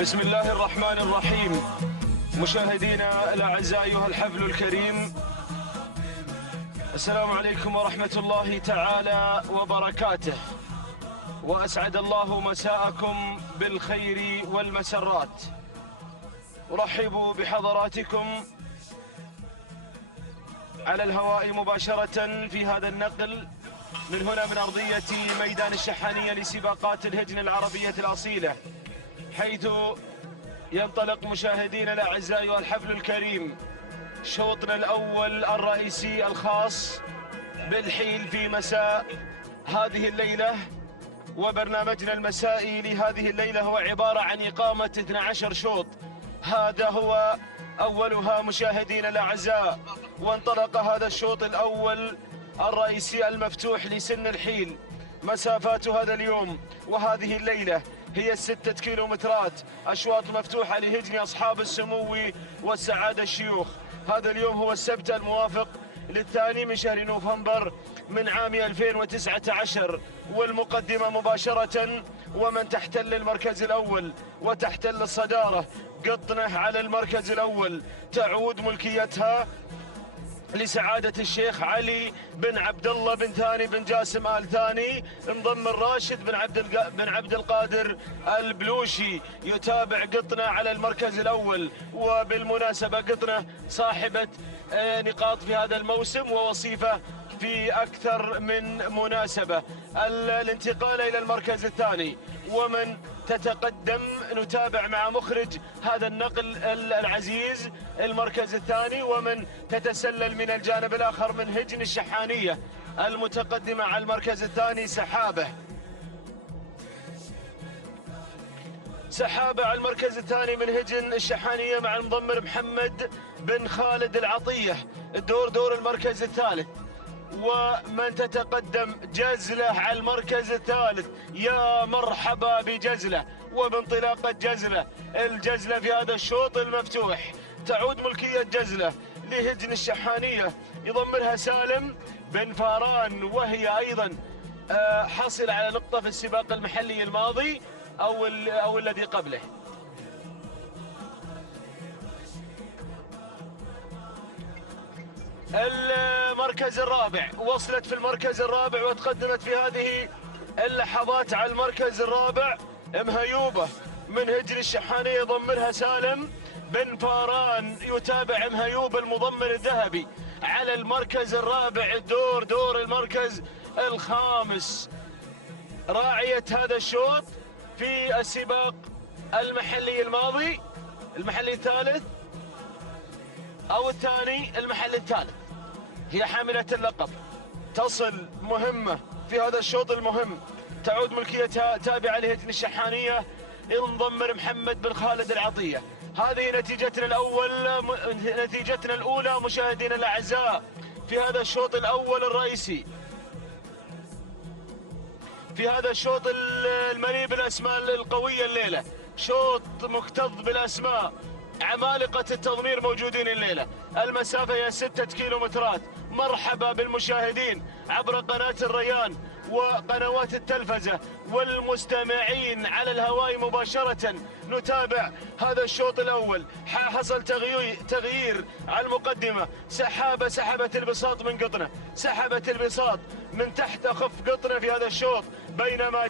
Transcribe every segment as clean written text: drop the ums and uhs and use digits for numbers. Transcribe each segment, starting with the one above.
بسم الله الرحمن الرحيم. مشاهدينا الأعزاء أيها الحفل الكريم، السلام عليكم ورحمة الله تعالى وبركاته، وأسعد الله مساءكم بالخير والمسرات. أرحب بحضراتكم على الهواء مباشرة في هذا النقل من هنا من أرضية ميدان الشحانية لسباقات الهجن العربية الأصيلة، حيث ينطلق مشاهدينا الأعزاء والحفل الكريم شوطنا الأول الرئيسي الخاص بالحيل في مساء هذه الليلة. وبرنامجنا المسائي لهذه الليلة هو عبارة عن إقامة 12 شوط، هذا هو أولها مشاهدينا الأعزاء. وانطلق هذا الشوط الأول الرئيسي المفتوح لسن الحيل. مسافات هذا اليوم وهذه الليلة هي 6 كيلومترات، أشواط مفتوحة لهجن أصحاب السمو والسعادة الشيوخ. هذا اليوم هو السبت الموافق للثاني من شهر نوفمبر من عام 2019، والمقدمة مباشرة ومن تحتل المركز الأول وتحتل الصدارة قطنة على المركز الأول، تعود ملكيتها لسعادة الشيخ علي بن عبد الله بن ثاني بن جاسم آل ثاني، انضم الراشد بن عبد القادر البلوشي، يتابع قطنة على المركز الأول. وبالمناسبة قطنة صاحبة نقاط في هذا الموسم ووصيفة في أكثر من مناسبة. الانتقال إلى المركز الثاني ومن تتقدم نتابع مع مخرج هذا النقل العزيز المركز الثاني، ومن تتسلل من الجانب الآخر من هجن الشحانية المتقدمة على المركز الثاني سحابة على المركز الثاني من هجن الشحانية مع المضمر محمد بن خالد العطية، دور المركز الثالث. ومن تتقدم جزلة على المركز الثالث، يا مرحبا بجزلة وبانطلاقة جزلة. الجزلة في هذا الشوط المفتوح تعود ملكية جزلة لهجن الشحانية، يضمرها سالم بن فاران، وهي أيضا حصل على نقطة في السباق المحلي الماضي أو الذي قبله. المركز الرابع وصلت في المركز الرابع وتقدمت في هذه اللحظات على المركز الرابع مهيوبة من هجن الشحانية، يضمرها سالم بن فاران، يتابع مهيوب المضمر الذهبي على المركز الرابع، دور المركز الخامس. راعية هذا الشوط في السباق المحلي الماضي، المحلي الثالث أو الثاني، المحل الثالث، هي حاملة اللقب، تصل مهمة في هذا الشوط المهم، تعود ملكيتها تابعة لهجن الشحانية، ينضمر محمد بن خالد العطية. هذه نتيجتنا الأولى مشاهدينا الأعزاء في هذا الشوط الأول الرئيسي، في هذا الشوط المليء بالأسماء القوية الليلة، شوط مكتظ بالأسماء، عمالقة التضمير موجودين الليلة. المسافة هي 6 كيلومترات. مرحبا بالمشاهدين عبر قناة الريان وقنوات التلفزة والمستمعين على الهواء مباشرة. نتابع هذا الشوط الأول، حصل تغيير على المقدمة. سحبت البساط من قطنة، سحبت البساط من تحت أخف قطنة في هذا الشوط، بينما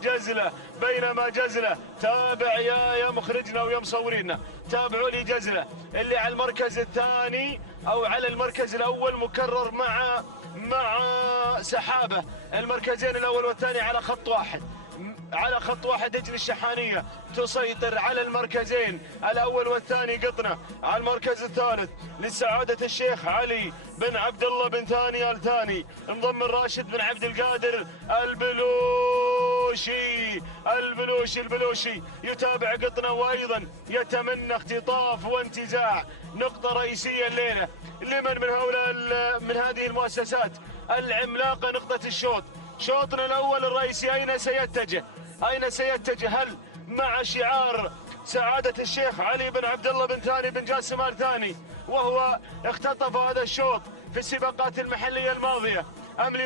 جزلة تابع يا مخرجنا ويا مصورينا، تابعوا لي جزلة اللي على المركز الثاني أو على المركز الأول مكرر مع سحابة. المركزين الأول والثاني على خط واحد هجن الشحانية تسيطر على المركزين الأول والثاني. قطنة على المركز الثالث لسعادة الشيخ علي بن عبد الله بن ثاني آل ثاني، انضم الراشد بن عبد القادر البلوشي يتابع قطنة، وأيضا يتمنى اختطاف وانتزاع نقطة رئيسية الليلة لمن من هذه المؤسسات العملاقة نقطة الشوط. شوطنا الأول الرئيسي أين سيتجه؟ هل مع شعار سعادة الشيخ علي بن عبد الله بن ثاني بن جاسم آل ثاني وهو اختطف هذا الشوط في السباقات المحلية الماضية، أم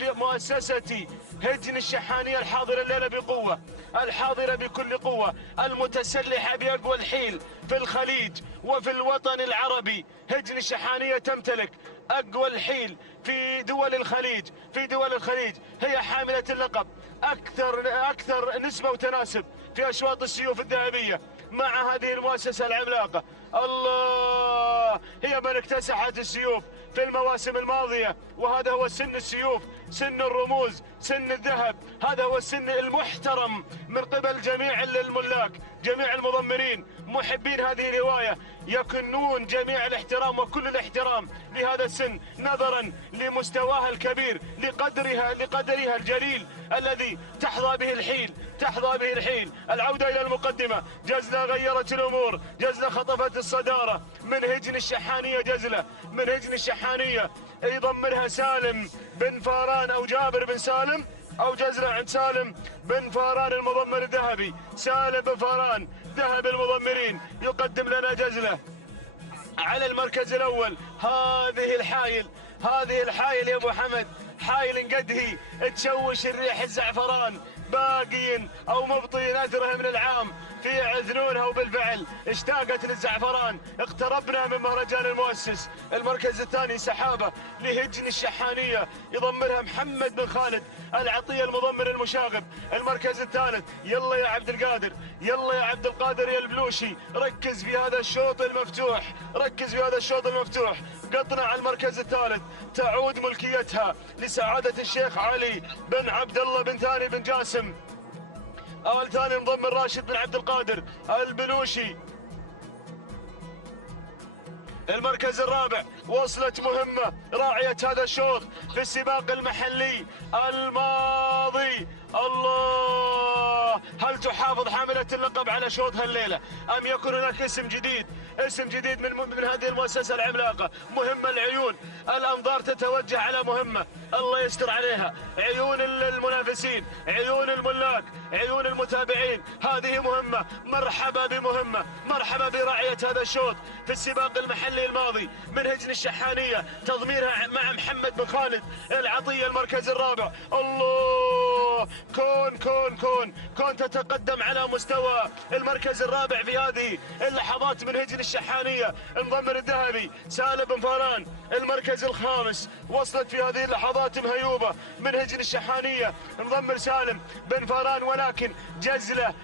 لمؤسستي هجن الشحانية الحاضرة الليلة بقوة، الحاضرة بكل قوة، المتسلحة بأقوى الحيل في الخليج وفي الوطن العربي. هجن الشحانية تمتلك أقوى الحيل في دول الخليج، هي حاملة اللقب أكثر نسبة وتناسب في أشواط السيوف الذهبية مع هذه المؤسسة العملاقة. الله، هي من اكتسحت السيوف في المواسم الماضية، وهذا هو سن السيوف، سن الرموز، سن الذهب، هذا هو السن المحترم من قبل جميع الملاك، جميع المضمرين، محبين هذه الهواية يكنون جميع الاحترام وكل الاحترام لهذا السن نظرا لمستواها الكبير، لقدرها الجليل الذي تحظى به الحيل. العودة إلى المقدمة، جزلة غيرت الأمور، جزلة خطفت الصدارة من هجن الشحانية، جزلة من هجن الشحانية يضمرها سالم بن فاران أو جابر بن سالم، أو جزلة عند سالم بن فاران المضمر الذهبي. سالم بن فاران ذهب المضمرين يقدم لنا جزلة على المركز الأول. هذه الحايل يا أبو حمد، حايل قدهي تشوش الريح الزعفران، باقين أو مبطين أثرها من العام في عذنونها، وبالفعل اشتاقت للزعفران. اقتربنا من مهرجان المؤسس. المركز الثاني سحابة لهجن الشحانية يضمرها محمد بن خالد العطية المضمر المشاغب. المركز الثالث، يلا يا عبد القادر، يلا يا عبد القادر يا البلوشي، ركز في هذا الشوط المفتوح، قطنا على المركز الثالث، تعود ملكيتها لسعادة الشيخ علي بن عبد الله بن ثاني بن جاسم، آل ثاني مضمر راشد بن عبد القادر البلوشي. المركز الرابع، وصلت مهمة راعية هذا الشوط في السباق المحلي الماضي. الله، هل تحافظ حاملة اللقب على شوطها الليلة أم يكون هناك اسم جديد من هذه المؤسسة العملاقة؟ مهمة العيون، الأنظار تتوجه على مهمة، الله يستر عليها، عيون المنافسين، عيون الملاك، عيون المتابعين، هذه مهمة. مرحبا بمهمة، مرحبا براعية هذا الشوط في السباق المحلي الماضي من هجن الشحانية، تضميرها مع محمد بن خالد العطية المركز الرابع. الله، كون تتقدم على مستوى المركز الرابع في هذه اللحظات من هجن الشحانية. المضمر الذهبي سالم بن فاران المركز الخامس، وصلت في هذه اللحظات مهيوبة من هجن الشحانية المضمر سالم بن فاران، ولكن جزلة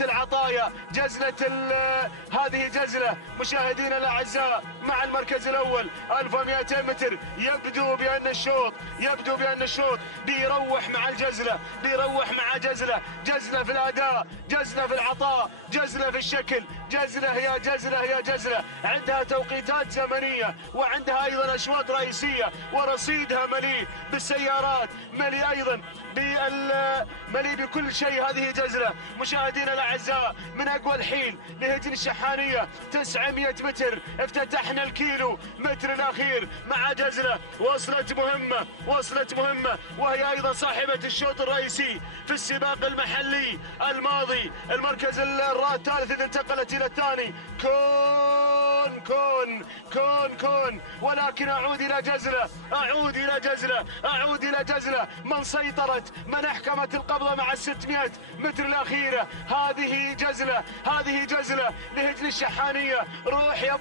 العطايا، هذه جزلة مشاهدينا الأعزاء مع المركز الأول 1200 متر. يبدو بأن الشوط بيروح مع الجزلة، جزلة في الأداء، جزلة في العطاء، جزلة في الشكل، جزلة، عندها توقيتات زمنية، وعندها أيضا أشواط رئيسية، ورصيدها مليء بالسيارات، مليء بكل شيء. هذه جزلة مشاهدينا الأعزاء من أقوى الحيل لهجن الشحانية، 900 متر، افتتحنا الكيلو متر الأخير مع جزلة. وصلت مهمة، وهي أيضا صاحبة الشوط الرئيسي في السباق المحلي الماضي. المركز الثالث إذا انتقلت إلى الثاني. كون، ولكن أعود إلى جزلة من سيطرت، من أحكمت القبضة مع 600 متر الأخيرة. هذه جزلة لهجن الشحانية. روح يا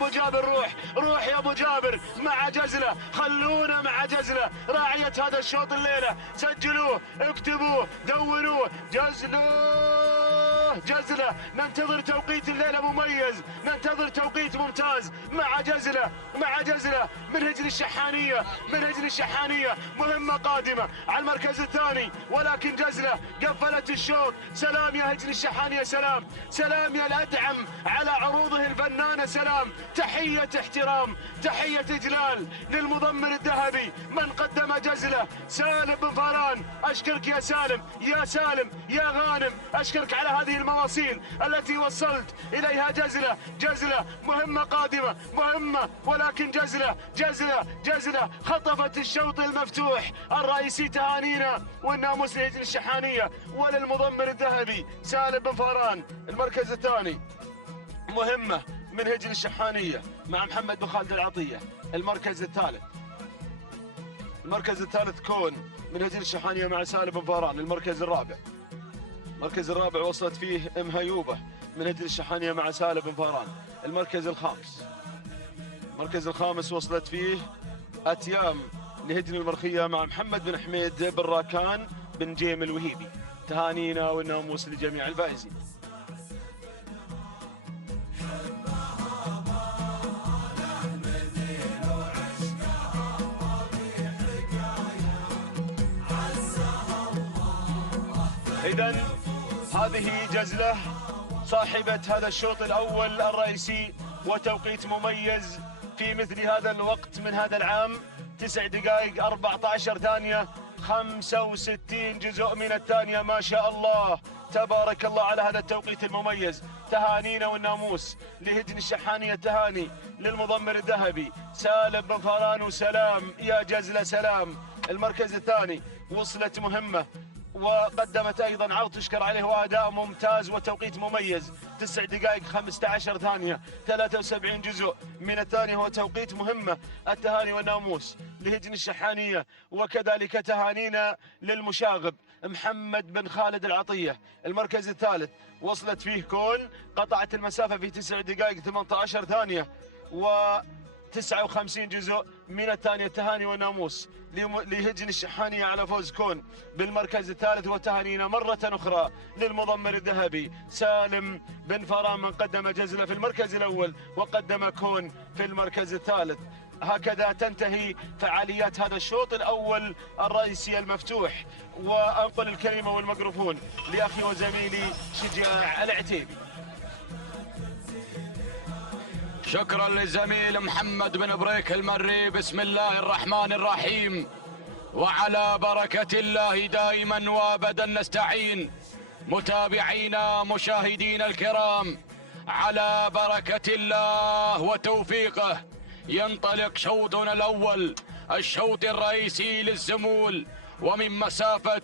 أبو جابر، مع جزلة، خلونا مع جزلة راعية هذا الشوط الليلة. سجلوه، اكتبوه، دونوه، جزلة. ننتظر توقيت الليلة مميز، ننتظر توقيت ممتاز مع جزلة من هجن الشحانية. مهمة قادمة على المركز الثاني، ولكن جزلة قفلت الشوط. سلام يا هجن الشحانية، سلام يا الأدعم على عروضه الفنانة، سلام، تحية احترام، تحية إجلال للمضمر الذهبي من قدم جزلة، سالم بن فاران. أشكرك يا سالم يا غانم، أشكرك على هذه المواصيل التي وصلت إليها جزلة. مهمة قادمة، ولكن جزلة خطفت الشوط المفتوح الرئيسي. تهانينا والناموس لهجن الشحانية وللمضمر الذهبي سالم بن فاران. المركز الثاني، مهمة من هجن الشحانية مع محمد بن خالد العطية. المركز الثالث، المركز الثالث كون من هجن الشحانية مع سالم بن فاران. المركز الرابع، المركز الرابع وصلت فيه ام هيوبة من هجن الشحانية مع سالم بن فاران. المركز الخامس، المركز الخامس وصلت فيه أتيام لهجن المرخية مع محمد بن حميد بن راكان بن جيم الوهيبي. تهانينا والناموس لجميع الفائزين. إذن هذه جزلة صاحبة هذا الشوط الأول الرئيسي وتوقيت مميز في مثل هذا الوقت من هذا العام، 9 دقائق 14 ثانية 65 جزء من الثانية. ما شاء الله تبارك الله على هذا التوقيت المميز. تهانينا والناموس لهجن الشحانية، تهاني للمضمر الذهبي سالم بن فاران وسلام يا جزلة سلام. المركز الثاني وصلت مهمة وقدمت أيضا عرض تشكر عليه وأداء ممتاز وتوقيت مميز، 9 دقائق 15 ثانية 73 جزء من الثانية، هو توقيت مهمة. التهاني والناموس لهجن الشحانية، وكذلك تهانينا للمشاغب محمد بن خالد العطية. المركز الثالث وصلت فيه كون، قطعت المسافة في 9 دقائق 18 ثانية و59 جزء من الثانية. تهاني والناموس لهجن الشحانية على فوز كون بالمركز الثالث. وتهانينا مرة أخرى للمضمر الذهبي سالم بن فاران من قدم جزلة في المركز الأول وقدم كون في المركز الثالث. هكذا تنتهي فعاليات هذا الشوط الأول الرئيسي المفتوح. وأنقل الكلمة والميكروفون لأخي وزميلي شجاع العتيبي. شكرا للزميل محمد بن بريك المري. بسم الله الرحمن الرحيم، وعلى بركة الله دائما وابدا نستعين. متابعينا مشاهدينا الكرام، على بركة الله وتوفيقه ينطلق شوطنا الأول، الشوط الرئيسي للزمول. ومن مسافة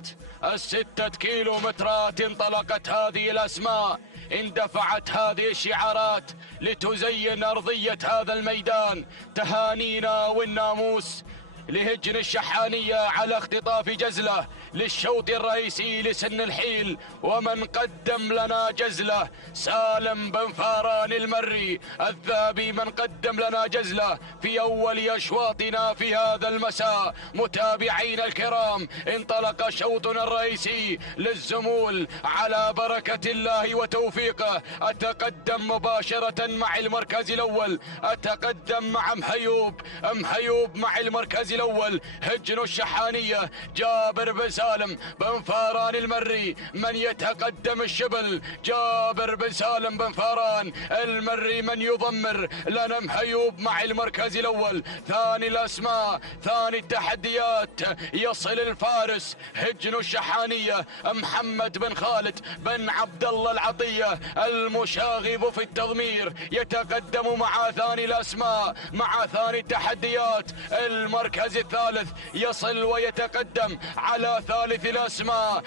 6 كيلومترات انطلقت هذه الأسماء، اندفعت هذه الشعارات لتزين أرضية هذا الميدان. تهانينا والناموس لهجن الشحانية على اختطاف جزلة للشوط الرئيسي لسن الحيل. ومن قدم لنا جزلة سالم بن فاران المري الذهبي، من قدم لنا جزلة في أول أشواطنا في هذا المساء. متابعينا الكرام، انطلق شوطنا الرئيسي للزمول على بركة الله وتوفيقه. أتقدم مباشرة مع المركز الأول، أتقدم مع مهيوب مع المركز الأول هجن الشحانية جابر بن سالم بن فاران المري. من يتقدم الشبل جابر بن سالم بن فاران المري. من يضمر لنا مهيوب مع المركز الأول. ثاني الأسماء، ثاني التحديات، يصل الفارس هجن الشحانية محمد بن خالد بن عبد الله العطية المشاغب في التضمير، يتقدم مع ثاني الأسماء مع ثاني التحديات. المركز الثالث يصل ويتقدم على ثالث الأسماء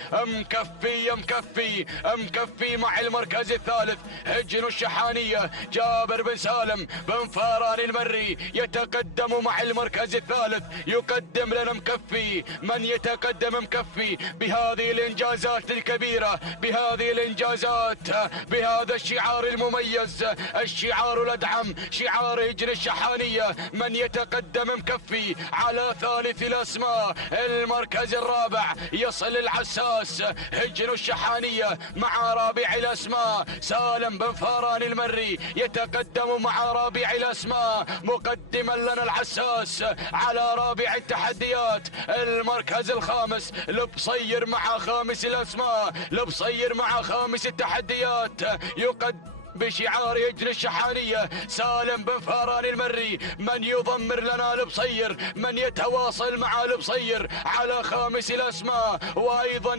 مكفي مع المركز الثالث هجن الشحانية جابر بن سالم بن فاران المري، يتقدم مع المركز الثالث. يقدم لنا مكفي. من يتقدم مكفي بهذه الإنجازات الكبيرة، بهذه الإنجازات، بهذا الشعار المميز، الشعار الأدعم، شعار هجن الشحانية. من يتقدم مكفي على ثالث الأسماء. المركز الرابع يصل العساس هجن الشحانية مع رابع الأسماء سالم بن فاران المري، يتقدم مع رابع الأسماء مقدما لنا العساس على رابع التحديات. المركز الخامس لبصير مع خامس الأسماء، لبصير مع خامس التحديات، يقدم بشعار هجن الشحانية سالم بن فاران المري. من يضمر لنا لبصير، من يتواصل مع لبصير على خامس الأسماء. وأيضا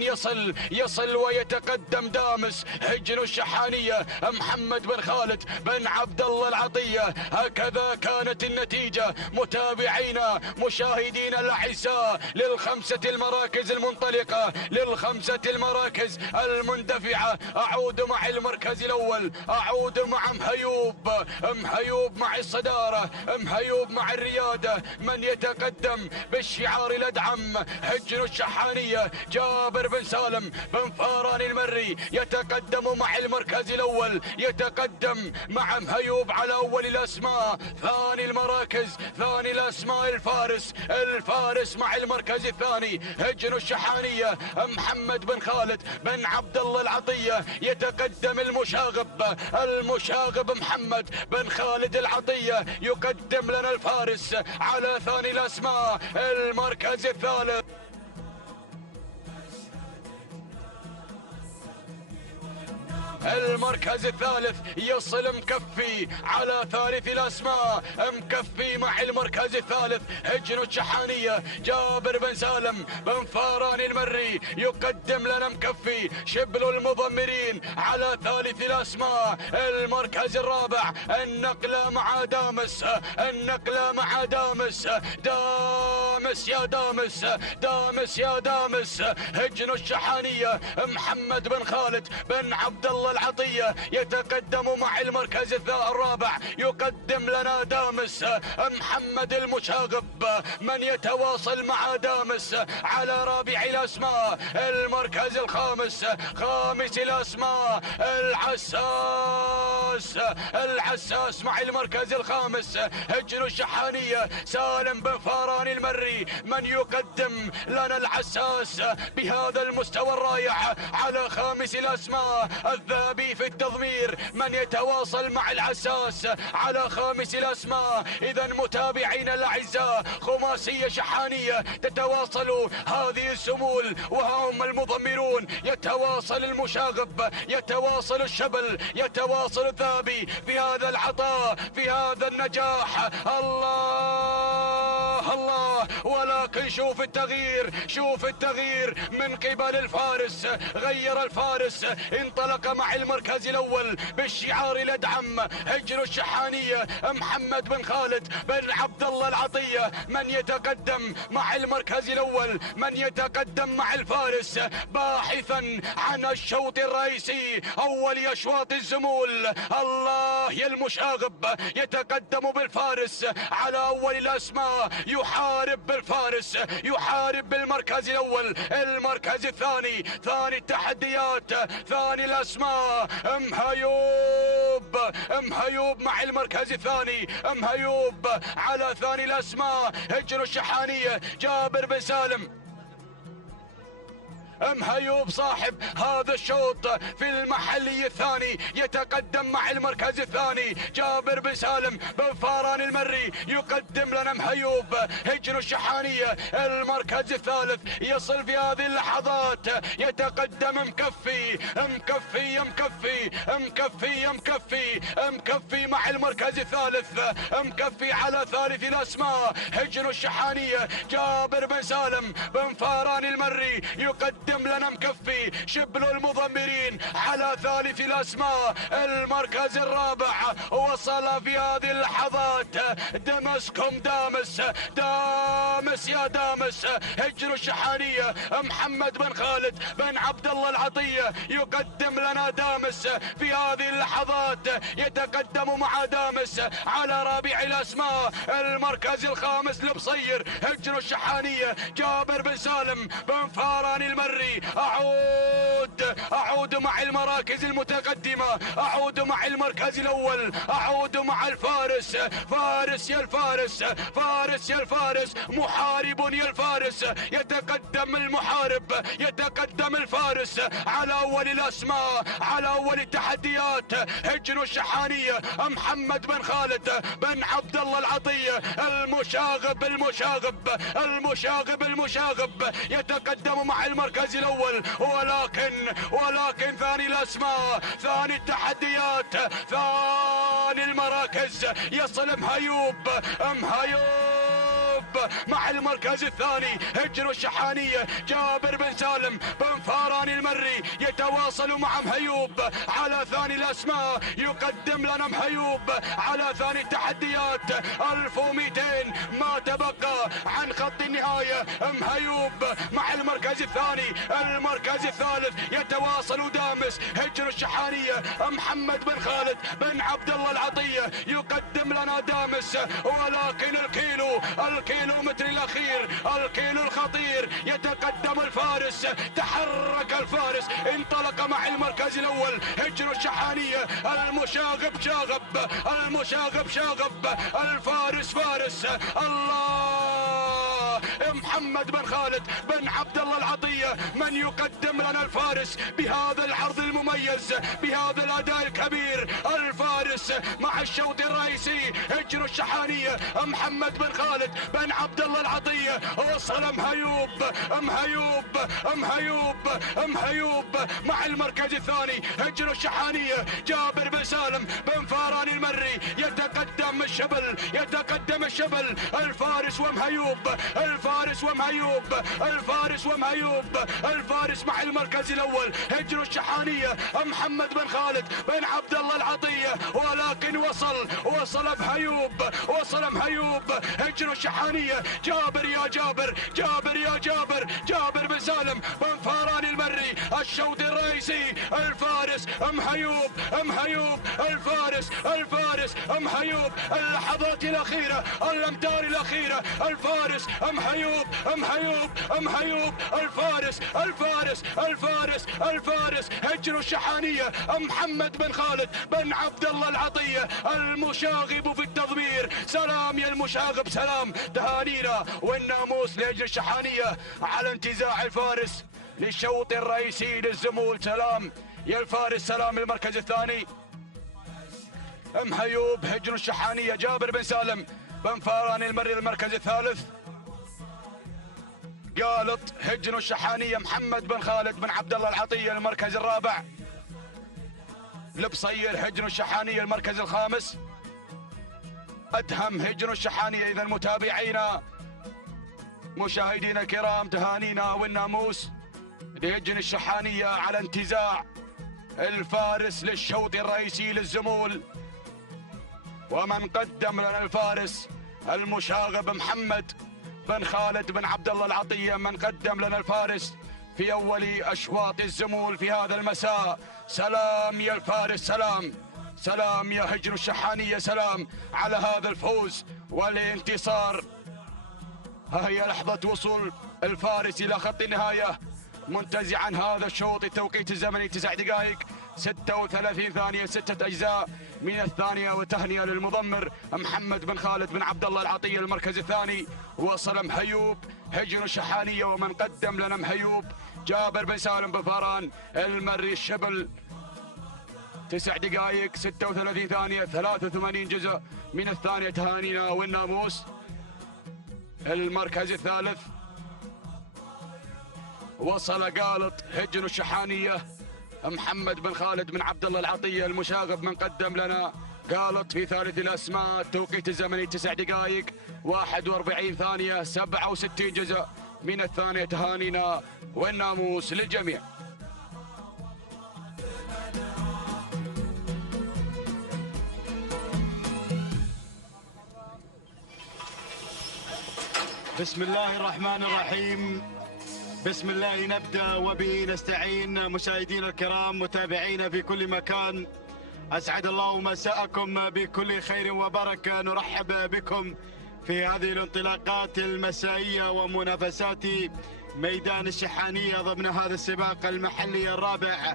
يصل ويتقدم دامس هجن الشحانية محمد بن خالد بن عبد الله العطية. هكذا كانت النتيجة متابعينا مشاهدينا الأعزاء للخمسة المراكز المنطلقة، للخمسة المراكز المندفعة. أعود مع المركز الأول، أعود مع مهيوب. مهيوب مع الصدارة، مهيوب مع الريادة. من يتقدم بالشعار الأدعم هجن الشحانية جابر بن سالم بن فاران المري يتقدم مع المركز الأول، يتقدم مع مهيوب على أول الأسماء. ثاني المراكز، ثاني الأسماء الفارس مع المركز الثاني هجن الشحانية محمد بن خالد بن عبد الله العطية. يتقدم المشاغب محمد بن خالد العطية يقدم لنا الفارس على ثاني الأسماء المركز الثالث. المركز الثالث يصل مكفي على ثالث الأسماء، مكفي مع المركز الثالث هجن الشحانية جابر بن سالم بن فاران المري يقدم لنا مكفي شبل المضمرين على ثالث الأسماء. المركز الرابع النقلة مع دامس، النقلة مع دامس يا دامس، دامس يا دامس. هجن الشحانية محمد بن خالد بن عبد الله العطية يتقدم مع المركز الرابع يقدم لنا دامس محمد المشاغب. من يتواصل مع دامس على رابع الأسماء المركز الخامس، خامس الأسماء العساس مع المركز الخامس هجن الشحانية سالم بن فاران المري. من يقدم لنا العساس بهذا المستوى الرائع على خامس الأسماء الذهبي في التضمير. من يتواصل مع العساس على خامس الأسماء. إذا متابعينا الأعزاء خماسية شحانية تتواصل هذه السمول وهم المضمرون، يتواصل المشاغب، يتواصل الشبل، يتواصل الذهبي في هذا العطاء، في هذا النجاح. الله ولكن شوف التغيير من قبل الفارس. غير الفارس، انطلق مع المركز الأول بالشعار الأدعم هجن الشحانية محمد بن خالد بن عبد الله العطية. من يتقدم مع المركز الأول، من يتقدم مع الفارس باحثا عن الشوط الرئيسي أول أشواط الزمول. الله يا المشاغب يتقدم بالفارس على أول الأسماء، يحارب بالفارس، يحارب بالمركز الأول. المركز الثاني، ثاني التحديات، ثاني الأسماء مهيوب مع المركز الثاني. مهيوب على ثاني الأسماء هجن الشحانية جابر بن سالم. مهيوب صاحب هذا الشوط في المحلي الثاني يتقدم مع المركز الثاني جابر بن سالم بن فاران المري يقدم لنا مهيوب هجن الشحانية. المركز الثالث يصل في هذه اللحظات، يتقدم مكفي مع المركز الثالث، مكفي على ثالث الأسماء هجن الشحانية جابر بن سالم بن فاران المري يقدم لنا مكفي شبل المضمرين على ثالث الأسماء. المركز الرابع وصل في هذه اللحظات دمسكم دامس يا دامس. هجن الشحانية محمد بن خالد بن عبد الله العطية يقدم لنا دامس في هذه اللحظات، يتقدم مع دامس على رابع الأسماء. المركز الخامس لبصير هجن الشحانية جابر بن سالم بن فاران المري. أعود مع المراكز المتقدمة، أعود مع المركز الأول، أعود مع الفارس. فارس يا الفارس، محارب يا الفارس. يتقدم المحارب، يتقدم الفارس على أول الأسماء، على أول التحديات. هجن الشحانية محمد بن خالد بن عبد الله العطية. المشاغب يتقدم مع المركز الأول، ولكن ثاني الأسماء، ثاني التحديات، ثاني المراكز يصل مهيوب مع المركز الثاني هجن الشحانية جابر بن سالم بن فاران المري يتواصل مع مهيوب على ثاني الأسماء، يقدم لنا مهيوب على ثاني التحديات 1200 ما تبقى عن خط النهاية. مهيوب مع المركز الثاني. المركز الثالث يتواصل دامس هجن الشحانية محمد بن خالد بن عبد الله العطية يقدم لنا دامس، ولكن الكيلومتر الأخير الكيلو الخطير يتقدم الفارس. تحرك الفارس انطلق مع المركز الأول هجن الشحانية. المشاغب شاغب الفارس فارس. الله محمد بن خالد بن عبد الله العطية من يقدم لنا الفارس بهذا العرض المميز بهذا الأداء الكبير. الفارس مع الشوط الرئيسي هجن الشحانية محمد بن خالد بن عبد الله العطية. وصل مهيوب مع المركز الثاني هجن الشحانية جابر بن سالم بن فاران المري يتقدم الشبل. الفارس مع المركز الأول هجن الشحانية محمد بن خالد بن عبد الله العطية، ولكن وصل مهيوب هجن الشحانية. جابر بن سالم بن فاران المري الشوط الرئيسي. الفارس مهيوب اللحظات الأخيرة الأمتار الأخيرة. الفارس مهيوب الفارس هجن الشحانية محمد بن خالد بن عبد الله العطية المشاغب في التضمير. سلام يا المشاغب، سلام تهانينا والناموس لهجن الشحانية على انتزاع الفارس للشوط الرئيسي للزمول. سلام يا الفارس، سلام المركز الثاني مهيوب هجن الشحانية جابر بن سالم بن فاران المري. المركز الثالث قالط هجن الشحانية محمد بن خالد بن عبد الله العطية. المركز الرابع لبصير هجن الشحانية. المركز الخامس أدهم هجن الشحانية. إذا متابعينا مشاهدينا الكرام تهانينا والناموس لهجن الشحانية على انتزاع الفارس للشوط الرئيسي للزمول. ومن قدم لنا الفارس المشاغب محمد بن خالد بن عبد الله العطية، من قدم لنا الفارس في أول أشواط الزمول في هذا المساء. سلام يا الفارس، سلام يا هجن الشحانية، سلام على هذا الفوز والانتصار. ها هي لحظة وصول الفارس إلى خط النهاية منتزعا هذا الشوط. التوقيت الزمني 9 دقائق 36 ثانية 6 أجزاء من الثانية. وتهنئة للمضمر محمد بن خالد بن عبد الله العطية. المركز الثاني وصل مهيوب هجن الشحانية، ومن قدم لنا مهيوب جابر بن سالم بن فاران المري الشبل. 9 دقائق 36 ثانية 83 جزء من الثانية. تهانينا والناموس. المركز الثالث وصل قالط هجن الشحانية محمد بن خالد بن عبد الله العطية المشاغب، من قدم لنا قالط في ثالث الأسماء. التوقيت الزمني 9 دقائق 41 ثانية 67 جزء من الثانية. تهانينا والناموس للجميع. بسم الله الرحمن الرحيم. بسم الله نبدأ وبه نستعين. مشاهدينا الكرام متابعينا في كل مكان، أسعد الله مساءكم بكل خير وبركة. نرحب بكم في هذه الانطلاقات المسائية ومنافسات ميدان الشحانية ضمن هذا السباق المحلي الرابع.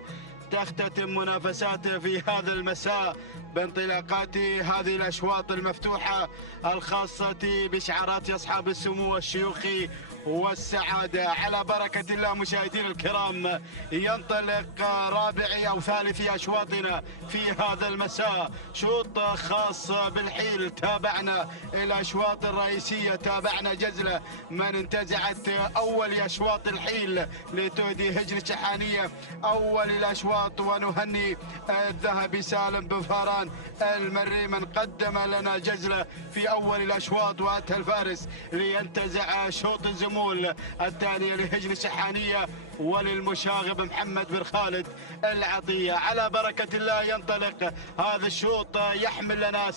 تختتم منافسات في هذا المساء بانطلاقات هذه الأشواط المفتوحة الخاصة بشعارات أصحاب السمو الشيوخي والسعادة. على بركة الله مشاهدينا الكرام، ينطلق رابع أو ثالث أشواطنا في هذا المساء. شوط خاص بالحيل، تابعنا الأشواط الرئيسية، تابعنا جزلة من انتزعت أول أشواط الحيل لتهدي هجن الشحانية أول الأشواط، ونهني الذهبي سالم بن فاران المري من قدم لنا جزلة في أول الأشواط، وأتى الفارس لينتزع شوط الزمول الثانية لهجن الشحانية وللمشاغب محمد بن خالد العطية. على بركة الله ينطلق هذا الشوط، يحمل لنا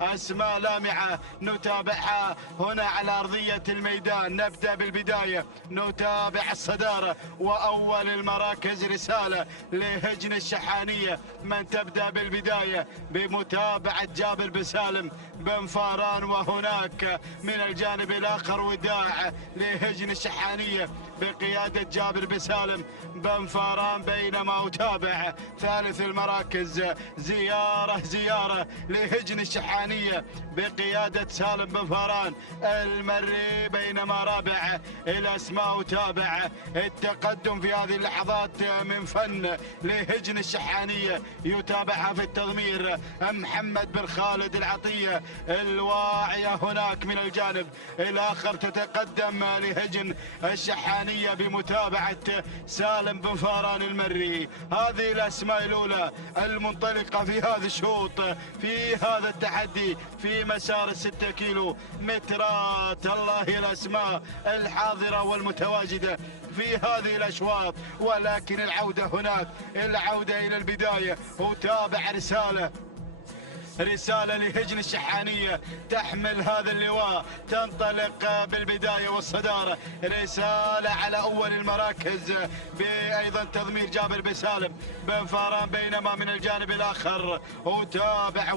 أسماء لامعة نتابعها هنا على أرضية الميدان. نبدأ بالبداية، نتابع الصدارة وأول المراكز رسالة لهجن الشحانية من تبدأ بالبداية بمتابعة جابر بن سالم بن فاران، وهناك من الجانب الآخر وداع لهجن الشحانية بقيادة جابر بن سالم بن فاران، بينما أتابع ثالث المراكز زيارة لهجن الشحانية بقيادة سالم بن فاران المري، بينما رابع الأسماء أتابع التقدم في هذه اللحظات من فن لهجن الشحانية، يتابعها في التضمير محمد بن خالد العطية الواعية. هناك من الجانب الآخر تتقدم لهجن الشحانية بمتابعة سالم بن فاران المري. هذه الأسماء الأولى المنطلقة في هذا الشوط، في هذا التحدي في مسار 6 كيلو مترات. الله الأسماء الحاضرة والمتواجدة في هذه الأشواط، ولكن العودة هناك، العودة إلى البداية. وتابع رسالة لهجن الشحانية تحمل هذا اللواء، تنطلق بالبداية والصدارة. رسالة على أول المراكز بأيضا تضمير جابر بن سالم بن فاران، بينما من الجانب الآخر وتابع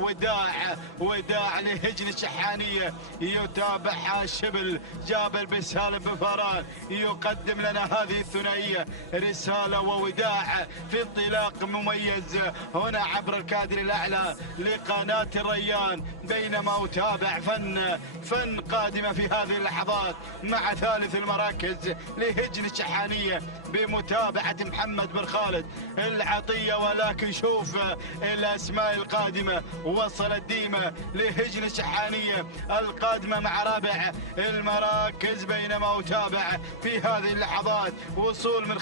وداع لهجن الشحانية، يتابعها الشبل جابر بن سالم بن فاران، يقدم لنا هذه الثنائية رسالة ووداع في انطلاق مميز هنا عبر الكادر الأعلى لقناة الريان، بينما أتابع فن قادمة في هذه اللحظات مع ثالث المراكز لهجن الشحانية بمتابعة محمد بن خالد العطية. ولكن شوف الأسماء القادمة، وصلت ديمة لهجن الشحانية القادمة مع رابع المراكز، بينما أتابع في هذه اللحظات وصول من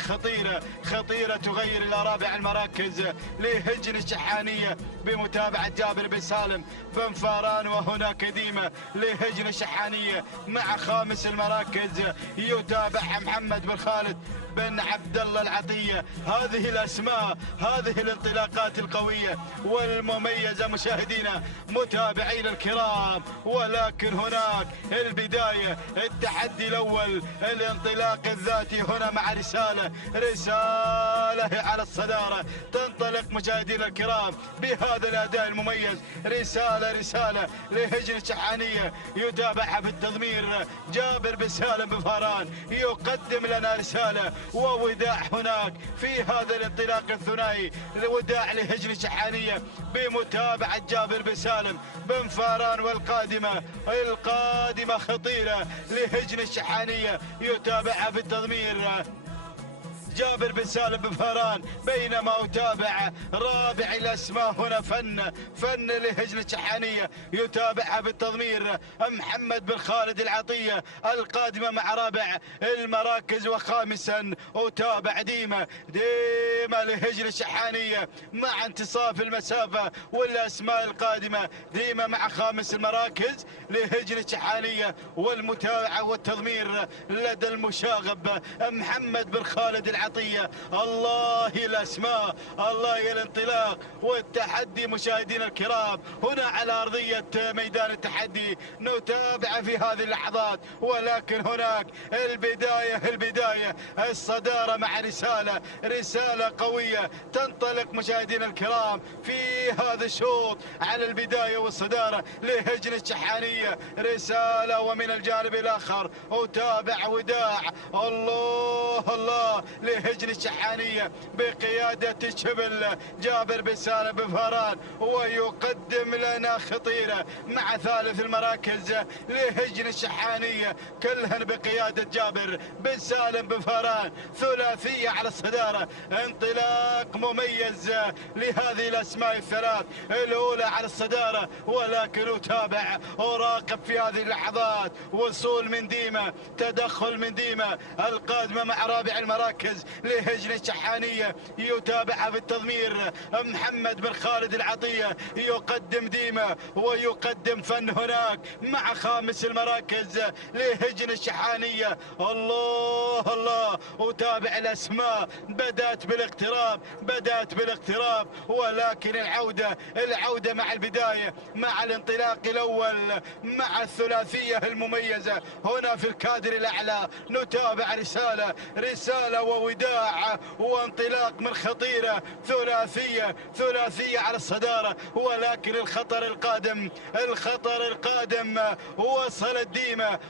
خطيرة تغير إلى رابع المراكز لهجن الشحانية بمتابعة جابر بن سالم بن فاران، وهناك ديمة لهجن الشحانية مع خامس المراكز يتابعها محمد بن خالد بن عبد الله العطية. هذه الأسماء، هذه الانطلاقات القوية والمميزة مشاهدينا متابعين الكرام، ولكن هناك البداية، التحدي الأول، الانطلاق الذاتي هنا مع رسالة على الصدارة. تنطلق مشاهدينا الكرام بهذا الأداء المميز، رسالة لهجن الشحانية، يتابعها في التضمير جابر بن سالم بن فاران، يقدم لنا رسالة ووداع هناك في هذا الانطلاق الثنائي، وداع لهجن الشحانية بمتابعة جابر بن سالم بن فاران، والقادمة خطيرة لهجن الشحانية، يتابعها في التضمير جابر بن سالم بن فاران، بينما أتابع رابع الأسماء هنا فن لهجن الشحانية، يتابعها بالتضمير محمد بن خالد العطية القادمة مع رابع المراكز. وخامسا أتابع ديمة لهجن الشحانية مع انتصاف المسافة والأسماء القادمة، ديمة مع خامس المراكز لهجن الشحانية، والمتابعة والتضمير لدى المشاغب محمد بن خالد العطية. الله الأسماء، الله الانطلاق والتحدي مشاهدينا الكرام هنا على أرضية ميدان التحدي، نتابع في هذه اللحظات. ولكن هناك البداية الصدارة مع رسالة قوية تنطلق مشاهدينا الكرام في هذا الشوط على البداية والصدارة لهجن الشحانية رسالة. ومن الجانب الآخر أتابع وداع الله لهجن الشحانية بقيادة الشبل جابر بن سالم بن فاران، ويقدم لنا خطيرة مع ثالث المراكز لهجن الشحانية كلهن بقيادة جابر بن سالم بن فاران. ثلاثية على الصدارة، انطلاق مميز لهذه الأسماء الثلاث، الأولى على الصدارة ولكن أتابع أراقب في هذه اللحظات وصول من ديما، تدخل من ديما القادمة مع رابع المراكز لهجن الشحانية، يتابعها بالتضمير محمد بن خالد العطية، يقدم ديما ويقدم فن هناك مع خامس المراكز لهجن الشحانية. الله الله، أتابع الأسماء بدأت بالاقتراب ولكن العودة مع البداية، مع الانطلاق الأول، مع الثلاثية المميزة هنا في الكادر الأعلى. نتابع رسالة ووداع وانطلاق من خطيرة، ثلاثية على الصدارة، ولكن الخطر القادم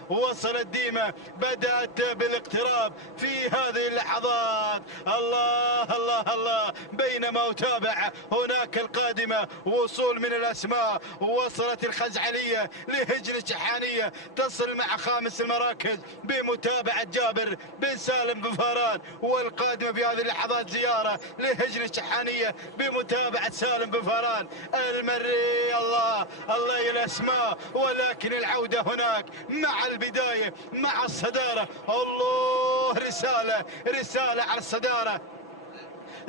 وصل الديمة بدأت بالاقتراب في هذه اللحظات. الله الله الله، بينما أتابع هناك القادمة وصول من الأسماء، وصلت الخزعلية لهجن الشحانية تصل مع خامس المراكز بمتابعة جابر بن سالم بن فاران، والقادمة في هذه اللحظات زيارة لهجن الشحانية بمتابعة سالم بن فاران المري. الله الله الأسماء، ولكن العودة هناك مع البداية مع الصدارة. الله، رسالة على الصدارة،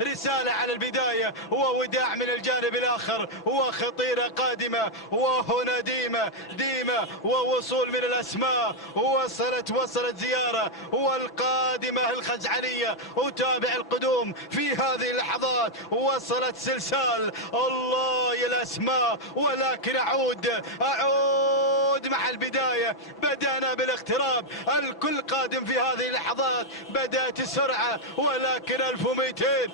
رسالة على البداية ووداع من الجانب الآخر، وخطيرة قادمة، وهنا ديمة ووصول من الأسماء، وصلت زيارة، والقادمة الخزعلية. أتابع القدوم في هذه اللحظات، وصلت سلسال. الله يا الأسماء، ولكن أعود مع البداية، بدأنا بالاقتراب، الكل قادم في هذه اللحظات، بدأت السرعة، ولكن 1200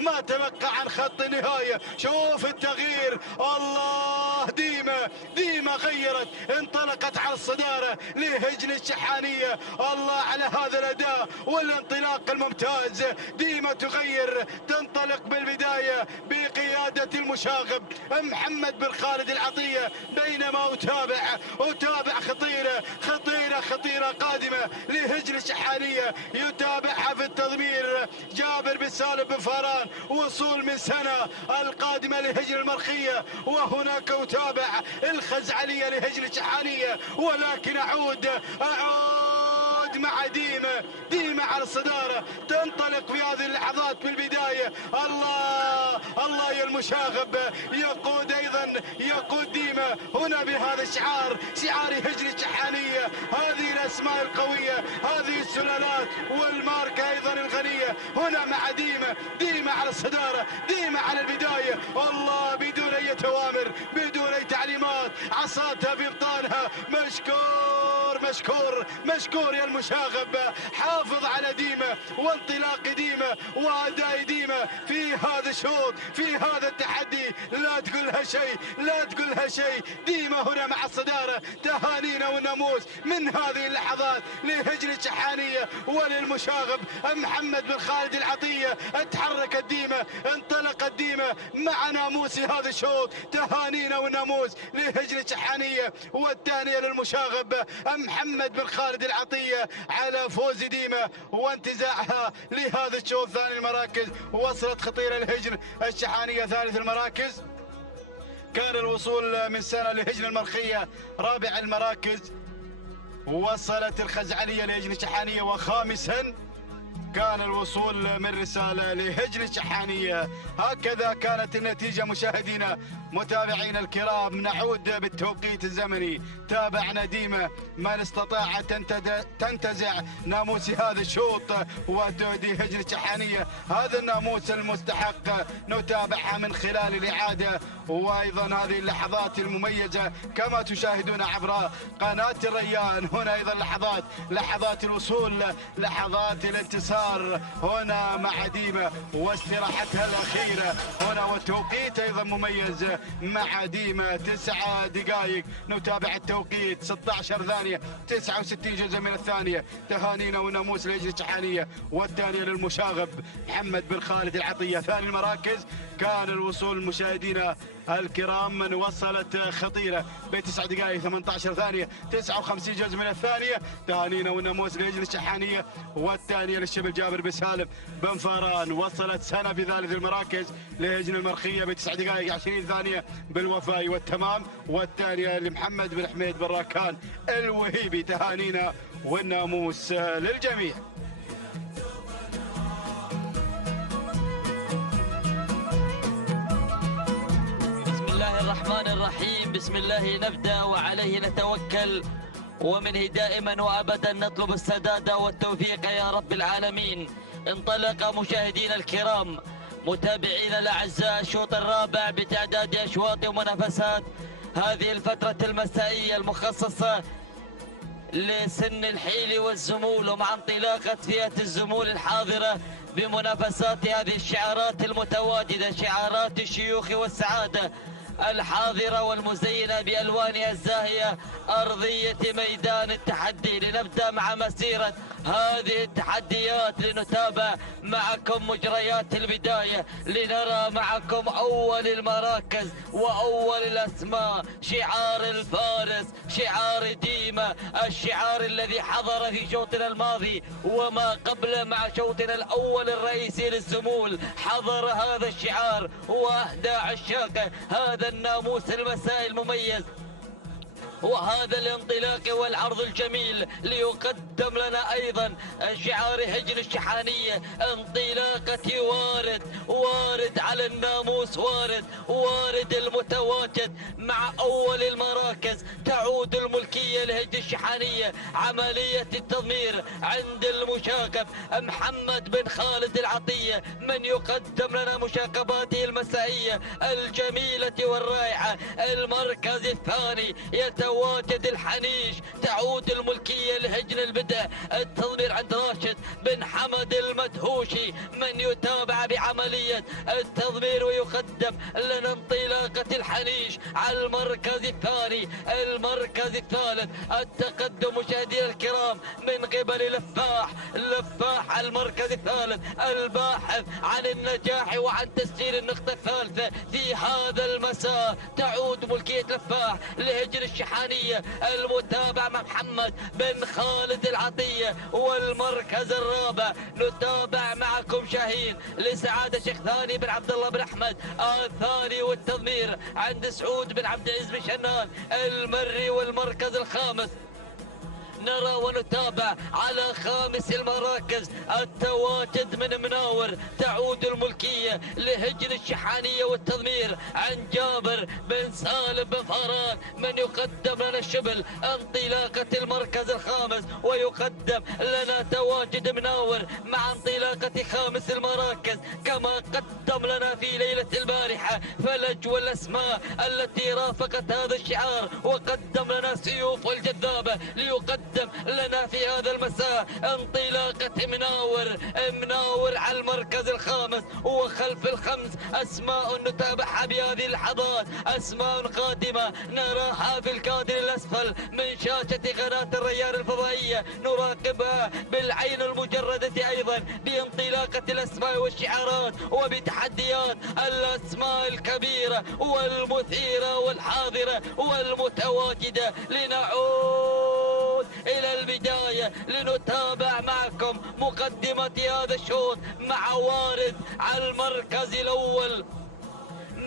ما تبقى عن خط النهاية. شوف التغيير، الله، ديما غيرت، انطلقت على الصدارة لهجن الشحانية. الله على هذا الأداء والانطلاق الممتاز، ديما تغير، تنطلق بالبداية بقيادة المشاغب محمد بن خالد العطية، بينما أتابع خطيرة قادمة لهجن الشحانية، يتابعها في التضمير جابر بن سالم بن فاران، وصول من سنة القادمة لهجن المرخية، وهناك أتابع الخزعلية لهجن الشحانية، ولكن أعود مع ديما على الصدارة، تنطلق في هذه اللحظات بالبداية. الله يا المشاغب، يقود ديما هنا بهذا الشعار، شعار هجن الشحانية. هذه الأسماء القوية، هذه السلالات والماركة أيضا الغنية، هنا مع ديما على الصدارة، ديما على البداية. الله، بدون أي توامر، بدون أي تعليمات، عصاتها في ابطالها. مشكور يا المشاغب، حافظ على ديما وانطلاق ديما وأداء ديما في هذا الشوط، في هذا التحدي. لا تقولها شيء، ديما هنا مع الصدارة. تهانينا والناموس من هذه اللحظات لهجن الشحانية وللمشاغب محمد بن خالد العطية. اتحركت ديما، انطلقت ديما مع ناموس هذا الشوط. تهانينا والناموس لهجن الشحانية، والثانية للمشاغب محمد بن خالد العطية على فوز ديما وانتزاعها لهذا الشوط. ثاني المراكز وصلت خطيرة لهجن الشحانية. ثالث المراكز كان الوصول من سنة لهجن المرخية. رابع المراكز وصلت الخزعلية لهجن الشحانية، وخامسا كان الوصول من رسالة لهجن الشحانية. هكذا كانت النتيجة مشاهدينا متابعينا الكرام. نعود بالتوقيت الزمني، تابعنا ديما من استطاع تنتزع ناموس هذا الشوط وتهدي هجن الشحانية هذا الناموس المستحق. نتابعها من خلال الإعادة، وأيضا هذه اللحظات المميزة كما تشاهدون عبر قناة الريان. هنا أيضا لحظات الوصول، لحظات الانتصار الانتصار هنا مع ديما واستراحتها الأخيرة هنا، والتوقيت أيضا مميز مع ديما 9 دقائق. نتابع التوقيت 16 ثانية 69 جزء من الثانية. تهانينا وناموس لجنة الشحانية، والثانية للمشاغب محمد بن خالد العطية. ثاني المراكز كان الوصول مشاهدينا الكرام من وصلت خطيرة ب9 دقائق 18 ثانية 59 جزء من الثانية. تهانينا والناموس لجنة الشحانية، والثانية للشبل جابر بن سالم بن فاران. وصلت سنة في ثالث المراكز لهجن المرخية ب9 دقائق 20 ثانية بالوفاء والتمام، والثانية لمحمد بن حميد بن راكان الوهيبي. تهانينا والناموس للجميع. بسم الله الرحمن الرحيم، بسم الله نبدأ وعليه نتوكل، ومنه دائما وأبدا نطلب السداد والتوفيق يا رب العالمين. انطلق مشاهدينا الكرام متابعينا الأعزاء الشوط الرابع بتعداد أشواط ومنافسات هذه الفترة المسائية المخصصة لسن الحيل والزمول، ومع انطلاقة فئة الزمول الحاضرة بمنافسات هذه الشعارات المتواجدة، شعارات الشيوخ والسعادة الحاضرة والمزينة بألوانها الزاهية أرضية ميدان التحدي. لنبدأ مع مسيرة هذه التحديات، لنتابع معكم مجريات البداية، لنرى معكم أول المراكز وأول الأسماء. شعار الفارس، شعار ديما، الشعار الذي حضر في شوطنا الماضي وما قبل مع شوطنا الأول الرئيسي للزمول. حضر هذا الشعار وأهدى عشاقه هذا الناموس المسائي المميز وهذا الانطلاق والعرض الجميل. ليقدم لنا ايضا شعار هجن الشحانية، انطلاقة وارد على الناموس، وارد المتواجد مع اول المراكز. تعود الملكية لهجن الشحانية، عملية التضمير عند المشاغب محمد بن خالد العطية، من يقدم لنا مشاغباته المسائية الجميلة والرائعة. المركز الثاني يتواجد الحنيش، تعود الملكية لهجن البدء، التضمير عند راشد بن حمد المدهوشي، من يتابع بعملية التضمير ويقدم لنا انطلاقة الحنيش على المركز الثاني. المركز الثالث التقدم مشاهدينا الكرام من قبل لفاح على المركز الثالث، الباحث عن النجاح وعن تسجيل النقطة الثالثة في هذا المساء. تعود ملكية لفاح لهجن الشحانية، المتابع مع محمد بن خالد العطية. والمركز الرابع نتابع معكم شاهين لسعادة شيخ ثاني بن عبد الله بن أحمد الثاني، والتضمير عند سعود بن عبد العزيز بن شنان المري. والمركز الخامس نرى ونتابع على خامس المراكز التواجد من مناور، تعود الملكية لهجن الشحانية والتضمير عن جابر بن سالم بن فاران، من يقدم لنا الشبل انطلاقة المركز الخامس، ويقدم لنا تواجد مناور مع انطلاقة خامس المراكز. كما قدم لنا في ليلة البارحة فلج والأسماء التي رافقت هذا الشعار، وقدم لنا سيوف والجذابة، ليقدم لنا في هذا المساء انطلاقة مناور على المركز الخامس. وخلف الخمس أسماء نتابعها بهذه اللحظات، أسماء قادمة نراها في الكادر الأسفل من شاشة قناة الريان الفضائية، نراقبها بالعين المجردة أيضا بانطلاقة الأسماء والشعارات وبتحديات الأسماء الكبيرة والمثيرة والحاضرة والمتواجدة. لنعود إلى البداية لنتابع معكم مقدمة هذا الشوط مع وارد على المركز الأول،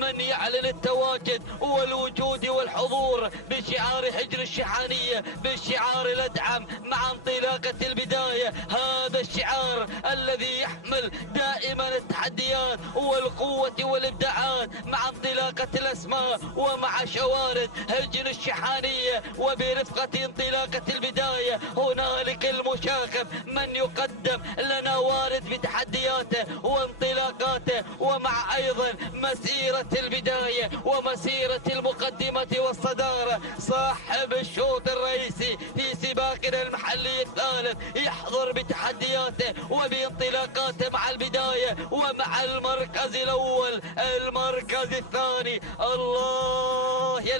من يعلن التواجد والوجود والحضور بشعار هجن الشحانية، بالشعار الأدعم مع انطلاقة البداية. هذا الشعار الذي يحمل دائما التحديات والقوة والإبداعات مع انطلاقة الأسماء ومع شوارد هجن الشحانية. وبرفقة انطلاقة البداية هنالك المشاغب من يقدم لنا وارد بتحدياته وانطلاقاته، ومع أيضا مسيرة البداية ومسيرة المقدمة والصدارة. صاحب الشوط الرئيسي في سباقنا المحلي الثالث يحضر بتحديات وبانطلاقاته مع البداية ومع المركز الأول. المركز الثاني الله يا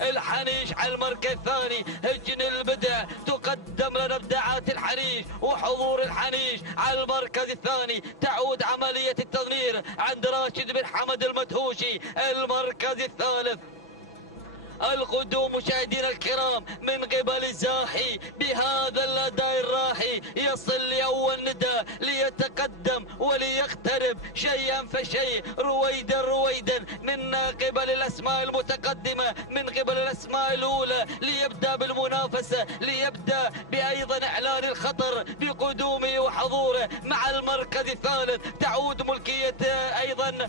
الحنيش على المركز الثاني. هجن البدع تقدم لنا ابداعات الحنيش وحضور الحنيش على المركز الثاني. تعود عملية التضمير عند راشد بن حمد المدهوشي. المركز الثالث القدوم مشاهدينا الكرام من قبل الزاحي بهذا الأداء الراحي يصل لأول ندى ليتقدم وليقترب شيئا فشيء رويدا من قبل الأسماء المتقدمة من قبل الأسماء الأولى ليبدأ بالمنافسة ليبدأ بأيضا إعلان الخطر بقدومه وحضوره مع المركز الثالث. تعود ملكية أيضا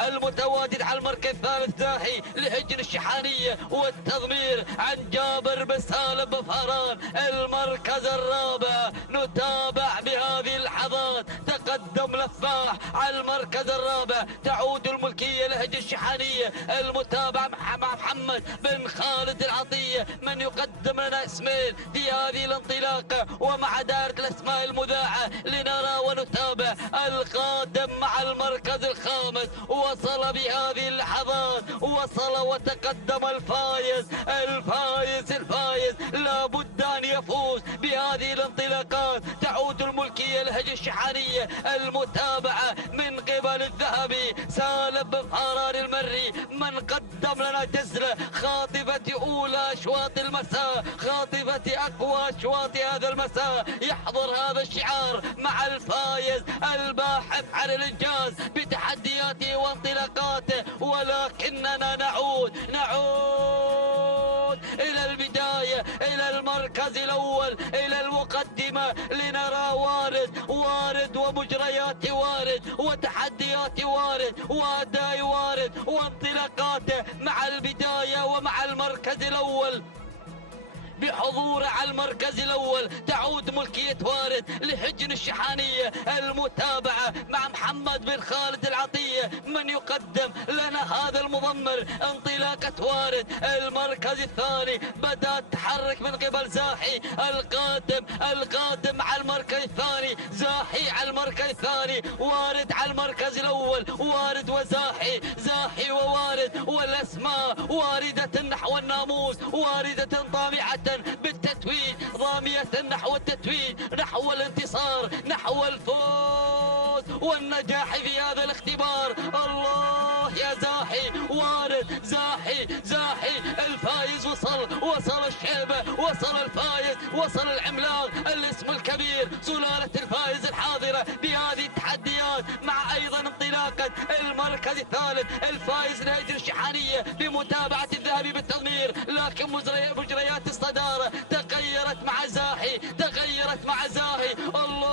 المتواجد على المركز الثالث زاحي لهجن الشحانية والتضمير عن جابر بن سالم بفاران. المركز الرابع نتابع بهذه اللحظات تقدم لفاح على المركز الرابع. تعود الملكية لهجن الشحانية المتابع مع محمد بن خالد العطية من يقدم لنا اسمين في هذه الانطلاقة ومع دائرة الاسماء المذاعة لنرى ونتابع. القادم مع المركز الخامس وصل بهذه اللحظات وصل وتقدم الفايز لابد أن يفوز بهذه الانطلاقات. تعود الملكية لهجن الشحانية المتابعة من قبل الذهبي سالم بن فاران المري من قدم لنا جزلة خاطفة أولى أشواط المساء خاطفة أقوى أشواط هذا المساء. يحضر هذا الشعار مع الفايز الباحث عن الإنجاز بتحدياته وانطلاقاته. ولكننا نعود إلى البداية إلى المركز الأول إلى المقدمة لنرى وارد ومجريات وارد وتحديات وارد وأداء وارد وانطلاقاته مع البداية ومع المركز الأول. بحضوره على المركز الأول تعود ملكية وارد لهجن الشحانية المتابعة مع محمد بن خالد العطية من يقدم لنا هذا المضمر انطلاقة وارد. المركز الثاني بدأ تحرك من قبل زاحي القادم مع المركز الثاني. زاحي على المركز الثاني وارد على المركز الأول. وارد وزاحي زاحي ووارد والأسماء واردة نحو الناموس واردة طامعة بالتتويج ضامية نحو التتويج نحو الانتصار نحو الفوز والنجاح في هذا الاختبار. الله يا زاحي وارد زاحي الفايز وصل الشيبة وصل الفايز وصل العملاق الاسم الكبير سلالة الفايز الحاضرة بهذه التحديات مع ايضا انطلاقة المركز الثالث الفايز لهجن الشحانية بمتابعة الذهبي بالتضمير. لكن مجريات الصدارة تغيرت مع زاحي الله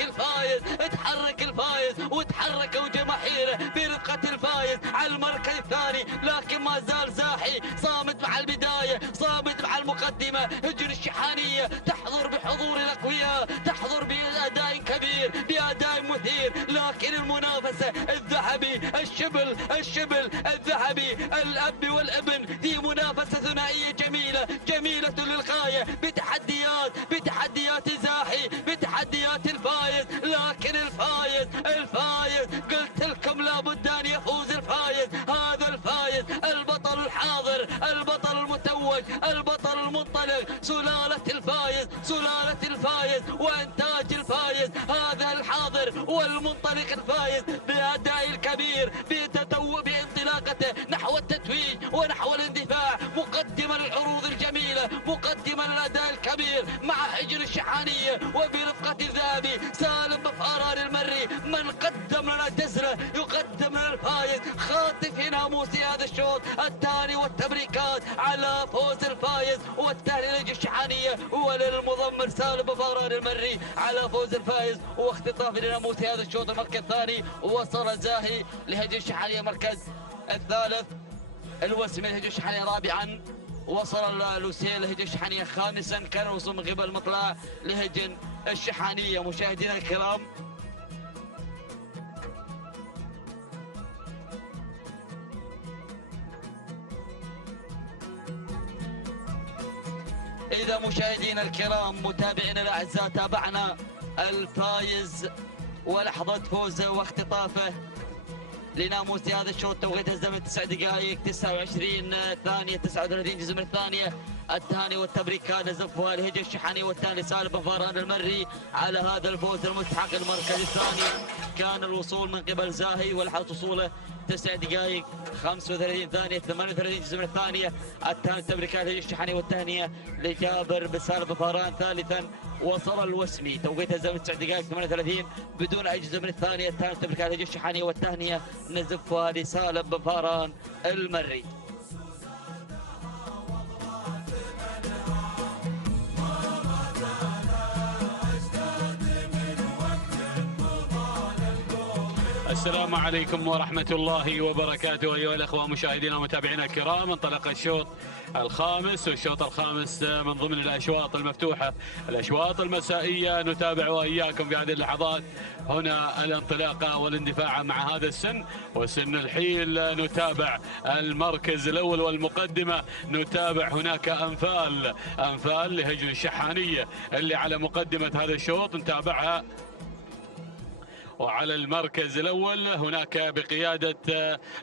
الفايز اتحرك الفايز وتحركوا جماهيره برفقة الفايز على المركز الثاني. لكن ما زال زاحي صامت مع البداية صامت مع المقدمة. هجن الشحانية تحضر بحضور الأقوياء تحضر بأداء كبير بأداء مثير. لكن المنافسة الذهبي الشبل الذهبي الأب والابن في منافسة ثنائية جميلة للغاية بتحديات زاحي بتحديات الفايز. لكن الفايز قلت لكم لابد أن يفوز الفايز. هذا الفايز البطل الحاضر البطل المتوج البطل المنطلق سلالة الفايز وإنتاج الفايز. هذا الحاضر والمنطلق الفايز بأداء الكبير بانطلاقته نحو التتويج ونحو الاندفاع مقدما العروض الجميلة مقدما الأداء الكبير مع هجن الشحانية وبرفقة الذهبي سالم بفاران المري من قدم لنا جزرة يقدم لنا الفايز خاطف ناموس هذا الشوط الثاني والتبريكات على فوز الفايز والتهليل لهجن الشحانية وللمضمر سالم بفاران المري على فوز الفايز واختطاف لناموس هذا الشوط المركز الثاني. وصل زاهي لهجن الشحانية المركز الثالث الوسمي لهجن الشحانية رابعا. وصل لوسيل لهجن الشحانية خامسا. كان الوصول من قبل مطلع لهجن الشحانية. مشاهدينا الكرام إذا مشاهدينا الكرام متابعينا الأعزاء تابعنا الفايز ولحظة فوزه واختطافه لناموس هذا الشوط. توقيت الزمن 9 دقائق 29 ثانية 39 جزء من الثانية. التهاني والتبريكات نزفها لهجة الشحاني والثاني سالم بن فاران المري على هذا الفوز المستحق. المركز الثاني كان الوصول من قبل زاهي ولحظة وصوله 9 دقائق 35 ثانية 38 جزء من الثانية. التهاني التبريكات لهجة الشحاني والتهنئة لجابر بن سالم بن فاران ثالثا. وصل الوسمي توقيت الزمن 9 دقائق 38 بدون أي جزء من الثانية. التهاني التبريكات لهجة الشحاني والتهنئة نزفها لسالم بن فاران المري. السلام عليكم ورحمة الله وبركاته أيها الأخوة مشاهدينا ومتابعينا الكرام. انطلق الشوط الخامس، والشوط الخامس من ضمن الأشواط المفتوحة، الأشواط المسائية. نتابع وإياكم في هذه اللحظات هنا الانطلاقة والاندفاع مع هذا السن وسن الحيل. نتابع المركز الأول والمقدمة. نتابع هناك أنفال لهجن الشحانية اللي على مقدمة هذا الشوط نتابعها. وعلى المركز الأول هناك بقيادة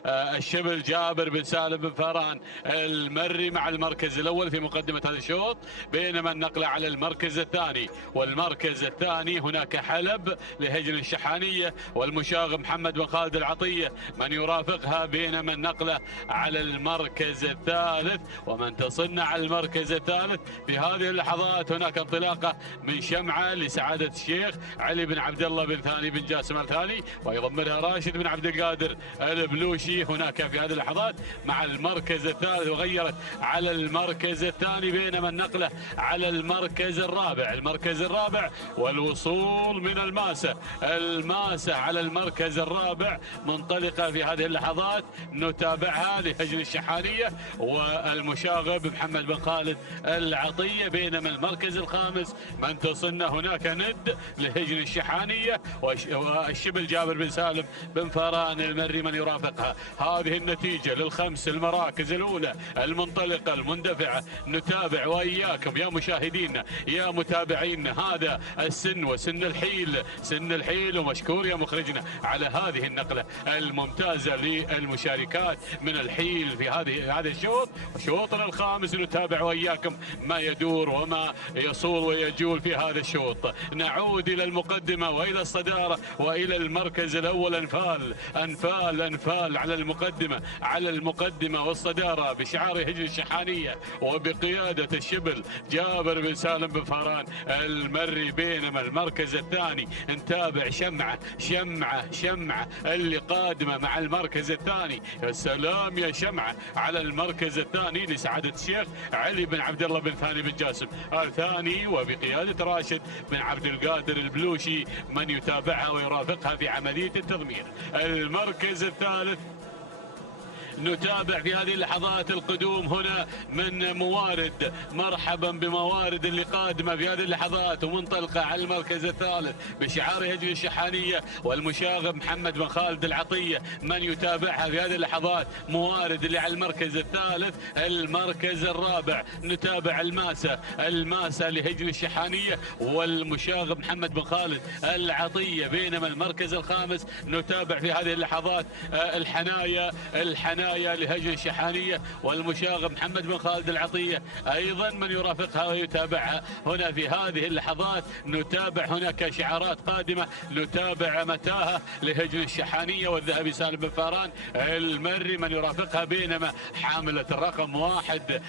الشبل جابر بن سالم بن فاران المري مع المركز الأول في مقدمة هذا الشوط. بينما النقلة على المركز الثاني، والمركز الثاني هناك حلب لهجن الشحانية والمشاغب محمد بن خالد العطية من يرافقها. بينما النقلة على المركز الثالث ومن تصنع على المركز الثالث في هذه اللحظات هناك انطلاقة من شمعة لسعادة الشيخ علي بن عبد الله بن ثاني بن جاسم الثاني، ويضمرها راشد بن عبد القادر البلوشي هناك في هذه اللحظات مع المركز الثالث، وغيرت على المركز الثاني. بينما النقلة على المركز الرابع والوصول من الماسة على المركز الرابع منطلقة في هذه اللحظات. نتابعها لهجن الشحانية والمشاغب محمد بن خالد العطية. بينما المركز الخامس من تصن هناك ند لهجن الشحانية والشبل جابر بن سالم بن فاران المري من يرافقها. هذه النتيجة للخمس المراكز الأولى المنطلقة المندفعة. نتابع وإياكم يا مشاهدينا يا متابعينا هذا السن وسن الحيل، سن الحيل. ومشكور يا مخرجنا على هذه النقلة الممتازة للمشاركات من الحيل في هذا الشوط. وشوطنا الخامس نتابع وإياكم ما يدور وما يصول ويجول في هذا الشوط. نعود إلى المقدمة وإلى الصدارة وإلى المركز الأول. أنفال على المقدمة والصدارة بشعار هجن الشحانية وبقيادة الشبل جابر بن سالم بن فاران المري. بينما المركز الثاني نتابع شمعة اللي قادمة مع المركز الثاني. يا سلام يا شمعة على المركز الثاني لسعادة الشيخ علي بن عبد الله بن ثاني بن جاسم الثاني، وبقيادة راشد بن عبد القادر البلوشي من يتابعها ويرافقها في عملية التضمير. المركز الثالث نتابع في هذه اللحظات القدوم هنا من موارد. مرحبا بموارد اللي قادمة في هذه اللحظات ومنطلقة على المركز الثالث بشعار هجن الشحانية والمشاغب محمد بن خالد العطية من يتابعها في هذه اللحظات. موارد اللي على المركز الثالث. المركز الرابع نتابع الماسة لهجن الشحانية والمشاغب محمد بن خالد العطية. بينما المركز الخامس نتابع في هذه اللحظات الحنايا لهجن الشحانية والمشاغب محمد بن خالد العطية أيضا من يرافقها ويتابعها. هنا في هذه اللحظات نتابع هناك شعارات قادمة. نتابع متاهة لهجن الشحانية والذهبي سالم بن فاران المري من يرافقها. بينما حاملة الرقم 1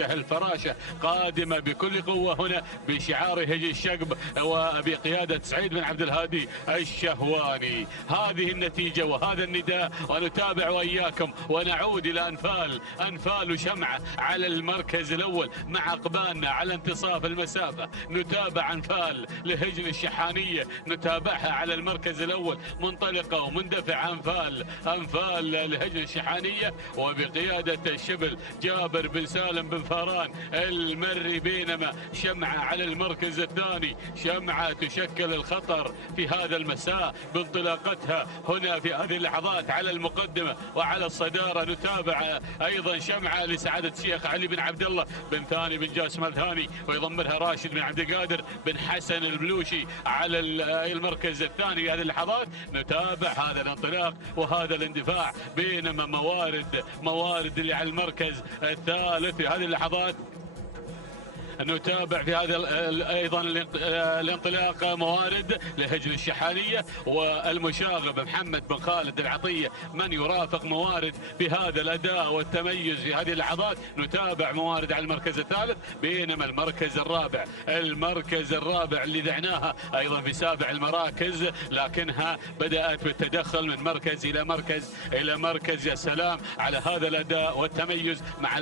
الفراشة قادمة بكل قوة هنا بشعار هجن الشقب وبقيادة سعيد بن عبد الهادي الشهواني. هذه النتيجة وهذا النداء. ونتابع وإياكم ونعود إلى أنفال وشمعة على المركز الأول مع أقبالنا على انتصاف المسافة. نتابع أنفال لهجن الشحانية نتابعها على المركز الأول منطلقة ومندفع. أنفال لهجن الشحانية وبقيادة الشبل جابر بن سالم بن فاران المري. بينما شمعة على المركز الثاني. شمعة تشكل الخطر في هذا المساء بانطلاقتها هنا في هذه اللحظات على المقدمة وعلى وعلى الصدارة نتابع أيضا شمعة لسعادة الشيخ علي بن عبد الله بن ثاني بن جاسم الثاني، ويضمنها راشد بن عبد القادر بن حسن البلوشي على المركز الثاني. في هذه اللحظات نتابع هذا الانطلاق وهذا الاندفاع، بينما موارد اللي على المركز الثالث في هذه اللحظات نتابع في هذا ايضا الانطلاق موارد لهجن الشحانيه والمشاغب محمد بن خالد العطيه من يرافق موارد بهذا الاداء والتميز في هذه اللحظات. نتابع موارد على المركز الثالث، بينما المركز الرابع اللي دعناها ايضا في سابع المراكز، لكنها بدات بالتدخل من مركز الى مركز. يا سلام على هذا الاداء والتميز مع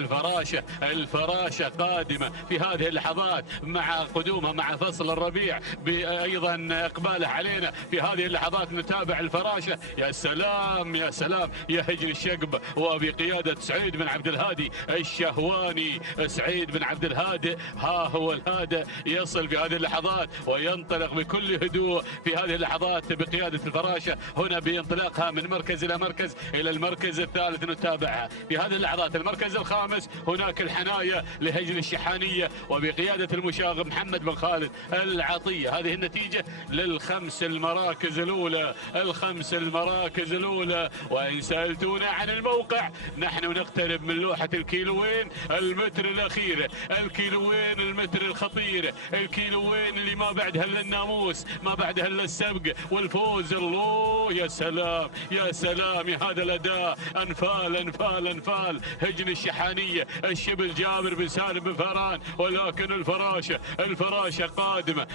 الفراشه قادمه في هذه اللحظات مع قدومها مع فصل الربيع ايضا اقباله علينا في هذه اللحظات. نتابع الفراشه. يا سلام يا سلام يا هجن الشقب وبقياده سعيد بن عبد الهادي الشهواني. سعيد بن عبد الهادي ها هو الهادئ يصل في هذه اللحظات وينطلق بكل هدوء في هذه اللحظات بقياده الفراشه هنا بانطلاقها من مركز الى مركز الى المركز الثالث. نتابعها في هذه اللحظات. المركز الخامس هناك الحنايه لهجن الشحانيه وبقيادة المشاغب محمد بن خالد العطية. هذه النتيجة للخمس المراكز الأولى. وإن سألتونا عن الموقع، نحن نقترب من لوحة الكيلوين المتر الأخيرة، الكيلوين المتر الخطير، الكيلوين اللي ما بعدها إلا الناموس، ما بعدها إلا السبق والفوز. الله يا سلام يا سلام يا هذا الأداء. أنفال هجن الشحانية، الشبل جابر بن سالم بن فاران، ولكن الفراشة قادمة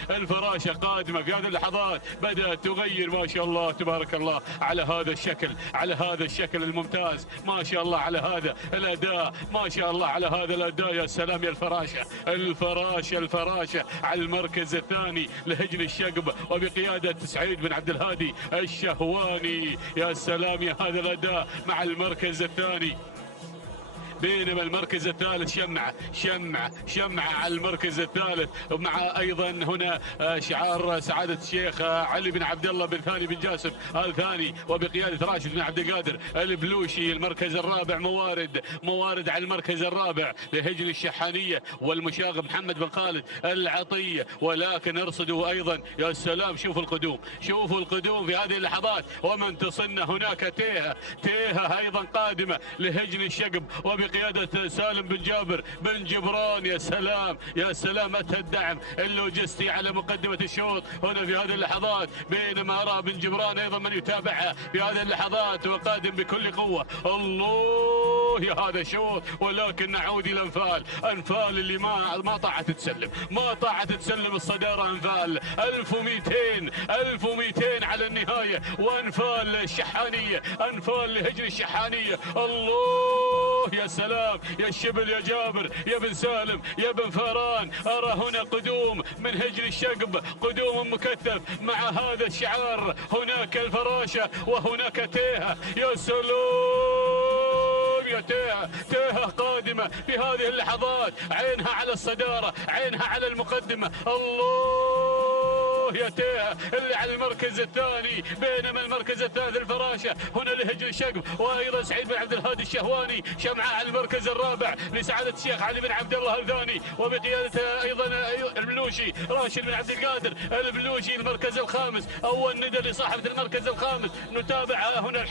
في هذه اللحظات. بدأت تغير ما شاء الله تبارك الله على هذا الشكل الممتاز، ما شاء الله على هذا الأداء، ما شاء الله على هذا الأداء. يا سلام يا الفراشة على المركز الثاني لهجن الشقب وبقيادة سعيد بن عبد الهادي الشهواني. يا سلام يا هذا الأداء مع المركز الثاني. بينما المركز الثالث شمعة على المركز الثالث، مع ايضا هنا شعار سعادة الشيخ علي بن عبد الله بن ثاني بن جاسم الثاني وبقيادة راشد بن عبد القادر البلوشي. المركز الرابع موارد على المركز الرابع لهجن الشحانية والمشاغب محمد بن خالد العطية. ولكن ارصدوا ايضا يا سلام، شوفوا القدوم في هذه اللحظات. ومن تصلنا هناك تيها ايضا قادمة لهجن الشقب وبقيادة سالم بن جابر بن جبران. يا سلام أتى الدعم اللوجستي على مقدمة الشوط هنا في هذه اللحظات. بينما أرى بن جبران أيضا من يتابعها في هذه اللحظات وقادم بكل قوة. الله يا هذا الشوط. ولكن نعود إلى أنفال اللي ما طاعت تسلم الصدارة. أنفال 1200 على النهاية، وأنفال الشحانية، أنفال لهجن الشحانية. الله يا سلام يا الشبل يا جابر يا بن سالم يا بن فاران. أرى هنا قدوم من هجن الشقب، قدوم مكثف مع هذا الشعار. هناك الفراشة وهناك تيها. يا سلام يا تيها قادمة في هذه اللحظات، عينها على الصدارة، عينها على المقدمة. الله يا تيها اللي على المركز الثاني. بينما المركز الثالث الفراشة هنا لهجن الشقب وايضا سعيد بن عبد الهادي الشهواني. شمعة على المركز الرابع لسعادة الشيخ علي بن عبد الله الثاني وبقيادته ايضا البلوشي راشد بن عبد القادر البلوشي. المركز الخامس اول ندى لصاحبة المركز الخامس. نتابع هنا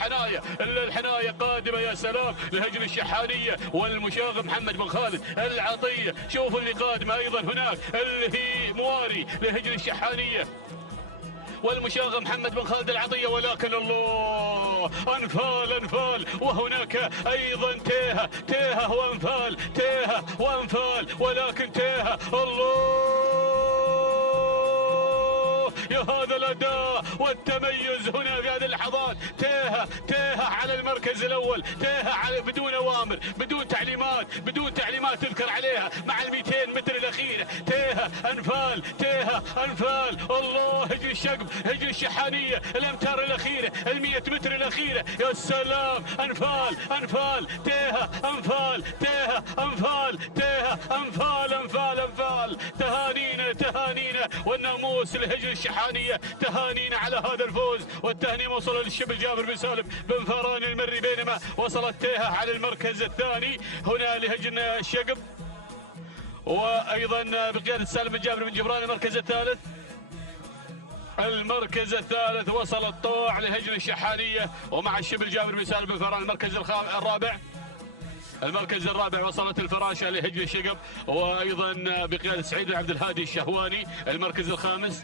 الحناية قادمة. يا سلام لهجن الشحانية والمشاغب محمد بن خالد العطية. شوفوا اللي قادمة ايضا هناك اللي هي مواري لهجن الشحانية والمشاغب محمد بن خالد العطية. ولكن الله أنفال وهناك أيضا تيها وأنفال ولكن تيها. الله يا هذا الأداء والتميز هنا في هذه اللحظات. تيها على المركز الأول، تيها على بدون أوامر، بدون تعليمات تذكر عليها مع 200 متر الأخيرة. تيها أنفال. الله هجن الشقب، هجن الشحانية، الأمتار الأخيرة، 100 متر الأخيرة. يا سلام أنفال تيها أنفال. تهانينا والناموس لهجن الشحانية. الشحانية. تهانينا على هذا الفوز، والتهنئة موصلة للشبل جابر بن سالم بن فاران المري، بينما وصلت تيها على المركز الثاني هنا لهجن الشقب، وايضا بقيادة سالم بن جابر بن جبران المركز الثالث. المركز الثالث وصل الطوع لهجن الشحانية، ومع الشبل جابر بن سالم بن فاران المركز الرابع. المركز الرابع وصلت الفراشة لهجن الشقب، وايضا بقيادة سعيد بن عبد الهادي الشهواني المركز الخامس.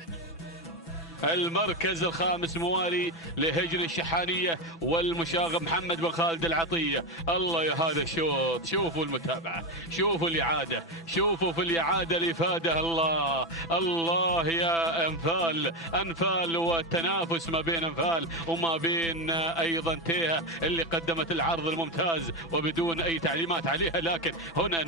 المركز الخامس موالي لهجن الشحانية والمشاغب محمد بن خالد العطية. الله يا هذا الشوط، شوفوا المتابعة، شوفوا الإعادة، شوفوا في الإعادة الإفادة. الله الله يا أنفال، أنفال والتنافس ما بين أنفال وما بين أيضا تيها اللي قدمت العرض الممتاز وبدون أي تعليمات عليها، لكن هنا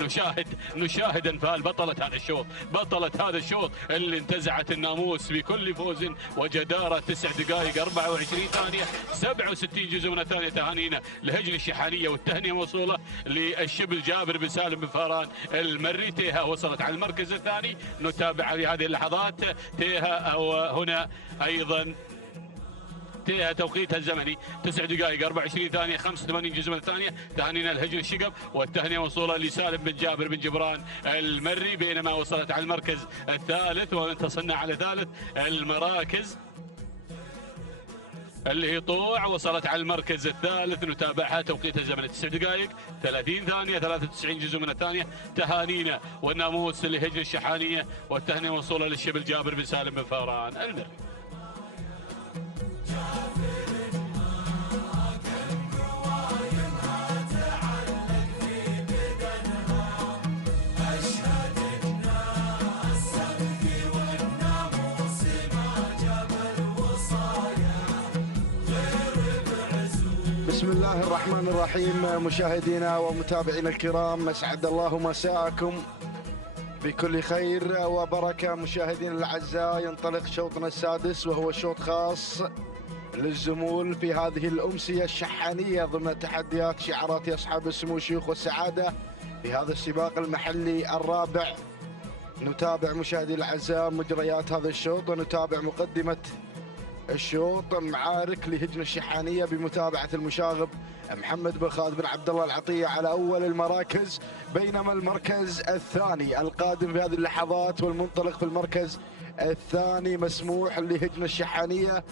نشاهد أنفال بطلة هذا الشوط، بطلة هذا الشوط اللي انتزعت الناموس بكل فوز وجدارة. 9 دقائق 24 ثانية 67 جزء من الثانية. تهانينا لهجن الشحانية، والتهنئة موصولة للشبل جابر بن سالم بن فاران المري. تيها وصلت على المركز الثاني، نتابع في هذه اللحظات تيها هنا أيضا تيها توقيتها الزمني 9 دقائق 24 ثانية 85 جزء من الثانية. تهانينا لهجن الشقب، والتهنئة موصولة لسالم بن جابر بن جبران المري، بينما وصلت على المركز الثالث، وانتصرنا على ثالث المراكز اللي هي طوع، وصلت على المركز الثالث. نتابعها توقيتها الزمني 9 دقائق 30 ثانية 93 جزء من الثانية. تهانينا والناموس لهجن الشحانية، والتهنئة موصولة للشبل جابر بن سالم بن فاران المري. بسم الله الرحمن الرحيم. مشاهدينا ومتابعينا الكرام، اسعد الله مساءكم بكل خير وبركة. مشاهدينا الأعزاء، ينطلق شوطنا السادس، وهو شوط خاص للزمول في هذه الأمسية الشحانية ضمن تحديات شعارات أصحاب السمو الشيوخ والسعادة في هذا السباق المحلي الرابع. نتابع مشاهدي الأعزاء مجريات هذا الشوط، ونتابع مقدمة الشوط. معارك لهجن الشحانية بمتابعة المشاغب محمد بن خالد بن عبد الله العطية على أول المراكز، بينما المركز الثاني القادم في هذه اللحظات والمنطلق في المركز الثاني مسموح لهجن الشحانية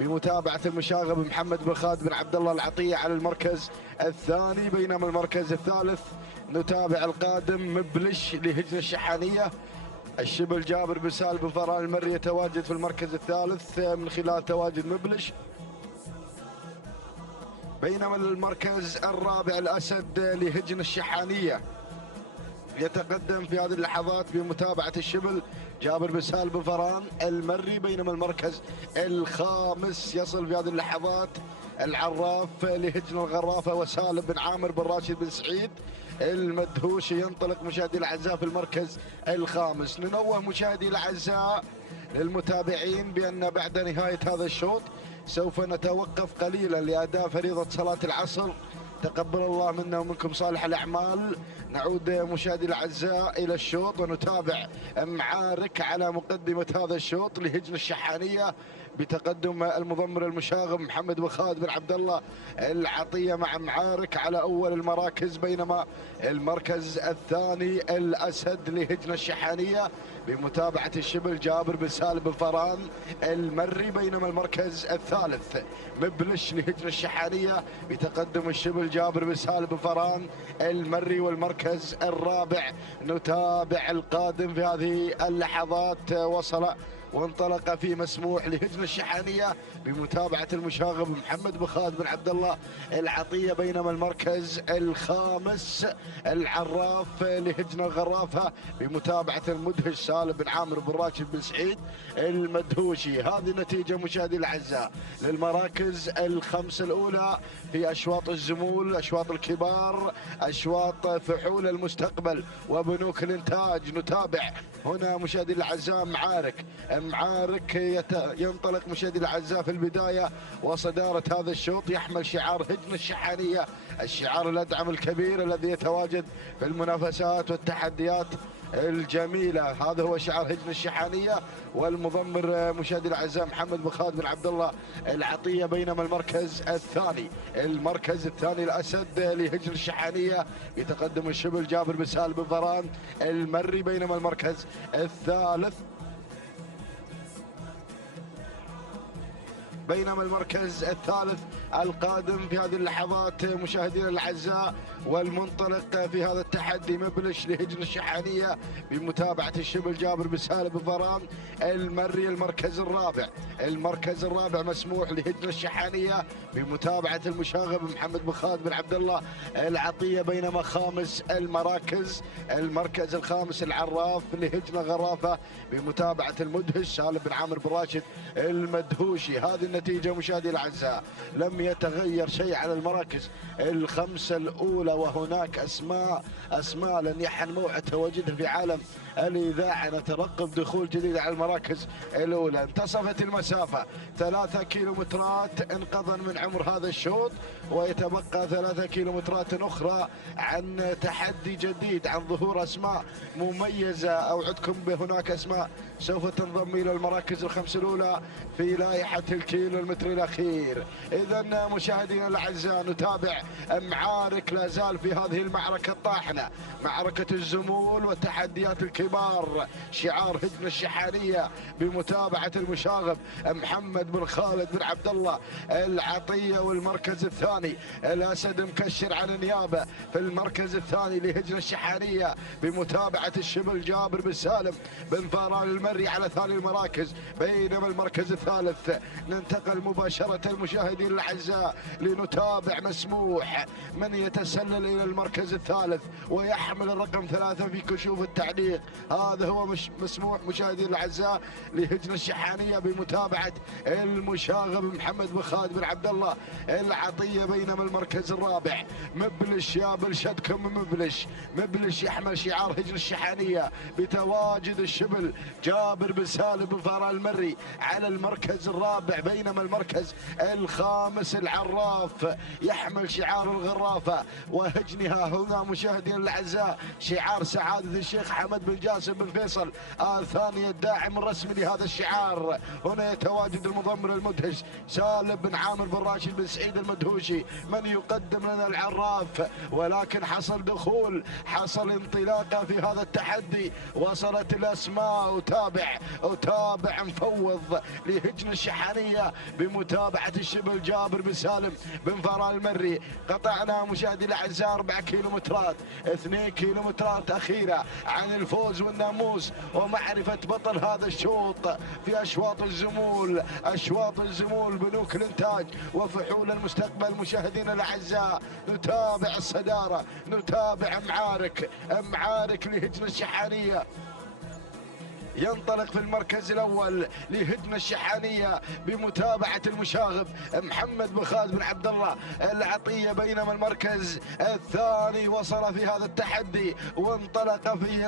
بمتابعة المشاغب محمد بن خالد بن عبد الله العطية على المركز الثاني، بينما المركز الثالث نتابع القادم مبلش لهجن الشحانية. الشبل جابر بن سالم بن فاران المري يتواجد في المركز الثالث من خلال تواجد مبلش، بينما المركز الرابع الأسد لهجن الشحانية يتقدم في هذه اللحظات بمتابعة الشبل جابر بن سالم بن فاران المري، بينما المركز الخامس يصل في هذه اللحظات العراف لهجن الغرافة وسالم بن عامر بن راشد بن سعيد المدهوشي. ينطلق مشاهدي الأعزاء في المركز الخامس. ننوه مشاهدي الأعزاء للمتابعين بأن بعد نهاية هذا الشوط سوف نتوقف قليلا لأداء فريضة صلاة العصر. تقبل الله منا ومنكم صالح الأعمال. نعود مشاهدي الأعزاء إلى الشوط، ونتابع معارك على مقدمة هذا الشوط لهجن الشحانية بتقدم المضمر المشاغب محمد بن خالد بن عبد الله العطية مع معارك على أول المراكز، بينما المركز الثاني الأسد لهجن الشحانية بمتابعة الشبل جابر بن سالم بن فاران المري، بينما المركز الثالث مبلش لهجن الشحانية بتقدم الشبل جابر بن سالم بن فاران المري، والمركز الرابع نتابع القادم في هذه اللحظات وصل وانطلق في مسموح لهجن الشحانية بمتابعة المشاغب محمد بن خالد بن عبد الله العطية، بينما المركز الخامس العراف لهجن الغرافة بمتابعة المدهش سالم بن عامر بن راشد بن سعيد المدهوشي. هذه نتيجة مشاهدي الأعزاء للمراكز الخمس الأولى في أشواط الزمول، أشواط الكبار، أشواط فحول المستقبل وبنوك الإنتاج. نتابع هنا مشاهدي الأعزاء معارك ينطلق مشاهدي الأعزاء في البداية، وصدارة هذا الشوط يحمل شعار هجن الشحانية، الشعار الأدعم الكبير الذي يتواجد في المنافسات والتحديات الجميلة. هذا هو شعار هجن الشحانية، والمضمر مشاهدي الاعزاء محمد بن خالد بن عبد الله العطية. بينما المركز الثاني الاسد لهجن الشحانية يتقدم الشبل جابر بن سالم بن فران المري. بينما المركز الثالث القادم في هذه اللحظات مشاهدينا الاعزاء والمنطلق في هذا التحدي مبلش لهجن الشحانية بمتابعة الشبل جابر بن سالم بن فران المري. المركز الرابع مسموح لهجن الشحانية بمتابعة المشاغب محمد بن خالد بن عبد الله العطية. بينما خامس المركز الخامس العراف لهجن غرافة بمتابعة المدهش سالم بن عامر بن راشد المدهوشي. هذه النتيجة مشاهدي الاعزاء، لم يتغير شيء على المراكز الخمسة الأولى، وهناك أسماء لن يحن موعد تواجدها في عالم الإذاعة. نترقب دخول جديد على المراكز الأولى. انتصفت المسافة 3 كيلومترات انقضى من عمر هذا الشوط، ويتبقى 3 كيلومترات أخرى عن تحدي جديد، عن ظهور أسماء مميزة. أوعدكم بهناك أسماء سوف تنضم إلى المراكز الخمس الأولى في لائحة الكيلومتر الأخير. إذا مشاهدينا الأعزاء نتابع معارك لا زال في هذه المعركة الطاحنة، معركة الزمول والتحديات الكبار. شعار هجن الشحانية بمتابعة المشاغب محمد بن خالد بن عبد الله العطية. والمركز الثاني الأسد مكشر عن النيابة في المركز الثاني لهجن الشحانية بمتابعة الشبل جابر بن سالم بن فران المري على ثاني المراكز. بينما المركز الثالث ننتقل مباشرة المشاهدين الأعزاء لنتابع مسموح من يتسلل إلى المركز الثالث ويحمل الرقم 3 في كشوف التعليق. هذا هو مسموح مشاهدين الأعزاء لهجن الشحانية بمتابعة المشاغب محمد بن خالد بن عبد الله العطية. بينما المركز الرابع مبلش يا بلشدكم مبلش يحمل شعار هجن الشحانية بتواجد الشبل جابر بن سالم بن فران المري على المركز الرابع. بينما المركز الخامس العراف يحمل شعار الغرافة وهجنها. هنا مشاهدينا الأعزاء شعار سعادة الشيخ حمد بن جاسم بن فيصل آل ثاني الداعم الرسمي لهذا الشعار. هنا يتواجد المضمر المدهش سالم بن عامر بن راشد بن سعيد المدهوشي من يقدم لنا العراف، ولكن حصل انطلاقه في هذا التحدي. وصلت الأسماء. أتابع مفوض لهجن الشحانية بمتابعة الشبل جابر بن سالم بن فران المري. قطعنا مشاهدي الأعزاء 4 كيلومترات، 2 كيلومترات أخيرة عن الفوز والناموس ومعرفة بطل هذا الشوط في أشواط الزمول بنوك الإنتاج وفحول المستقبل. مشاهدينا الأعزاء نتابع الصدارة، نتابع معارك لهجن الشحانية. ينطلق في المركز الأول لهجن الشحانية بمتابعة المشاغب محمد بن خالد بن عبد الله العطية. بينما المركز الثاني وصل في هذا التحدي وانطلق فيه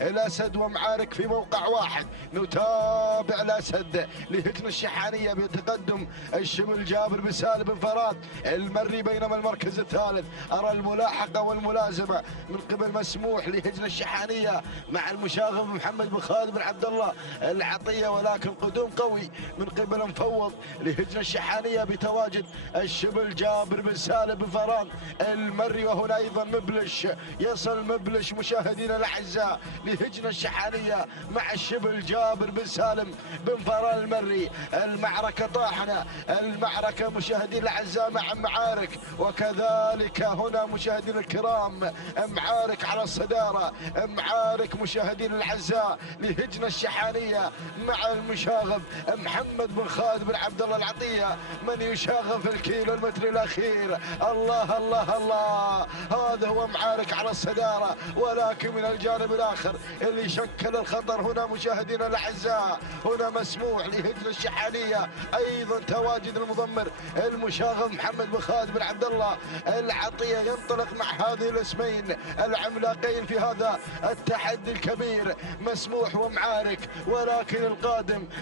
الأسد ومعارك في موقع واحد. نتابع الأسد لهجن الشحانية بتقدم الشبل جابر بن سالم بن فران المري. بينما المركز الثالث أرى الملاحقة والملازمة من قبل مسموح لهجن الشحانية مع المشاغب محمد بن خالد بن عبد الله العطية، ولكن قدوم قوي من قبل مفوض لهجن الشحانية بتواجد الشبل جابر بن سالم بن فران المري. وهنا أيضا يصل مبلش مشاهدينا الأعزاء لهجن الشحانية مع الشبل جابر بن سالم بن فران المري. المعركة طاحنة، المعركة مشاهدينا الأعزاء مع معارك، وكذلك هنا مشاهدينا الكرام معارك على الصدارة، معارك مشاهدينا الأعزاء لهجن الشحانية مع المشاغب محمد بن خالد بن عبد الله العطية من يشاغب في الكيلومتر الأخير. الله الله الله، هذا هو معارك على الصدارة. ولكن من الجانب الآخر اللي شكل الخطر هنا مشاهدينا الأعزاء، هنا مسموح لهجن الشحانية أيضا تواجد المضمر المشاغب محمد بن خالد بن عبد الله العطية. ينطلق مع هذه الاسمين العملاقين في هذا التحدي الكبير. مسموح مسموح ومعارك، ولكن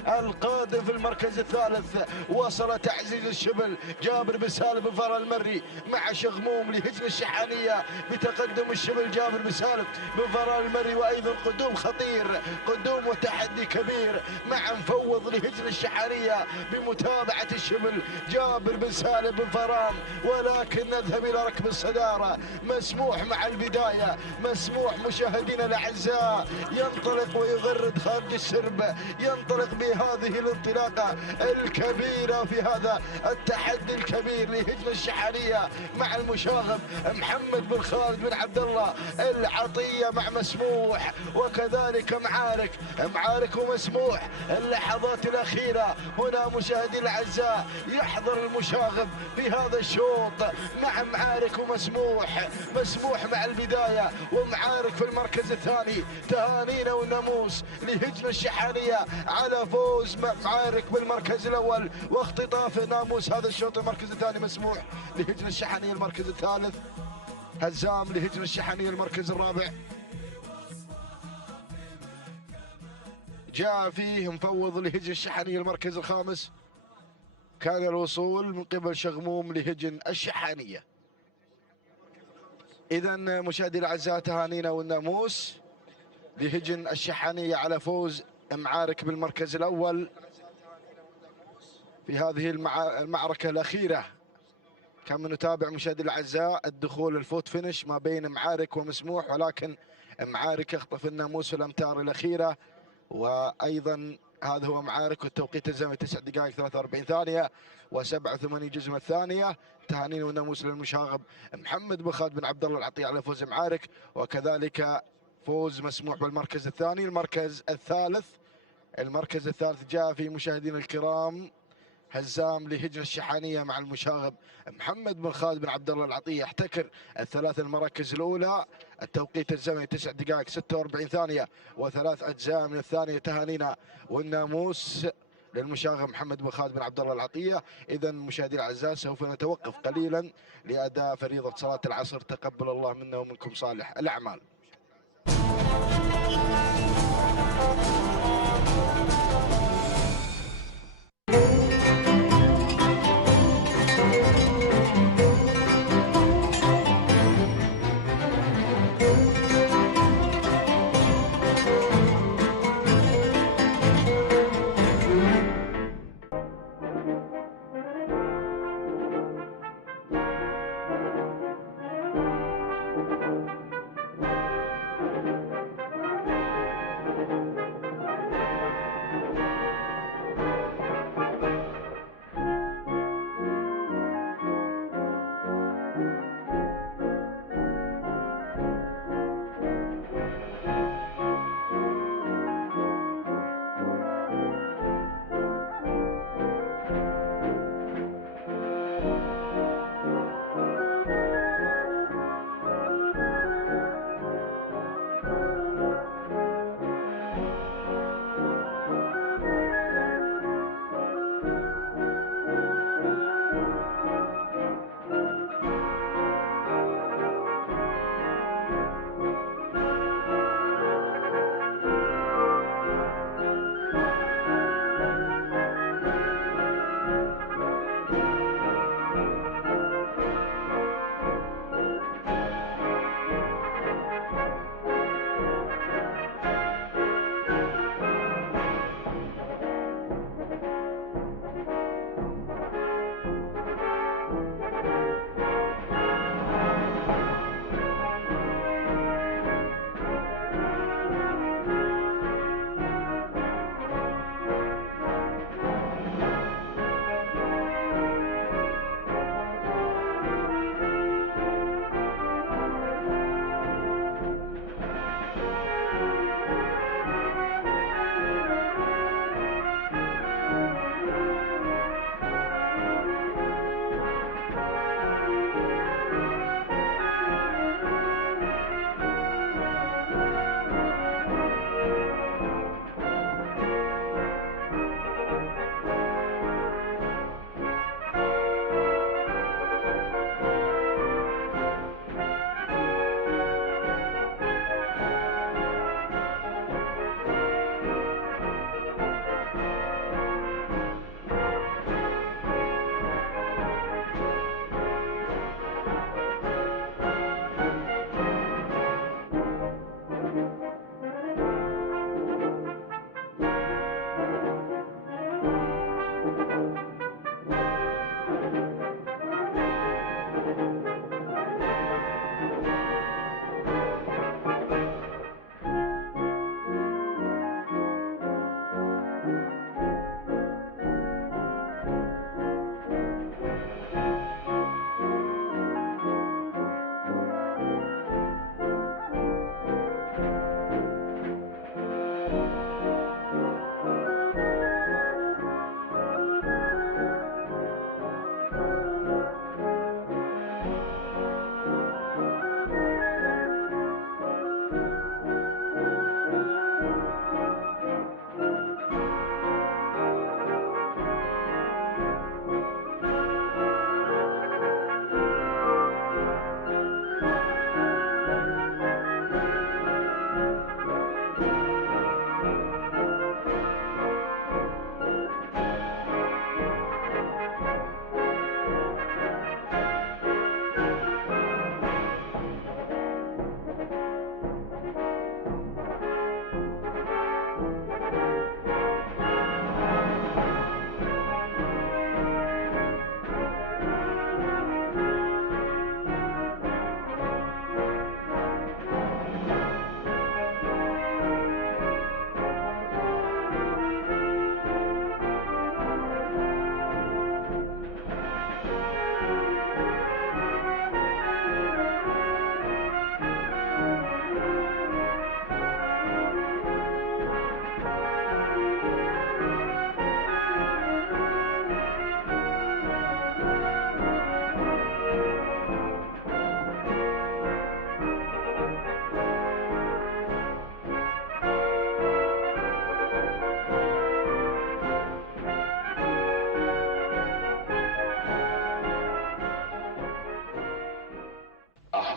القادم في المركز الثالث وصل تعزيز الشبل جابر بن سالم بن فرا المري مع شغموم لهجن الشحانية بتقدم الشبل جابر بن سالم بن فرا المري، وأيضا قدوم خطير، قدوم وتحدي كبير مع مفوض لهجن الشحانية بمتابعة الشبل جابر بن سالم بن فران. ولكن نذهب إلى ركب الصدارة. مسموح مع البداية، مسموح مشاهدينا الأعزاء ينطلق ويغرد خارج السرب، ينطلق بهذه الانطلاقة الكبيرة في هذا التحدي الكبير لهجن الشحانية مع المشاغب محمد بن خالد بن عبد الله العطية مع مسموح، وكذلك معارك ومسموح. اللحظات الأخيرة هنا مشاهدي الأعزاء يحضر المشاغب في هذا الشوط مع معارك ومسموح، مسموح مع البداية ومعارك في المركز الثاني. تهانينا والناموس لهجن الشحانية على فوز معارك بالمركز الأول واختطاف ناموس هذا الشوط. المركز الثاني مسموح لهجن الشحانية، المركز الثالث هزام لهجن الشحانية، المركز الرابع جاء فيه مفوض لهجن الشحانية، المركز الخامس كان الوصول من قبل شغموم لهجن الشحانية. إذا مشاهدي الأعزاء تهانينا والناموس لهجن الشحانية على فوز معارك بالمركز الأول في هذه المعركة الأخيرة. كان نتابع مشاهدي الأعزاء الدخول الفوت فينش ما بين معارك ومسموح، ولكن معارك يخطف الناموس في الأمتار الأخيرة. وأيضا هذا هو معارك والتوقيت الزمني 9 دقائق 43 ثانية و87 جزء من الثانية. تهانينا والناموس للمشاغب محمد بن خالد بن عبد الله العطية على فوز معارك، وكذلك فوز مسموح بالمركز الثاني. المركز الثالث جاء في مشاهدينا الكرام هزام لهجن الشحانية مع المشاغب محمد بن خالد بن عبد الله العطية، يحتكر الثلاث المراكز الأولى. التوقيت الزمني 9 دقائق 46 ثانية و3 أجزاء من الثانية. تهانينا والناموس للمشاغب محمد بن خالد بن عبد الله العطية. إذا مشاهدينا الأعزاء سوف نتوقف قليلا لأداء فريضة صلاة العصر. تقبل الله منا ومنكم صالح الأعمال.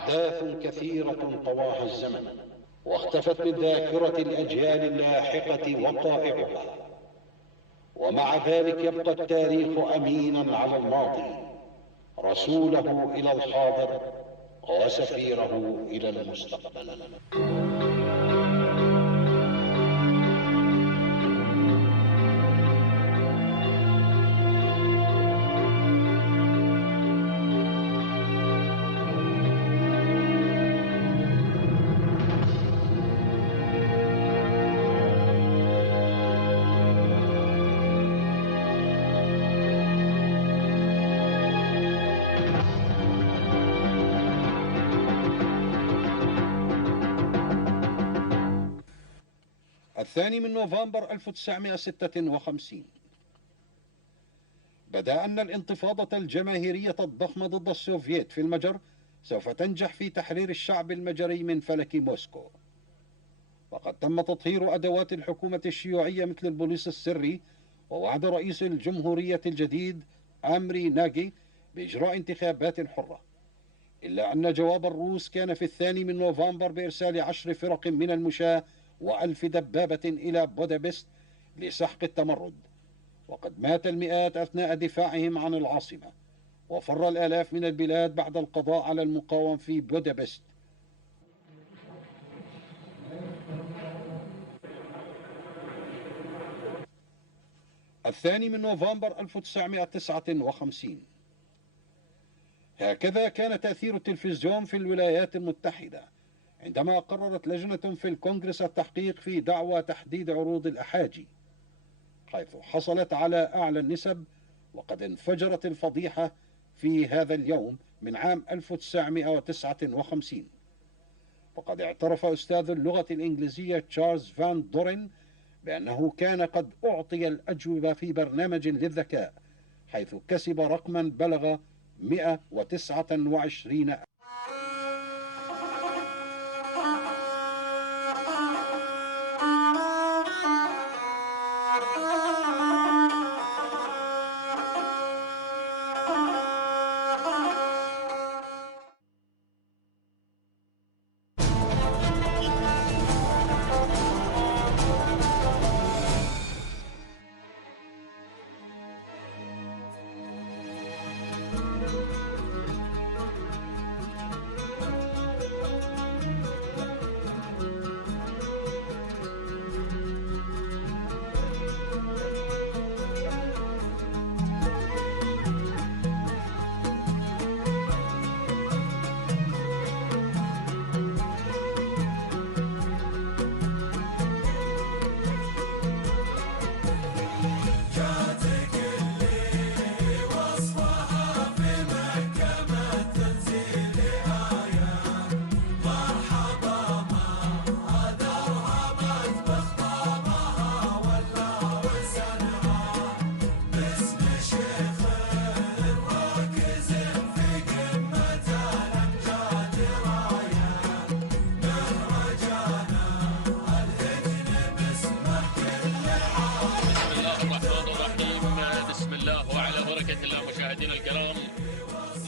أحداث كثيرة طواها الزمن واختفت من ذاكرة الأجيال اللاحقة وقائعها، ومع ذلك يبقى التاريخ أمينا على الماضي، رسوله إلى الحاضر وسفيره إلى المستقبل. الثاني من نوفمبر 1956 بدا أن الانتفاضة الجماهيرية الضخمة ضد السوفييت في المجر سوف تنجح في تحرير الشعب المجري من فلك موسكو. وقد تم تطهير أدوات الحكومة الشيوعية مثل البوليس السري، ووعد رئيس الجمهورية الجديد أمري ناجي بإجراء انتخابات حرة، إلا أن جواب الروس كان في الثاني من نوفمبر بإرسال 10 فرق من المشاة و1000 دبابة إلى بودابست لسحق التمرد. وقد مات المئات أثناء دفاعهم عن العاصمة، وفر الآلاف من البلاد بعد القضاء على المقاوم في بودابست. الثاني من نوفمبر 1959 هكذا كان تأثير التلفزيون في الولايات المتحدة عندما قررت لجنة في الكونغرس التحقيق في دعوى تحديد عروض الأحاجي، حيث حصلت على أعلى النسب. وقد انفجرت الفضيحة في هذا اليوم من عام 1959، وقد اعترف أستاذ اللغة الإنجليزية تشارلز فان دورين بأنه كان قد أعطي الأجوبة في برنامج للذكاء، حيث كسب رقما بلغ 129.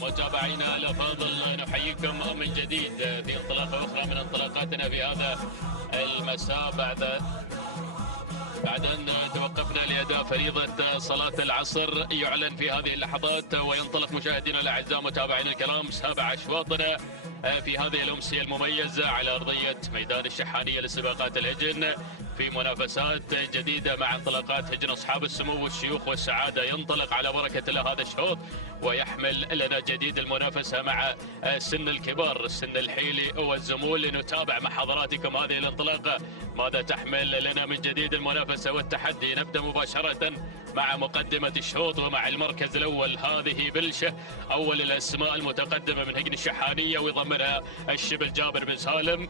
متابعينا الافاضل، نحييكم من جديد في انطلاقه اخرى من انطلاقاتنا في هذا المساء بعد ان توقفنا لاداء فريضه صلاه العصر. يعلن في هذه اللحظات وينطلق مشاهدينا الاعزاء متابعينا الكرام 7 اشواطنا في هذه الامسيه المميزه على ارضيه ميدان الشحانيه لسباقات الهجن في منافسات جديدة مع انطلاقات هجن أصحاب السمو والشيوخ والسعادة. ينطلق على بركة الله هذا الشوط ويحمل لنا جديد المنافسة مع سن الكبار، السن الحيلي والزمول. لنتابع مع حضراتكم هذه الانطلاقة ماذا تحمل لنا من جديد المنافسة والتحدي. نبدأ مباشرة مع مقدمة الشوط ومع المركز الأول. هذه بلشة أول الأسماء المتقدمة من هجن الشحانية، ويضمنها الشبل جابر بن سالم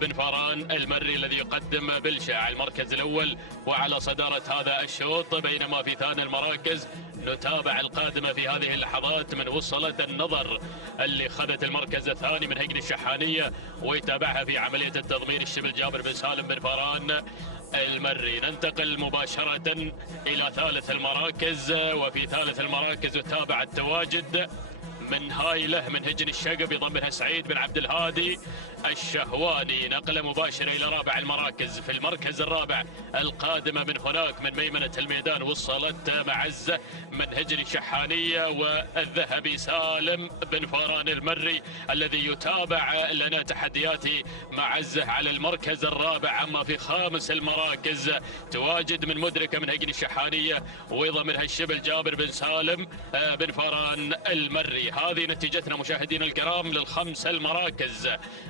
بن فاران المري الذي يقدم بلشة على المركز الأول وعلى صدارة هذا الشوط. بينما في ثاني المراكز نتابع القادمة في هذه اللحظات من وصلت النظر اللي خذت المركز الثاني من هجن الشحانية، ويتابعها في عملية التضمير الشبل جابر بن سالم بن فاران المري. ننتقل مباشرة إلى ثالث المراكز، وفي ثالث المراكز نتابع التواجد من هايله من هجن الشقب يضمنها سعيد بن عبد الهادي الشهواني. نقله مباشره الى رابع المراكز. في المركز الرابع القادمه من هناك من ميمنه الميدان وصلت معزه من هجن الشحانيه والذهبي سالم بن فاران المري الذي يتابع لنا تحديات معزه على المركز الرابع. اما في خامس المراكز تواجد من مدركه من هجن الشحانيه ويضمنها الشبل جابر بن سالم بن فاران المري. هذه نتيجتنا مشاهدينا الكرام للخمس المراكز،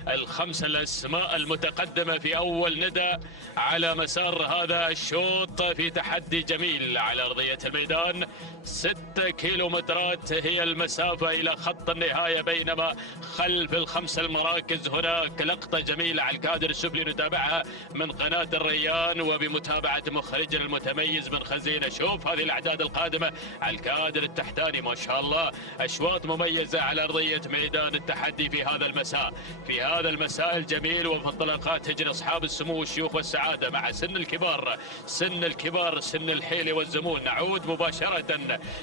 الخمس الاسماء المتقدمه في اول ندى على مسار هذا الشوط في تحدي جميل على ارضيه الميدان. 6 كيلومترات هي المسافه الى خط النهايه، بينما خلف الخمس المراكز هناك لقطه جميله على الكادر السفلي نتابعها من قناه الريان وبمتابعه مخرجنا المتميز من خزينه. شوف هذه الاعداد القادمه على الكادر التحتاني، ما شاء الله اشواط مميزه على ارضيه ميدان التحدي في هذا المساء، في هذا المساء الجميل. وفي انطلاقات هجن اصحاب السمو والشيوخ والسعاده مع سن الكبار، سن الكبار، سن الحيل والزمون. نعود مباشره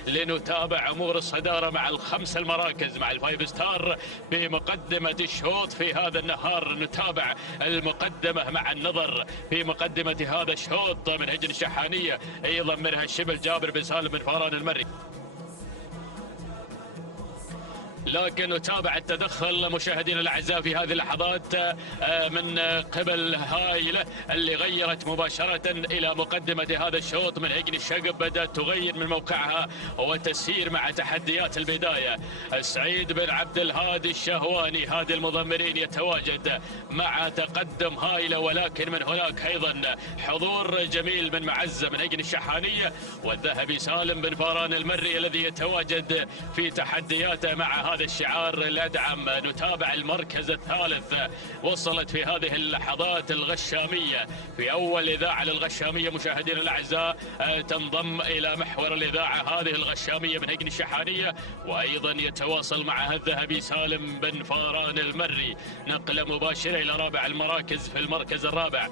لنتابع امور الصداره مع الخمس المراكز مع الفايف ستار بمقدمه الشوط في هذا النهار. نتابع المقدمه مع النظر في مقدمه هذا الشوط من هجن الشحانيه ايضا منها الشبل جابر بن سالم بن فاران المري. لكن نتابع التدخل مشاهدينا الاعزاء في هذه اللحظات من قبل هايله اللي غيرت مباشره الى مقدمه هذا الشوط من هجن الشقب، بدات تغير من موقعها وتسير مع تحديات البدايه. سعيد بن عبد الهادي الشهواني هادي المضمرين يتواجد مع تقدم هايله، ولكن من هناك ايضا حضور جميل من معزه من هجن الشحانيه والذهبي سالم بن فاران المري الذي يتواجد في تحدياته مع هذا الشعار الأدعم. نتابع المركز الثالث. وصلت في هذه اللحظات الغشامية في أول إذاعة للغشامية مشاهدينا الأعزاء، تنضم إلى محور الإذاعة هذه الغشامية من هجن الشحانية، وأيضا يتواصل معها الذهبي سالم بن فاران المري. نقلة مباشرة إلى رابع المراكز. في المركز الرابع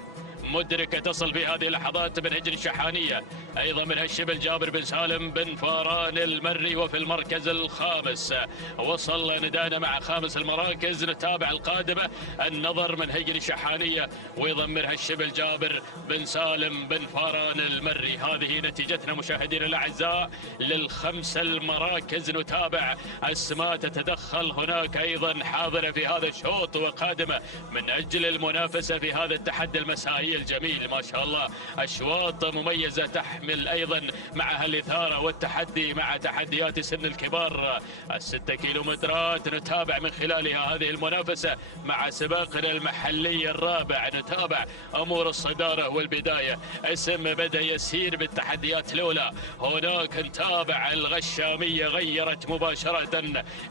مدركة تصل في هذه اللحظات من هجن الشحانية أيضا من الشبل جابر بن سالم بن فاران المري. وفي المركز الخامس وصل ندانا مع خامس المراكز. نتابع القادمة النظر من هجن الشحانية ويضمرها الشبل جابر بن سالم بن فاران المري. هذه نتيجتنا مشاهدينا الأعزاء للخمس المراكز. نتابع أسماء تتدخل هناك أيضا حاضرة في هذا الشوط وقادمة من أجل المنافسة في هذا التحدي المسائي الجميل. ما شاء الله أشواط مميزة تحمل أيضا معها الإثارة والتحدي مع تحديات سن الكبار. 6 كيلومترات نتابع من خلالها هذه المنافسة مع سباقنا المحلي الرابع. نتابع أمور الصدارة والبداية. اسم بدأ يسير بالتحديات الأولى. هناك نتابع الغشامية غيرت مباشرة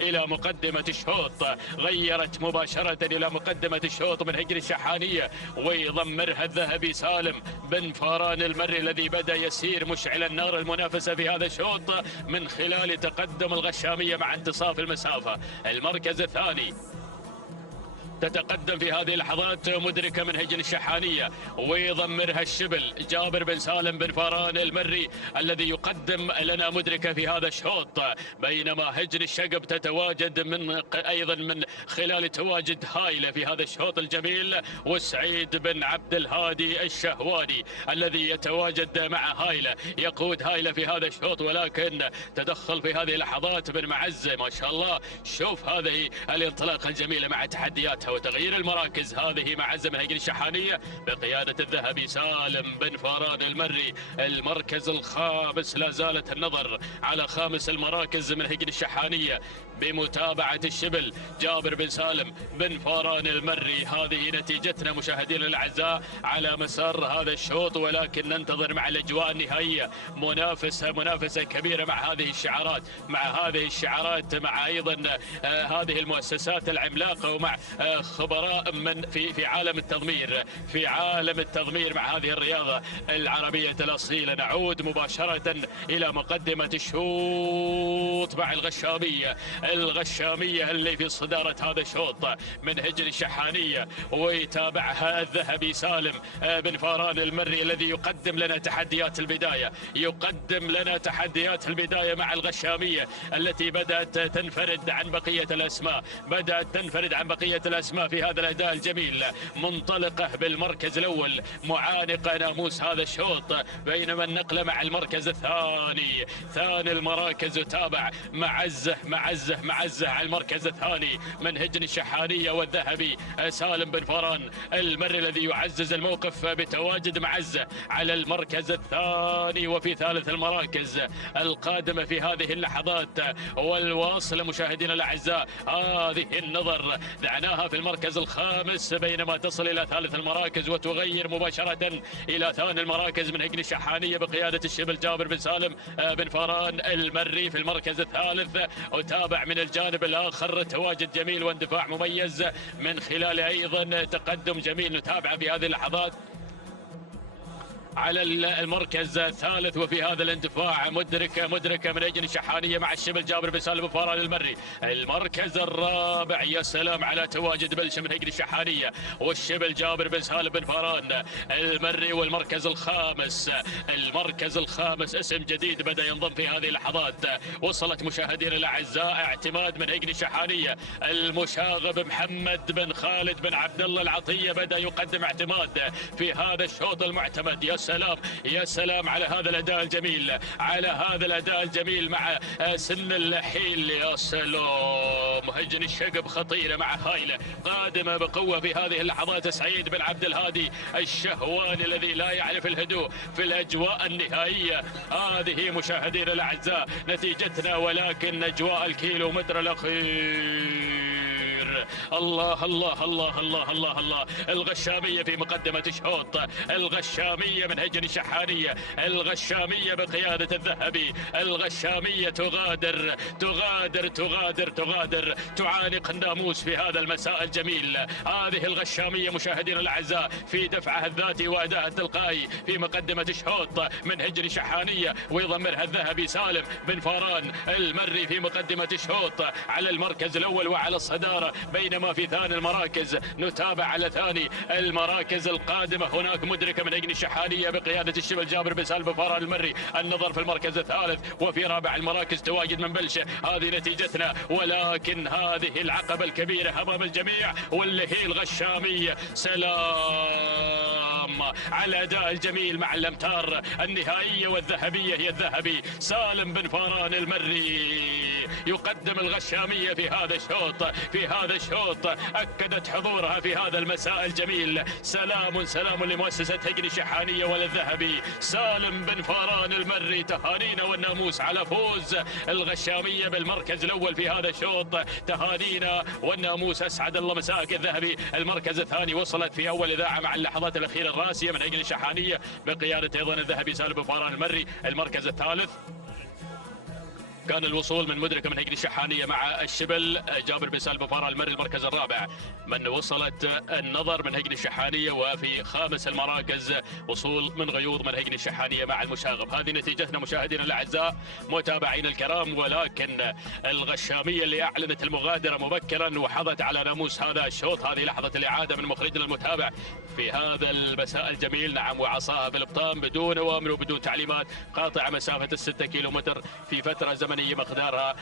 إلى مقدمة الشوط، غيرت مباشرة إلى مقدمة الشوط من هجن الشحانية ويضمرها الذهبي سالم بن فاران المري الذي بدأ يسير مشعل النار المنافسة في هذا الشوط من خلال تقدم الغشامية مع انتصاف المسافة. المركز الثاني تتقدم في هذه اللحظات مدركة من هجن الشحانية ويضمرها الشبل جابر بن سالم بن فاران المري الذي يقدم لنا مدركة في هذا الشوط، بينما هجن الشقب تتواجد أيضا من خلال تواجد هايلة في هذا الشوط الجميل، وسعيد بن عبد الهادي الشهواني الذي يتواجد مع هايلة، يقود هايلة في هذا الشوط، ولكن تدخل في هذه اللحظات من معزة. ما شاء الله شوف هذه الانطلاقة الجميلة مع تحدياتها وتغيير المراكز. هذه معزة من هجن الشحانية بقيادة الذهبي سالم بن فاران المري. المركز الخامس لا زالت النظر على خامس المراكز من هجن الشحانية بمتابعة الشبل جابر بن سالم بن فاران المري. هذه نتيجتنا مشاهدينا الأعزاء على مسار هذا الشوط، ولكن ننتظر مع الأجواء النهائية منافسة كبيرة مع هذه الشعارات، مع أيضا هذه المؤسسات العملاقة ومع خبراء من في عالم التضمير مع هذه الرياضة العربية الأصيلة. نعود مباشرة إلى مقدمة الشوط مع الغشامية اللي في صدارة هذا الشوط من هجن الشحانية، ويتابعها الذهبي سالم بن فاران المري الذي يقدم لنا تحديات البداية مع الغشامية التي بدأت تنفرد عن بقية الأسماء في هذا الأداء الجميل. منطلقة بالمركز الأول معانقة ناموس هذا الشوط، بينما النقلة مع المركز الثاني. ثاني المراكز يتابع معزة على المركز الثاني من هجن الشحانية والذهبي سالم بن فاران المري الذي يعزز الموقف بتواجد معزة على المركز الثاني. وفي ثالث المراكز القادمة في هذه اللحظات والواصلة مشاهدينا الأعزاء، هذه النظر دعناها في المركز الخامس بينما تصل إلى ثالث المراكز وتغير مباشرة إلى ثاني المراكز من هجن الشحانية بقيادة الشبل جابر بن سالم بن فاران المري في المركز الثالث. وتابع من الجانب الآخر تواجد جميل واندفاع مميز من خلال أيضا تقدم جميل نتابعه في هذه اللحظات على المركز الثالث. وفي هذا الاندفاع مدركة من هجن الشحانية مع الشبل جابر بن سالم بن فاران المري. المركز الرابع، يا سلام على تواجد بلش من هجن الشحانية والشبل جابر بن سالم بن فاران المري. والمركز الخامس اسم جديد بدأ ينضم في هذه اللحظات. وصلت مشاهدينا الأعزاء اعتماد من هجن الشحانية، المشاغب محمد بن خالد بن عبد الله العطية بدأ يقدم اعتماد في هذا الشوط المعتمد. يا سلام على هذا الأداء الجميل مع سن اللحيل. يا سلام، هجن الشقب خطيرة مع هايلة قادمة بقوة في هذه اللحظات. سعيد بن عبد الهادي الشهواني الذي لا يعرف الهدوء في الأجواء النهائية. هذه مشاهدينا الأعزاء نتيجتنا، ولكن أجواء الكيلومتر الأخير. الله الله الله الله الله الله. الغشامية في مقدمة الشوط، الغشامية من هجن الشحانية، الغشامية بقيادة الذهبي. الغشامية تغادر تعانق الناموس في هذا المساء الجميل. هذه الغشامية مشاهدينا الأعزاء في دفعها الذاتي وأداء التلقائي في مقدمة الشوط من هجن الشحانية، ويضمرها الذهبي سالم بن فاران المري في مقدمة الشوط على المركز الأول وعلى الصدارة. بينما في ثاني المراكز نتابع على ثاني المراكز القادمة هناك مدركة من هجن الشحانية بقيادة الشبل جابر بن سالم بن فاران المري. النظر في المركز الثالث، وفي رابع المراكز تواجد من بلشة. هذه نتيجتنا، ولكن هذه العقبة الكبيرة أمام الجميع واللي هي الغشامية. سلام على الأداء الجميل مع الأمتار النهائية والذهبية. هي الذهبي سالم بن فاران المري يقدم الغشامية في هذا الشوط أكدت حضورها في هذا المساء الجميل. سلام لمؤسسة هجن الشحانية وللذهبي سالم بن فاران المري. تهانينا والناموس على فوز الغشامية بالمركز الأول في هذا الشوط. تهانينا والناموس، أسعد الله مساءك الذهبي. المركز الثاني وصلت في أول إذاعة مع اللحظات الأخيرة الراسية من هجن الشحانية بقيادة أيضا الذهبي سالم بن فاران المري. المركز الثالث كان الوصول من مدركة من هجن الشحانية مع الشبل جابر بن سالم بن فاران المري. المركز الرابع من وصلت النظر من هجن الشحانية. وفي خامس المراكز وصول من غيوض من هجن الشحانية مع المشاغب. هذه نتيجتنا مشاهدينا الأعزاء متابعين الكرام. ولكن الغشامية اللي أعلنت المغادرة مبكرا وحظت على ناموس هذا الشوط. هذه لحظة الإعادة من مخرجنا المتابع في هذا المساء الجميل. نعم، وعصاها بالابطام بدون أوامر وبدون تعليمات، قاطع مسافة 6 كيلومتر في فترة زمنية مقدارها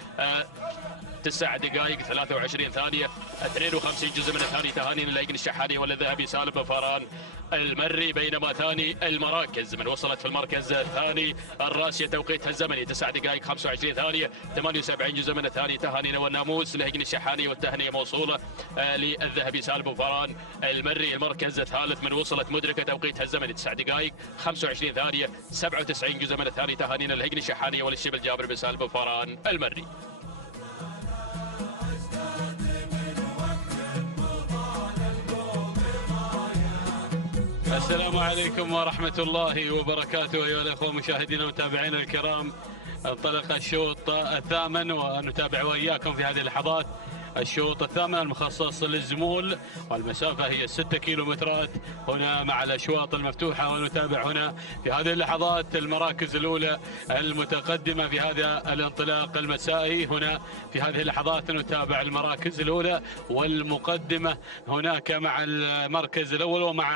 9 دقائق 23 ثانية 52 جزء من الثانية. تهانينا لهجن الشحانية والذهبي سالم بن فاران المري. بينما ثاني المراكز من وصلت في المركز الثاني الراسية توقيتها الزمني 9 دقائق 25 ثانية 78 جزء من الثانية. تهانينا والناموس لهجن الشحانية والتهنئة موصولة للذهبي سالم بن فاران المري. المركز الثالث من وصلت مدركة توقيتها الزمني 9 دقائق 25 ثانية 97 جزء من الثانية. تهانينا لهجن الشحانية وللشبل جابر بن سالم بن فاران المري. السلام عليكم ورحمة الله وبركاته أيها الأخوة مشاهدينا ومتابعينا الكرام. انطلق الشوط الثامن ونتابع وإياكم في هذه اللحظات الشوط الثامن المخصص للزمول، والمسافة هي 6 كيلومترات هنا مع الأشواط المفتوحة. ونتابع هنا في هذه اللحظات المراكز الأولى المتقدمة في هذا الانطلاق المسائي. هنا في هذه اللحظات نتابع المراكز الأولى والمقدمة هناك مع المركز الأول ومع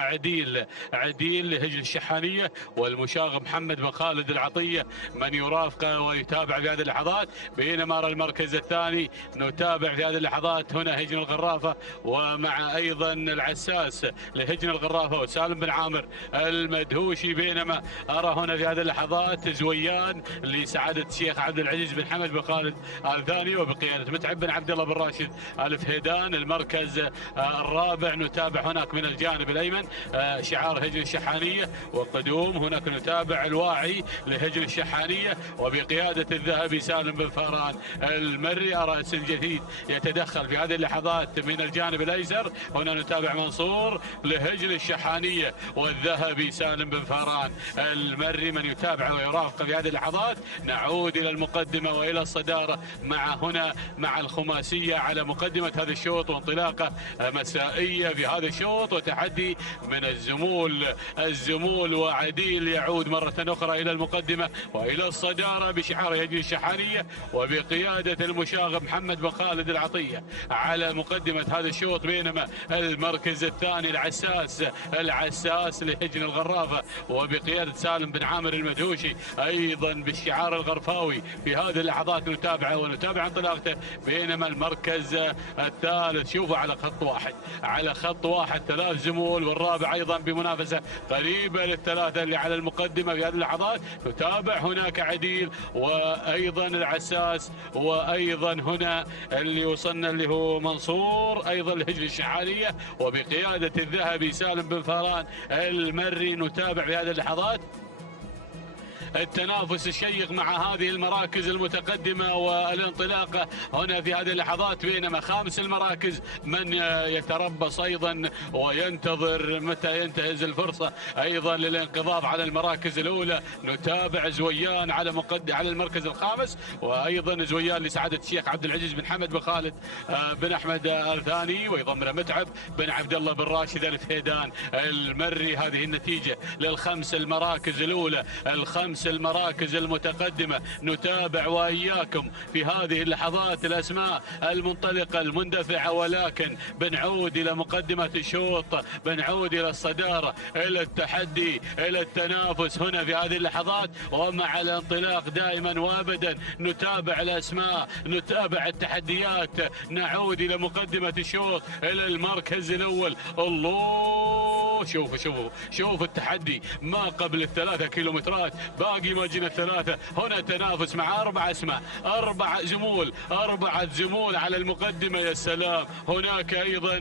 عديل لهجن الشحانية، والمشاغب محمد بن خالد العطية من يرافقه ويتابع في هذه اللحظات. بينما المركز الثاني نتابع في هذه اللحظات هنا هجن الغرافة ومع أيضا العساس لهجن الغرافة وسالم بن عامر المدهوشي. بينما أرى هنا في هذه اللحظات زويان لسعادة الشيخ عبد العزيز بن حمد بن خالد الثاني وبقيادة متعب بن عبد الله بن راشد الفهيدان. المركز الرابع نتابع هناك من الجانب الأيمن شعار هجن الشحانية وقدوم. هناك نتابع الواعي لهجن الشحانية وبقيادة الذهبي سالم بن فاران المري. أرى اسم جديد يتدخل في هذه اللحظات من الجانب الأيسر. هنا نتابع منصور لهجن الشحانية والذهبي سالم بن فاران المري من يتابع ويرافق في هذه اللحظات. نعود إلى المقدمة وإلى الصدارة مع الخماسية على مقدمة هذا الشوط، وانطلاقة مسائية في هذا الشوط وتحدي من الزمول وعديل يعود مرة أخرى إلى المقدمة وإلى الصدارة بشعار هجن الشحانية وبقيادة المشاغب محمد بن خالد العطية على مقدمة هذا الشوط. بينما المركز الثاني العساس لهجن الغرافة وبقيادة سالم بن عامر المدهوشي أيضا بالشعار الغرفاوي في هذه اللحظات نتابعه ونتابع انطلاقته. بينما المركز الثالث شوفوا على خط واحد 3 زمول، والرابع أيضا بمنافسة قريبة للثلاثة اللي على المقدمة في هذه اللحظات. نتابع هناك عديل وأيضا العساس وأيضا هنا اللي وصلنا اللي هو منصور أيضا لهجن الشحانية وبقيادة الذهبي سالم بن فاران المري. نتابع في هذه اللحظات التنافس الشيق مع هذه المراكز المتقدمة والانطلاقة هنا في هذه اللحظات. بينما خامس المراكز من يتربص أيضا وينتظر متى ينتهز الفرصة أيضا للانقضاض على المراكز الأولى. نتابع زويان على المركز الخامس، وأيضا زويان لسعادة الشيخ عبد العزيز بن حمد بن خالد بن أحمد الثاني، ويضمن متعب بن عبد الله بن راشد الفهيدان المري. هذه النتيجة للخمس المراكز الأولى، الخمس المراكز المتقدمة. نتابع وإياكم في هذه اللحظات الأسماء المنطلقة المندفعة، ولكن بنعود إلى مقدمة الشوط، بنعود إلى الصدارة، إلى التحدي، إلى التنافس هنا في هذه اللحظات ومع الانطلاق دائما وابدا. نتابع الأسماء، نتابع التحديات، نعود إلى مقدمة الشوط إلى المركز الأول. الله، شوفوا التحدي ما قبل ال3 كيلومترات، باقي ما جينا ال3. هنا تنافس مع 4 أسماء، 4 زمول على المقدمة. يا سلام، هناك أيضا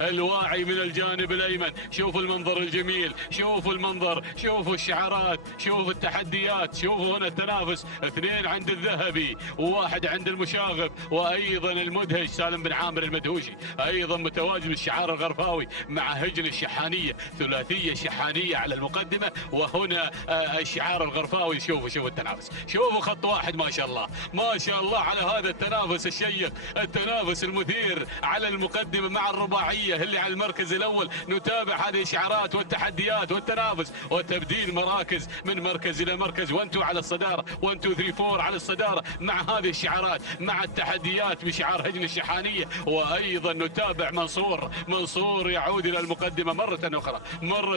الواعي من الجانب الأيمن. شوفوا المنظر الجميل، شوفوا المنظر، شوفوا الشعارات، شوفوا التحديات، شوفوا هنا التنافس. 2 عند الذهبي و1 عند المشاغب، وأيضا المدهش سالم بن عامر المدهوشي أيضا متواجد بالشعار الغرفاوي مع هجن الشحانية. ثلاثية شحانية على المقدمة وهنا الشعار الغرفاوي. شوفوا التنافس، شوفوا خط واحد. ما شاء الله على هذا التنافس الشيق، التنافس المثير على المقدمة مع الرباعية اللي على المركز الأول. نتابع هذه الشعارات والتحديات والتنافس وتبديل مراكز من مركز إلى مركز. 1 2 على الصدارة، 1 2 3 4 على الصدارة مع هذه الشعارات مع التحديات بشعار هجن الشحانية. وأيضا نتابع منصور يعود إلى المقدمة مرة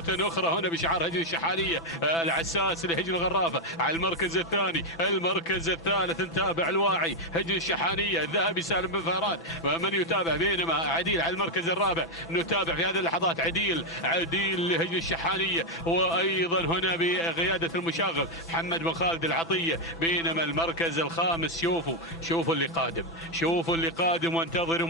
أخرى هنا بشعار هجن الشحانية. العساس لهجن الغرافة على المركز الثاني. المركز الثالث نتابع الواعي هجن الشحانية الذهبي سالم بن فاران ومن يتابع. بينما عديل على المركز الرابع. نتابع في هذه اللحظات عديل لهجن الشحانية، وأيضا هنا بقيادة المشاغب محمد بن خالد العطية. بينما المركز الخامس شوفوا اللي قادم وانتظروا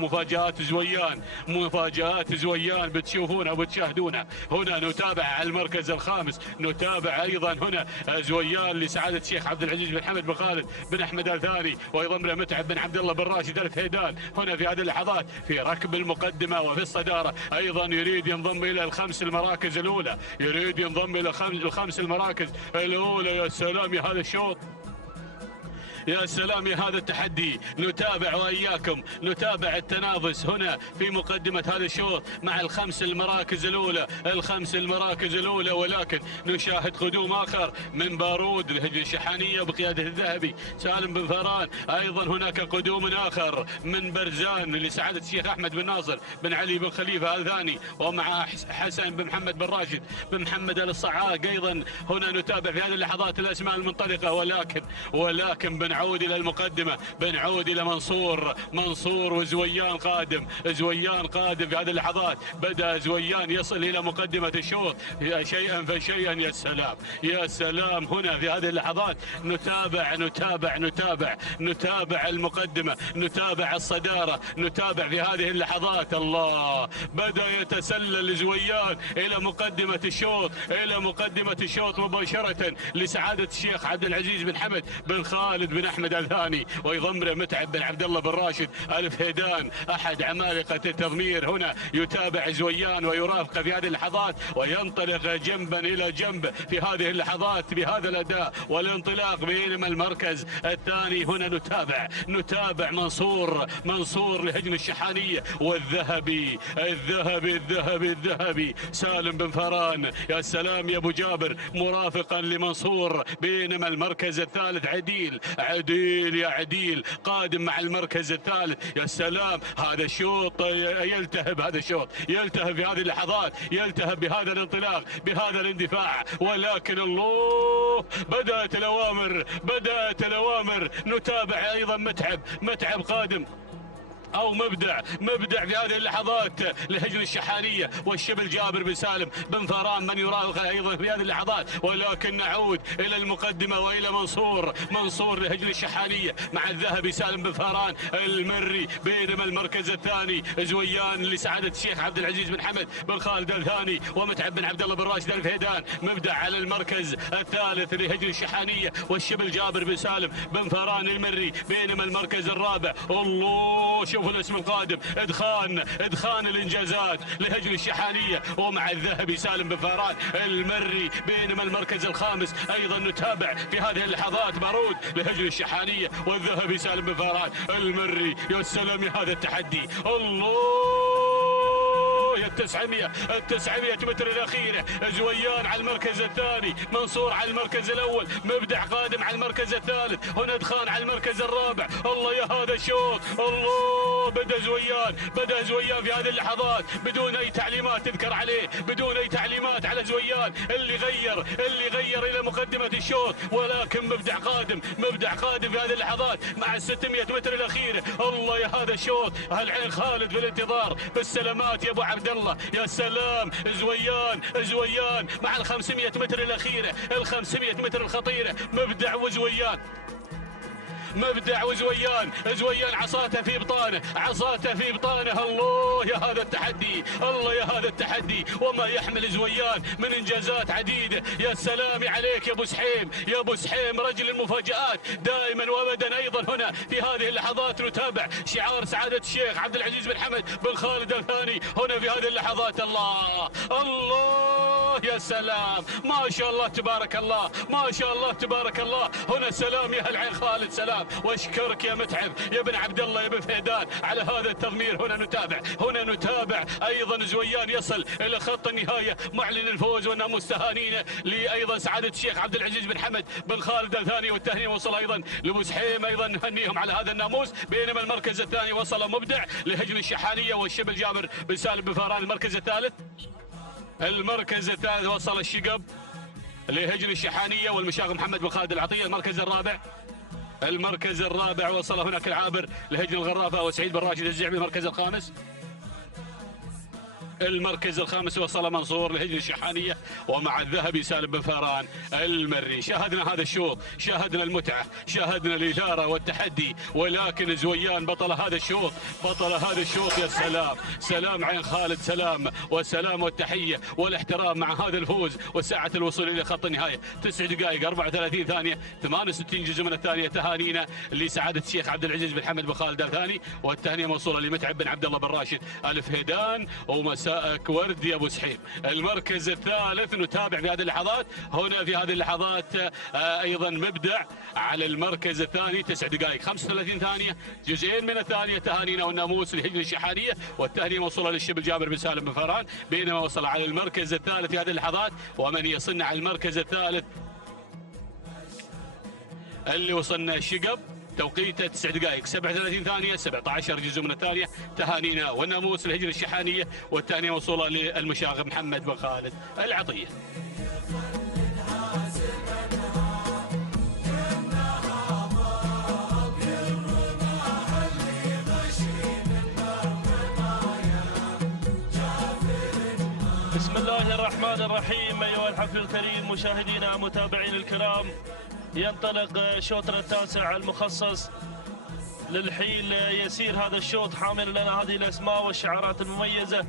مفاجآت زويان بتشوفونها وبتشاهدونها. هنا نتابع على المركز الخامس. نتابع أيضا هنا زويان لسعادة الشيخ عبد العزيز بن حمد بن خالد بن أحمد الثاني، ويضمن متعب بن عبد الله بن راشد الفهيدان. هنا في هذه اللحظات في ركب المقدمة وفي الصدارة. أيضا يريد ينضم إلى الخمس المراكز الأولى، الخمس المراكز الأولى. يا سلام يا هذا الشوط، يا سلام يا هذا التحدي. نتابع وإياكم نتابع التنافس هنا في مقدمة هذا الشوط مع الخمس المراكز الأولى، ولكن نشاهد قدوم آخر من بارود الهجنة الشحانية بقيادة الذهبي سالم بن فاران. أيضا هناك قدوم آخر من برزان لسعادة الشيخ أحمد بن ناصر بن علي بن خليفة آل ثاني، ومع حسن بن محمد بن راشد بن محمد الصعاق. أيضا هنا نتابع في هذه اللحظات الأسماء المنطلقة، ولكن بنعود إلى المقدمة، بنعود إلى منصور وزويان قادم في هذه اللحظات. بدأ زويان يصل إلى مقدمة الشوط شيئا فشيئا. يا سلام هنا في هذه اللحظات نتابع المقدمة، نتابع الصدارة، نتابع في هذه اللحظات. الله بدأ يتسلل زويان إلى مقدمة الشوط مباشرة لسعادة الشيخ عبد العزيز بن حمد بن خالد بن أحمد آل ثاني، ويضمره متعب بن عبد الله بن راشد ألف هيدان أحد عمالقة التضمير. هنا يتابع زويان ويرافقه في هذه اللحظات، وينطلق جنبا إلى جنب في هذه اللحظات بهذا الأداء والانطلاق بينما المركز الثاني. هنا نتابع منصور لهجن الشحانية والذهبي الذهبي سالم بن فاران. يا سلام يا أبو جابر مرافقا لمنصور، بينما المركز الثالث عديل قادم مع المركز الثالث. يا سلام هذا الشوط يلتهب في هذه اللحظات، يلتهب بهذا الانطلاق بهذا الاندفاع، ولكن الله بدأت الأوامر. نتابع أيضا متعب قادم أو مبدع في هذه اللحظات لهجن الشحانية، والشبل جابر بن سالم بن فاران من يراوغه أيضا في هذه اللحظات. ولكن نعود إلى المقدمة وإلى منصور لهجن الشحانية مع الذهبي سالم بن فاران المري، بينما المركز الثاني زويان لسعادة الشيخ عبد العزيز بن حمد بن خالد آل ثاني ومتعب بن عبد الله بن راشد الفهيدان. مبدع على المركز الثالث لهجن الشحانية والشبل جابر بن سالم بن فاران المري، بينما المركز الرابع الله شوفوا الاسم القادم ادخان الانجازات لهجن الشحانية ومع الذهبي سالم بن فاران المري، بينما المركز الخامس ايضا نتابع في هذه اللحظات بارود لهجن الشحانية والذهبي سالم بن فاران المري. يا سلام يا هذا التحدي. الله يا 900 متر الأخيرة. زويان على المركز الثاني، منصور على المركز الأول، مبدع قادم على المركز الثالث، هنا دخان على المركز الرابع. الله يا هذا الشوط. الله بدأ زويان في هذه اللحظات بدون أي تعليمات تذكر عليه، بدون أي تعليمات على زويان اللي غير إلى مقدمة الشوط، ولكن مبدع قادم في هذه اللحظات مع 600 متر الأخيرة. الله يا هذا الشوط. العين خالد في الانتظار بالسلامات يا أبو عبد الله. يا سلام زويان مع 500 متر الأخيرة، 500 متر الخطيرة. مبدع وزويان عصاته في بطانه. الله يا هذا التحدي وما يحمل زويان من انجازات عديده. يا سلام عليك يا ابو سحيم رجل المفاجآت دائما وابدا. ايضا هنا في هذه اللحظات نتابع شعار سعاده الشيخ عبد العزيز بن حمد بن خالد آل ثاني هنا في هذه اللحظات. الله يا سلام ما شاء الله تبارك الله. هنا سلام يا العين خالد سلام، واشكرك يا متعب يا ابن عبد الله يا ابن فهدان على هذا التضمير. هنا نتابع ايضا زويان يصل الى خط النهايه معلن الفوز والناموس تهانينا لايضا سعاده الشيخ عبد العزيز بن حمد بن خالد آل ثاني، والتهنئه وصل ايضا لابو سحيم ايضا نهنيهم على هذا الناموس. بينما المركز الثاني وصل مبدع لهجن الشحانيه والشبل جابر بن سالم بن فاران. المركز الثالث وصل الشقب لهجن الشحانيه والمشاغ محمد بن خالد العطيه. المركز الرابع وصل هناك العابر لهجن الغرافه وسعيد بن راشد الزعبي. المركز الخامس وصل منصور لهجن الشحانية ومع الذهبي سالم بن فاران المري. شاهدنا هذا الشوط، شاهدنا المتعة، شاهدنا الإثارة والتحدي، ولكن زويان بطل هذا الشوط. يا سلام عين خالد سلام، والسلام والتحية والاحترام مع هذا الفوز وساعة الوصول إلى خط النهاية 9 دقائق 34 ثانية 68 جزء من الثانية. تهانينا لسعادة الشيخ عبد العزيز بن حمد بن خالد آل ثاني، والتهنئة موصولة لمتعب بن عبد الله بن راشد آل فهيدان ومساء كوردي أبو سحيم. المركز الثالث نتابع في هذه اللحظات، هنا في هذه اللحظات أيضا مبدع على المركز الثاني 9 دقائق 35 ثانية، جزئين من الثانية. تهانينا والناموس لهجن الشحانية، والتهنئة موصولة للشبل جابر بن سالم بن فران، بينما وصل على المركز الثالث في هذه اللحظات. ومن يصلنا على المركز الثالث اللي وصلنا الشقب، توقيته 9 دقائق 37 ثانية 17 جزء من الثانية. تهانينا والناموس لهجن الشحانية، والتهنئة موصولة للمشاغب محمد بن خالد العطية. بسم الله الرحمن الرحيم. أيها الحفل الكريم، مشاهدينا متابعين الكرام، ينطلق شوطنا التاسع المخصص للحيل. يسير هذا الشوط حامل لنا هذه الأسماء والشعارات المميزة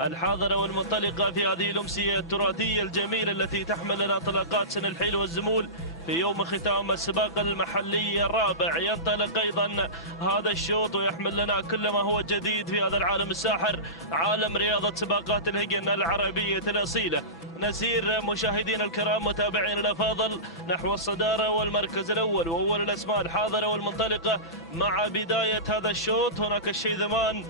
الحاضرة والمنطلقة في هذه الأمسية التراثية الجميلة التي تحمل لنا انطلاقات سن الحيل والزمول في يوم ختام السباق المحلي الرابع. ينطلق أيضا هذا الشوط ويحمل لنا كل ما هو جديد في هذا العالم الساحر، عالم رياضة سباقات الهجن العربية الأصيلة. نسير مشاهدينا الكرام متابعين الأفاضل نحو الصدارة والمركز الأول وأول الأسماء الحاضرة والمنطلقة مع بداية هذا الشوط. هناك الشيذمان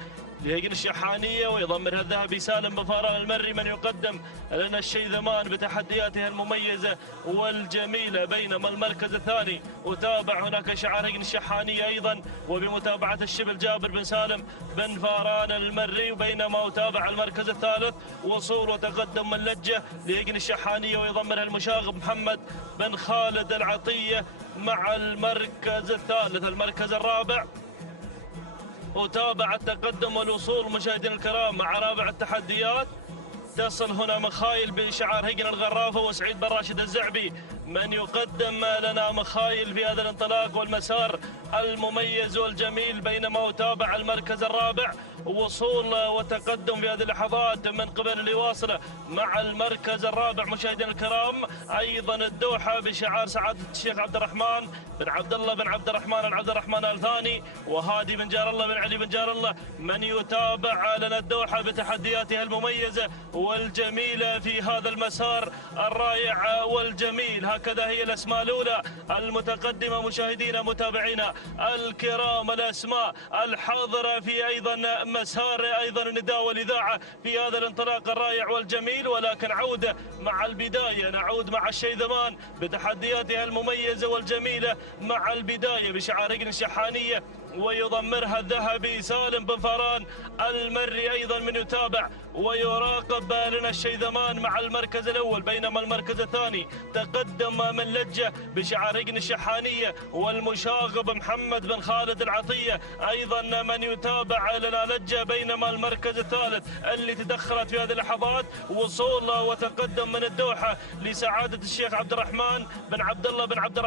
لهجن الشحانية ويضمرها الذهبي سالم بن فران المري، من يقدم لنا الشيذمان بتحدياتها المميزة والجميلة، بينما المركز الثاني وتابع هناك شعار هجن الشحانية أيضا وبمتابعة الشبل جابر بن سالم بن فران المري، بينما وتابع المركز الثالث وصول وتقدم من لجة لهجن الشحانية ويضمرها المشاغب محمد بن خالد العطية مع المركز الثالث. المركز الرابع وتابع التقدم والوصول مشاهدينا الكرام مع رابع التحديات. تصل هنا مخايل بشعار هجن الغرافة وسعيد بن راشد الزعبي، من يقدم لنا مخايل في هذا الانطلاق والمسار المميز والجميل، بينما وتابع المركز الرابع وصول وتقدم في هذه اللحظات من قبل اللي واصله مع المركز الرابع مشاهدينا الكرام ايضا الدوحة بشعار سعادة الشيخ عبد الرحمن بن عبد الله بن عبد الرحمن الثاني وهادي بن جار الله بن علي بن جار الله، من يتابع لنا الدوحة بتحدياتها المميزة والجميلة في هذا المسار الرائع والجميل. هكذا هي الأسماء الأولى المتقدمة مشاهدينا متابعينا الكرام، الأسماء الحاضرة في أيضا مسار أيضا النداء والإذاعة في هذا الانطلاق الرائع والجميل. ولكن عودة مع البداية، نعود مع الشيذمان بتحدياتها المميزة والجميلة مع البداية بشعار هجن الشحانية ويضمرها الذهبي سالم بن فران المري أيضا من يتابع ويراقب لنا الشيذمان مع المركز الأول، بينما المركز الثاني تقدم من لجة بشعار هجن الشحانية والمشاغب محمد بن خالد العطية أيضا من يتابع لنا لجة، بينما المركز الثالث اللي تدخلت في هذه اللحظات وصول وتقدم من الدوحة لسعادة الشيخ عبد الرحمن بن عبد الله بن عبد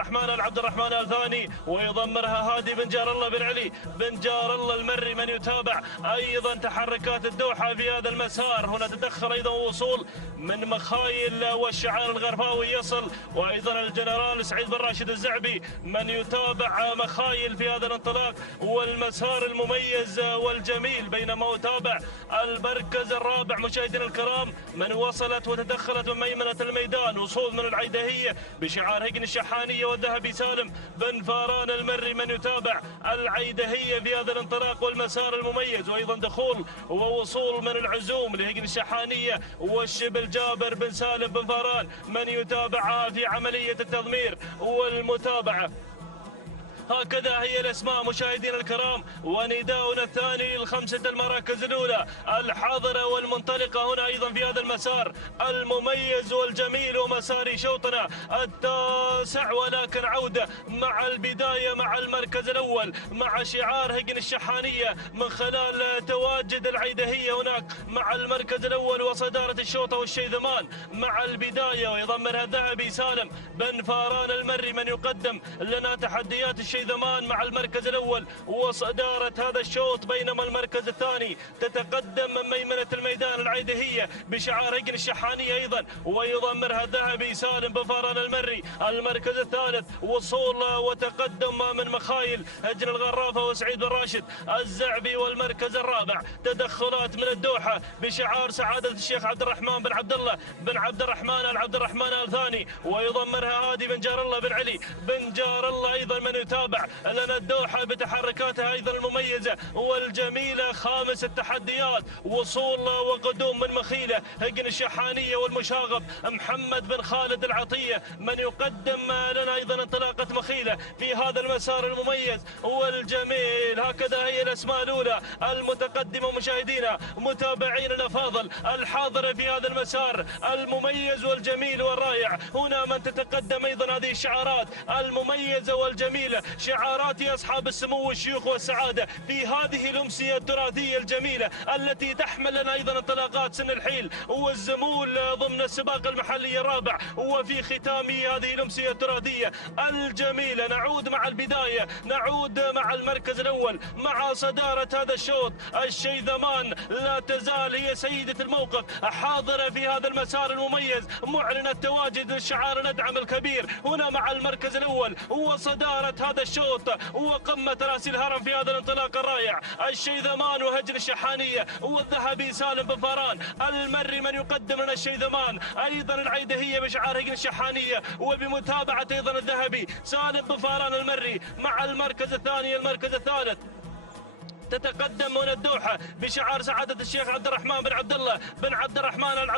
الرحمن الثاني ويضمرها هادي بن جار الله بن علي بن جار الله المري، من يتابع أيضا تحركات الدوحة في هذا المسار. هنا تدخل أيضا وصول من مخايل والشعار الغرفاوي يصل، وأيضا الجنرال سعيد بن راشد الزعبي من يتابع مخايل في هذا الانطلاق والمسار المميز والجميل، بينما يتابع المركز الرابع مشاهدينا الكرام من وصلت وتدخلت من ميمنة الميدان وصول من العيدهية بشعار هجن الشحانية والذهبي سالم بن فران المري، من يتابع العيدهية في هذا الانطلاق والمسار المميز، وأيضا دخول ووصول من العزوم لهجن الشحانية والشبل جابر بن سالم بن فران، من يتابعها في عملية التضمير والمتابعة. هكذا هي الأسماء مشاهدينا الكرام، ونداؤنا الثاني الخمسة المراكز الأولى الحاضرة والمنطلقة هنا أيضا في هذا المسار المميز والجميل ومسار شوطنا التاسع. ولكن عودة مع البداية مع المركز الأول مع شعار هجن الشحانية من خلال تواجد العيدهية هناك مع المركز الأول وصدارة الشوطة والشيذمان مع البداية، ويضمنها الذهبي سالم بن فران المري من يقدم لنا تحديات الشيذمان مع المركز الأول وصدارة هذا الشوط، بينما المركز الثاني تتقدم من ميمنة الميدان العيدهية بشعار هجن الشحانية أيضا، ويضمرها الذهبي سالم بن فاران المري. المركز الثالث وصول وتقدم من مخايل هجن الغرافة وسعيد بن راشد الزعبي. والمركز الرابع تدخلات من الدوحة بشعار سعادة الشيخ عبد الرحمن بن عبد الله بن عبد الرحمن آل ثاني، ويضمرها هادي بن جار الله بن علي بن جار الله أيضا من يتابع لنا الدوحة بتحركاتها أيضا المميزة والجميلة. خامس التحديات وصول وقدوم من مخيلة هجن الشحانية والمشاغب محمد بن خالد العطية من يقدم لنا أيضا انطلاقة مخيلة في هذا المسار المميز والجميل. هكذا هي الأسماء الأولى المتقدمة مشاهدينا متابعينا الأفاضل الحاضرة في هذا المسار المميز والجميل والرائع. هنا من تتقدم أيضا هذه الشعارات المميزة والجميلة، شعارات أصحاب السمو والشيوخ والسعادة في هذه الأمسية التراثية الجميلة التي تحمل لنا أيضا انطلاقات سن الحيل والزمول ضمن السباق المحلي الرابع. وفي ختام هذه الأمسية التراثية الجميلة نعود مع البداية، نعود مع المركز الأول مع صدارة هذا الشوط. الشيذمان لا تزال هي سيدة الموقف، حاضرة في هذا المسار المميز، معلنة التواجد للشعار ندعم الكبير هنا مع المركز الأول وصدارة هذا الشوط وقمة راس الهرم في هذا الانطلاق الرائع. الشيذمان وهجن الشحانية والذهبي سالم بن فاران المري من يقدم لنا الشيذمان، أيضا العيدهية بشعار هجن الشحانية وبمتابعة أيضا الذهبي سالم بن فاران المري مع المركز الثاني. المركز الثالث تتقدم من الدوحة بشعار سعادة الشيخ عبد الرحمن بن عبد الله بن عبد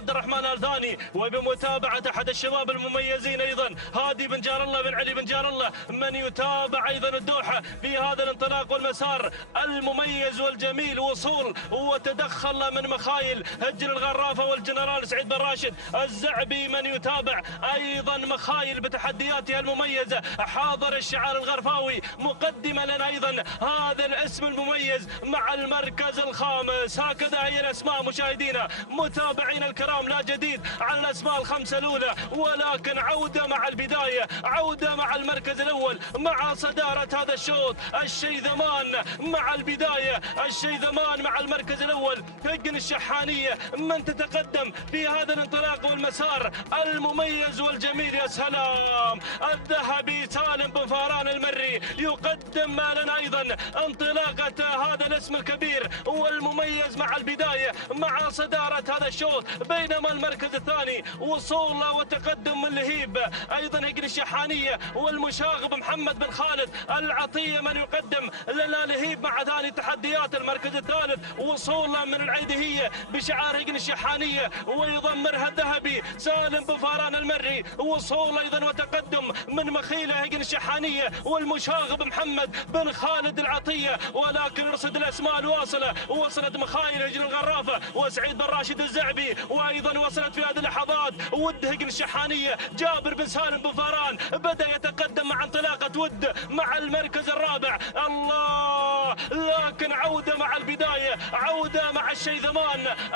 الرحمن آل ثاني، وبمتابعة أحد الشباب المميزين أيضا هادي بن جار الله بن علي بن جار الله من يتابع أيضا الدوحة في هذا الانطلاق والمسار المميز والجميل. وصول وتدخل من مخايل هجن الغرافة والجنرال سعيد بن راشد الزعبي من يتابع أيضا مخايل بتحدياتها المميزة. حاضر الشعار الغرفاوي مقدما لنا أيضا هذا الاسم المميز مع المركز الخامس. هكذا هي الأسماء مشاهدينا متابعين الكرام، لا جديد على الأسماء الخمسة الأولى، ولكن عودة مع البداية، عودة مع المركز الأول مع صدارة هذا الشوط. الشيذمان مع البداية، الشيذمان مع المركز الأول. هجن الشحانية من تتقدم في هذا الانطلاق والمسار المميز والجميل. يا سلام، الذهبي سالم بن فاران المري يقدم لنا أيضا انطلاقة هذا الاسم الكبير والمميز مع البداية مع صدارة هذا الشوط، بينما المركز الثاني وصول وتقدم من لهيب أيضا هجن الشحانية والمشاغب محمد بن خالد العطية من يقدم لنا لهيب مع ثاني تحديات. المركز الثالث وصول من العيدهية بشعار هجن الشحانية ويضمرها الذهبي سالم بن فاران المري. وصول أيضا وتقدم من مخيلة هجن الشحانية والمشاغب محمد بن خالد العطية. ولكن رصد الأسماء الواصلة، وصلت مخايل هجن الغرافة وسعيد بن راشد الزعبي، وأيضا وصلت في هذه اللحظات ود هجن الشحانية جابر بن سالم بن فاران بدأ يتقدم مع انطلاقة ود مع المركز الرابع. الله، لكن عودة مع البداية، عودة مع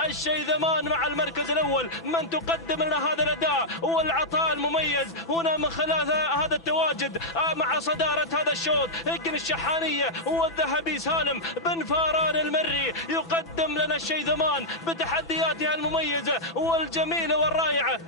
الشيذمان مع المركز الأول من تقدم لنا هذا الأداء والعطاء المميز هنا من خلال هذا التواجد مع صدارة هذا الشوط. هجن الشحانية والذهبي سالم بن فاران المري يقدم لنا الشيذمان بتحدياتها المميزة والجميلة والرائعة.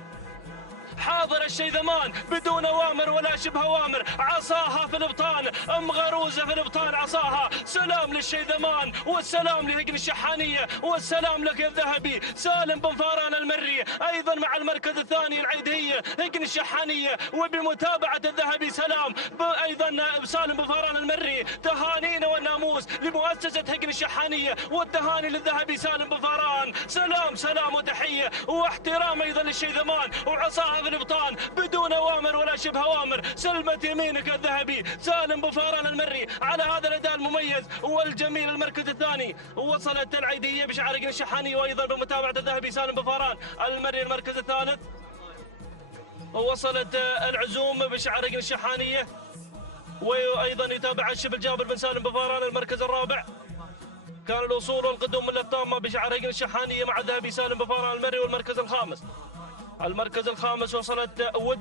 حاضر الشيذمان بدون اوامر ولا شبه اوامر، عصاها في الابطال، مغروزه في الابطال عصاها. سلام للشيذمان والسلام لهجن الشحانيه والسلام لك يا الذهبي سالم بن فاران المري. ايضا مع المركز الثاني العيدهيه هجن الشحانيه وبمتابعه الذهبي سلام ايضا سالم بن فاران المري. تهانينا والناموس لمؤسسه هجن الشحانيه والتهاني للذهبي سالم بن فاران. سلام وتحيه واحترام ايضا للشيذمان وعصاها في الابطال بدون اوامر ولا شبه اوامر. سلمت يمينك الذهبي سالم بن فاران المري على هذا الاداء المميز والجميل. المركز الثاني وصلت العيديه بشعار هجن الشحانيه وايضا بمتابعه الذهبي سالم بن فاران المري. المركز الثالث وصلت العزوم بشعار هجن الشحانيه وايضا يتابع الشبل جابر بن سالم بن فاران. المركز الرابع كان الوصول والقدوم من التامه بشعار هجن الشحانيه مع الذهبي سالم بن فاران المري. والمركز الخامس وصلت ود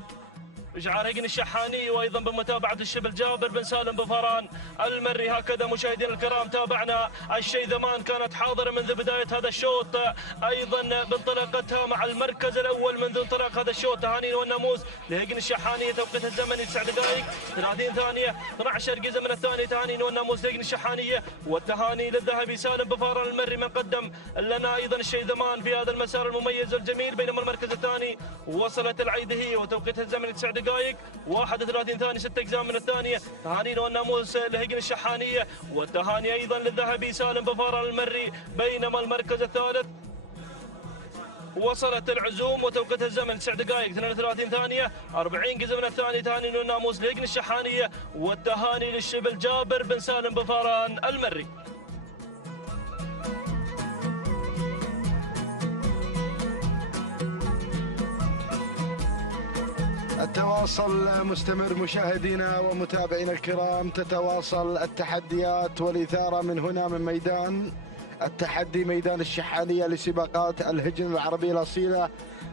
شعار هجن الشحاني، وايضا بمتابعه الشبل جابر بن سالم بفران المري. هكذا مشاهدينا الكرام تابعنا الشيذمان كانت حاضره منذ بدايه هذا الشوط، ايضا بانطلاقتها مع المركز الاول منذ انطلاق هذا الشوط. تهاني والناموس لهجن الشحانيه، توقيت الزمني 9 دقائق 30 ثانيه 12 جزء من الثانيه. تهاني والناموس لهجن الشحانيه، والتهاني للذهبي سالم بفران المري من قدم لنا ايضا الشيذمان في هذا المسار المميز الجميل. بينما المركز الثاني وصلت العيدهي وتوقيت الزمني 9 دقائق 31 ثانية 6 أجزاء من الثانية. تهانينا والناموس لهجن الشحانية، والتهاني أيضا للذهبي سالم بفاران المري. بينما المركز الثالث وصلت العزوم وتوقيت الزمن 9 دقائق 32 ثانية 40 جزء من الثانية. تهانينا والناموس لهجن الشحانية، والتهاني للشبل جابر بن سالم بفاران المري. التواصل مستمر مشاهدينا ومتابعينا الكرام، تتواصل التحديات والإثارة من هنا من ميدان التحدي، ميدان الشحانية لسباقات الهجن العربية الأصيلة،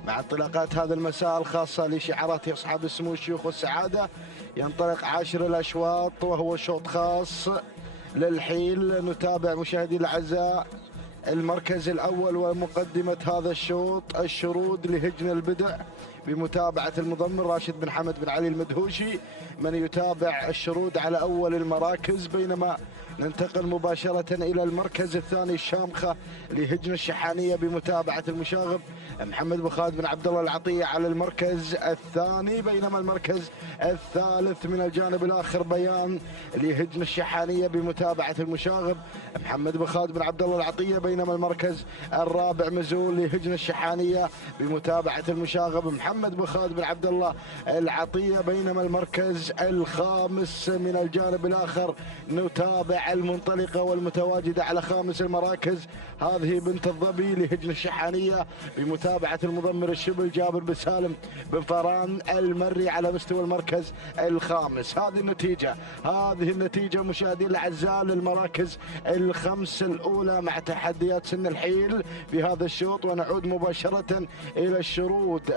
مع انطلاقات هذا المساء الخاصة لشعارات أصحاب السمو الشيوخ والسعادة. ينطلق 10 الأشواط وهو شوط خاص للحيل. نتابع مشاهدينا الأعزاء المركز الأول ومقدمة هذا الشوط الشرود لهجن البدع بمتابعة المضمر راشد بن حمد بن علي المدهوشي، من يتابع الشرود على أول المراكز. بينما ننتقل مباشرة إلى المركز الثاني الشامخة لهجن الشحانية بمتابعة المشاغب محمد بن خالد بن عبد الله العطية على المركز الثاني. بينما المركز الثالث من الجانب الآخر بيان لهجن الشحانية بمتابعة المشاغب محمد بن خالد بن عبد الله العطية. بينما المركز الرابع مزول لهجن الشحانية بمتابعة المشاغب محمد بن خالد بن عبد الله العطية. بينما المركز الخامس من الجانب الآخر نتابع المنطلقة والمتواجدة على خامس المراكز، هذه بنت الظبي لهجن الشحانية بمتابعة المضمر الشبل جابر بن سالم بن فران المري على مستوى المركز الخامس. هذه النتيجة مشاهدينا الأعزاء للمراكز الخمس الأولى مع تحديات سن الحيل في هذا الشوط. ونعود مباشرة إلى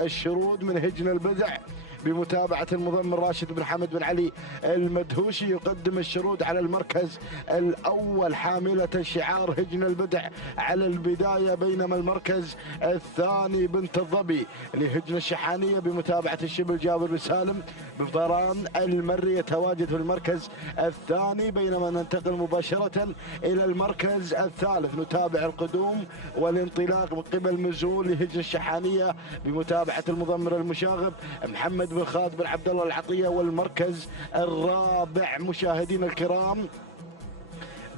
الشرود من هجن البدع بمتابعة المضمر راشد بن حمد بن علي المدهوشي. يقدم الشرود على المركز الأول حاملة شعار هجن البدع على البداية. بينما المركز الثاني بنت الظبي لهجن الشحانية بمتابعة الشبل جابر بن سالم بن فران المري يتواجد في المركز الثاني. بينما ننتقل مباشرة إلى المركز الثالث، نتابع القدوم والانطلاق من قبل مزول لهجن الشحانية بمتابعة المضمر المشاغب محمد بن خالد بن عبد الله العطية. والمركز الرابع مشاهدينا الكرام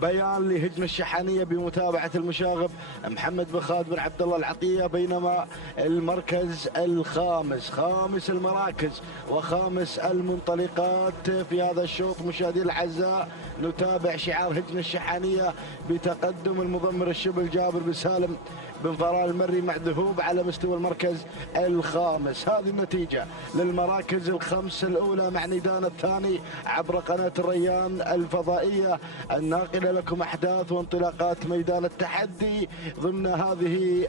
بيان لهجن الشحانية بمتابعة المشاغب محمد بن خالد بن عبد الله العطية. بينما المركز الخامس، خامس المراكز وخامس المنطلقات في هذا الشوط مشاهدينا الأعزاء، نتابع شعار هجن الشحانية بتقدم المضمر الشبل جابر بن سالم بن فران المري مع ذهوب على مستوى المركز الخامس. هذه النتيجة للمراكز الخمس الأولى مع ندان الثاني عبر قناة الريان الفضائية الناقلة لكم أحداث وانطلاقات ميدان التحدي ضمن هذه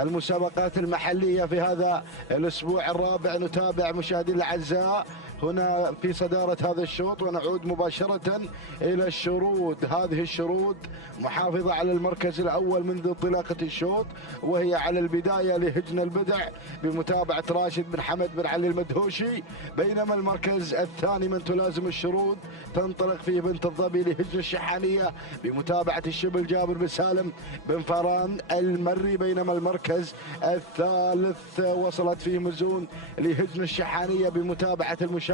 المسابقات المحلية في هذا الأسبوع الرابع. نتابع مشاهدينا الأعزاء هنا في صدارة هذا الشوط، ونعود مباشرة إلى الشرود. هذه الشرود محافظة على المركز الأول منذ انطلاقة الشوط، وهي على البداية لهجن البدع بمتابعة راشد بن حمد بن علي المدهوشي. بينما المركز الثاني من تلازم الشرود تنطلق فيه بنت الظبي لهجن الشحانية بمتابعة الشبل جابر بن سالم بن فران المري. بينما المركز الثالث وصلت فيه مزون لهجن الشحانية بمتابعة المشاغب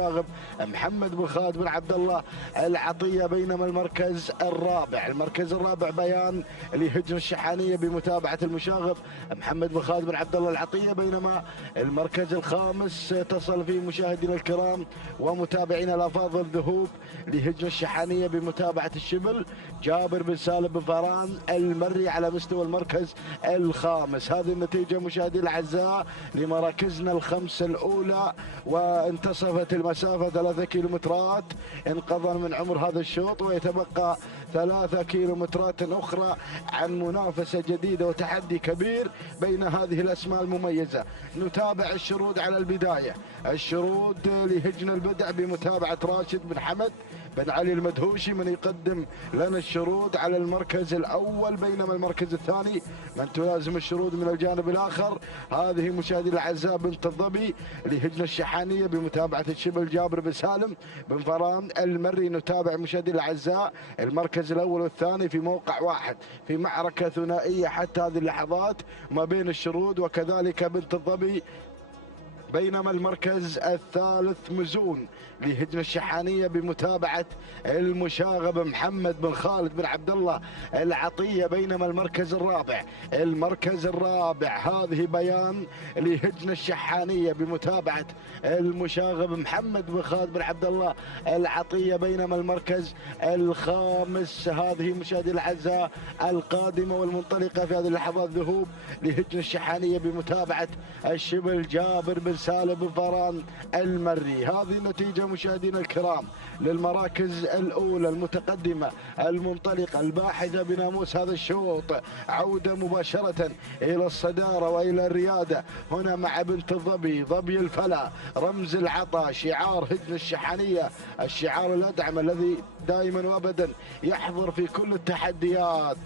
محمد بن خالد بن عبد الله العطية. بينما المركز الرابع بيان لهجن الشحانية بمتابعة المشاغب محمد بن خالد بن عبد الله العطية. بينما المركز الخامس تصل فيه مشاهدينا الكرام ومتابعينا الأفاضل ذهوب لهجن الشحانية بمتابعة الشبل جابر بن سالم بن فران المري على مستوى المركز الخامس. هذه النتيجة مشاهدينا الأعزاء لمراكزنا الخمس الأولى، وانتصفت مسافة 3 كيلومترات انقضى من عمر هذا الشوط، ويتبقى 3 كيلومترات أخرى عن منافسة جديدة وتحدي كبير بين هذه الأسماء المميزة. نتابع الشرود على البداية، الشرود لهجن البدع بمتابعة راشد بن حمد بن علي المدهوشي من يقدم لنا الشرود على المركز الأول، بينما المركز الثاني من تلازم الشرود من الجانب الآخر هذه مشاهدي الأعزاء بنت الظبي لهجن الشحانية بمتابعة الشبل جابر بن سالم بن فران المري. نتابع مشاهدي الأعزاء المركز الأول والثاني في موقع واحد في معركة ثنائية حتى هذه اللحظات ما بين الشرود وكذلك بنت الظبي، بينما المركز الثالث مزون لهجن الشحانية بمتابعة المشاغب محمد بن خالد بن عبد الله العطية، بينما المركز الرابع هذه بيان لهجن الشحانية بمتابعة المشاغب محمد بن خالد بن عبد الله العطية، بينما المركز الخامس هذه مشاهدي الأعزاء القادمة والمنطلقة في هذه اللحظات ذهوب لهجن الشحانية بمتابعة الشبل جابر بن سالم بن فران المري. هذه نتيجة مشاهدينا الكرام للمراكز الأولى المتقدمة المنطلقة الباحثة بناموس هذا الشوط، عودة مباشرة إلى الصدارة وإلى الريادة هنا مع بنت الظبي ظبي الفلا رمز العطا شعار هجن الشحانية، الشعار الأدعم الذي دائما وأبدا يحضر في كل التحديات.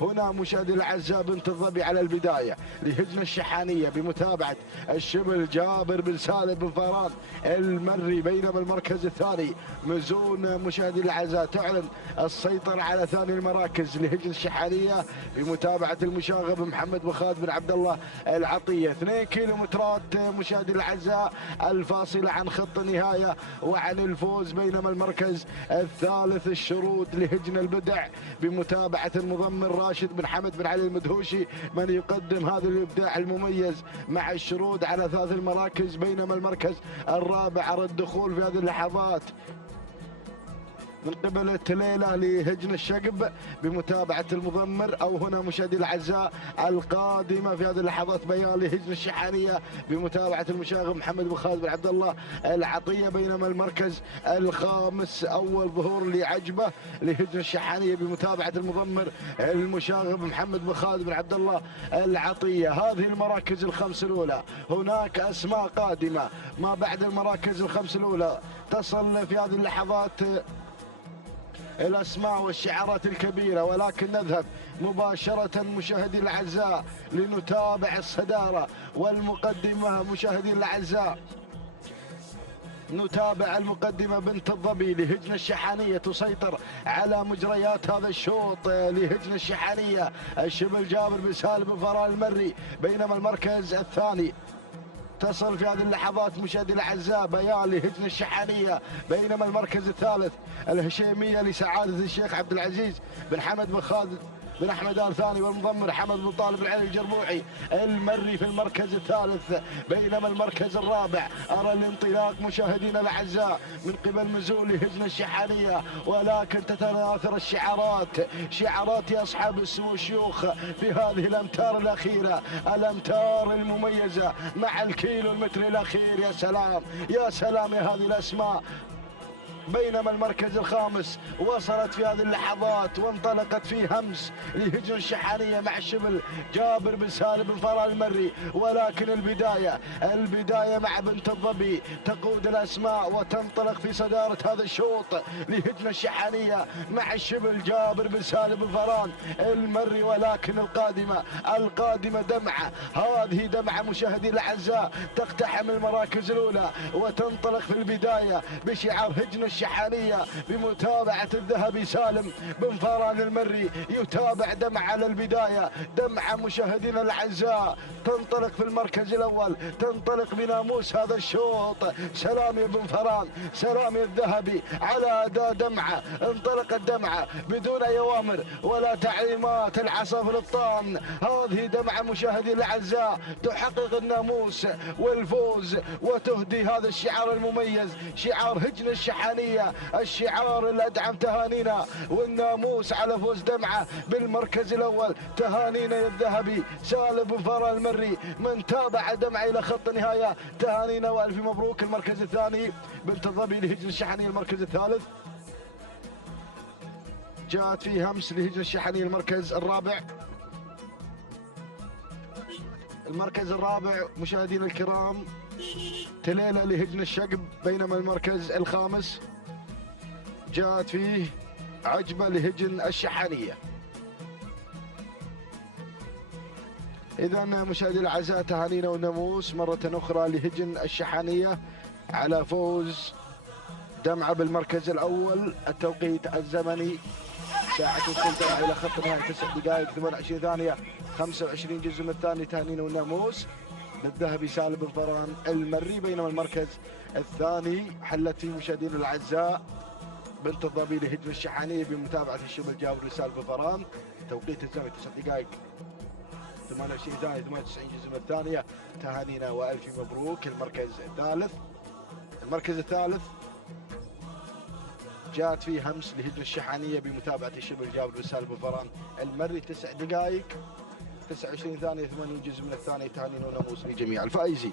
هنا مشاهدي الأعزاء بنت الظبي على البداية لهجن الشحانية بمتابعة الشبل جابر بن سالم بن فران المري، بينما المركز الثاني مزون مشاهدي الأعزاء تعلن السيطرة على ثاني المراكز لهجن الشحانية بمتابعة المشاغب محمد بن خالد بن عبد الله العطية. 2 كيلومترات مشاهدي الأعزاء الفاصلة عن خط النهاية وعن الفوز، بينما المركز الثالث الشرود لهجن البدع بمتابعة المضمر راشد بن حمد بن علي المدهوشي من يقدم هذا الإبداع المميز مع الشرود على 3 المراكز، بينما المركز الرابع على الدخول في هذه اللحظات من قبل التليلة لهجن الشقب بمتابعة المضمر، أو هنا مشاهدي الأعزاء القادمة في هذه اللحظات بيان لهجن الشحانية بمتابعة المشاغب محمد بن خالد بن عبد الله العطية، بينما المركز الخامس أول ظهور لعجبة لهجن الشحانية بمتابعة المضمر المشاغب محمد بن خالد بن عبد الله العطية. هذه المراكز الخمس الأولى هناك أسماء قادمة ما بعد المراكز الخمس الأولى تصل في هذه اللحظات الأسماء والشعارات الكبيرة، ولكن نذهب مباشرة مشاهدي الأعزاء لنتابع الصدارة والمقدمة. مشاهدي الأعزاء نتابع المقدمة بنت الظبي لهجن الشحانية تسيطر على مجريات هذا الشوط لهجن الشحانية الشبل جابر بن سالم بن فران المري، بينما المركز الثاني تصل في هذه اللحظات مشاهدي الأعزاء بيان لهجن الشحانية، بينما المركز الثالث الهشيمية لسعادة الشيخ عبد العزيز بن حمد بن خالد بن أحمد آل ثاني والمضمر حمد بن طالب بن علي الجربوعي المري في المركز الثالث، بينما المركز الرابع أرى الانطلاق مشاهدينا الأعزاء من قبل مزول هجن الشحانية، ولكن تتناثر شعارات أصحاب السمو الشيوخ في هذه الأمتار الأخيرة، الأمتار المميزة مع الكيلو المتر الأخير. يا سلام يا سلام يا هذه الأسماء، بينما المركز الخامس وصلت في هذه اللحظات وانطلقت في همس لهجن الشحانية مع الشبل جابر بن سالم بن فران المري، ولكن البداية مع بنت الظبي تقود الأسماء وتنطلق في صدارة هذا الشوط لهجن الشحانية مع الشبل جابر بن سالم بن فران المري، ولكن القادمة دمعة، هذه دمعة مشاهدي الأعزاء تقتحم المراكز الأولى وتنطلق في البداية بشعار هجن الشحانية بمتابعة الذهبي سالم بن فران المري، يتابع دمعة على البداية، دمعة مشاهدينا الأعزاء تنطلق في المركز الأول، تنطلق بناموس هذا الشوط. سلامي بن فران سلامي الذهبي على أداء دمعة، انطلقت دمعة بدون أي أوامر ولا تعليمات، العصا في الابطان، هذه دمعة مشاهدي الأعزاء تحقق الناموس والفوز وتهدي هذا الشعار المميز شعار هجن الشحانية الشحانية الشعار الأدعم تهانينا والناموس على فوز دمعة بالمركز الأول. تهانينا الذهبي سالم بن فران المري من تابع دمعة إلى خط النهاية. تهانينا وألف مبروك. المركز الثاني بنت الظبي لهجن الشحانية المركز الثالث. جاءت فيه همس لهجن الشحانية المركز الرابع. المركز الرابع مشاهدينا الكرام تليلة لهجن الشقب، بينما المركز الخامس جاءت فيه عجبة لهجن الشحانية. إذا مشاهدي الأعزاء تهانينا والناموس مرة أخرى لهجن الشحانية على فوز دمعة بالمركز الأول. التوقيت الزمني ساعة وصول دمعة إلى خط النهاية 9 دقائق 28 ثانية 25 جزء من الثاني. تهانينا والناموس للذهبي سالم بن فران المري، بينما المركز الثاني حلت فيه مشاهدينا الأعزاء بنت الظبي لهجن الشحانية بمتابعة الشبل جابر سالم بن فران. توقيت الزمني 9 دقائق 28 ثانية 98 جزء من الثانية. تهانينا وألف مبروك. المركز الثالث جاءت فيه همس لهجن الشحانية بمتابعة الشبل جابر سالم بن فران المري 9 دقائق 29 ثانية 80 جزء من الثانية. تهانينا وناموس لجميع الفائزين.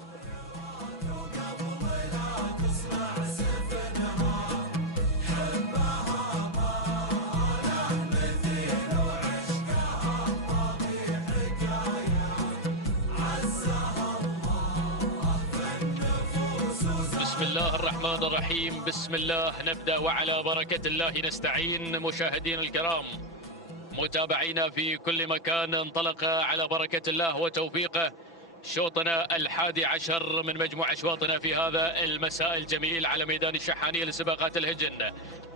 بسم الله الرحمن الرحيم. بسم الله نبدأ وعلى بركة الله نستعين. مشاهدين الكرام متابعينا في كل مكان، انطلق على بركة الله وتوفيقه شوطنا 11 من مجموع أشواطنا في هذا المساء الجميل على ميدان الشحانية لسباقات الهجن.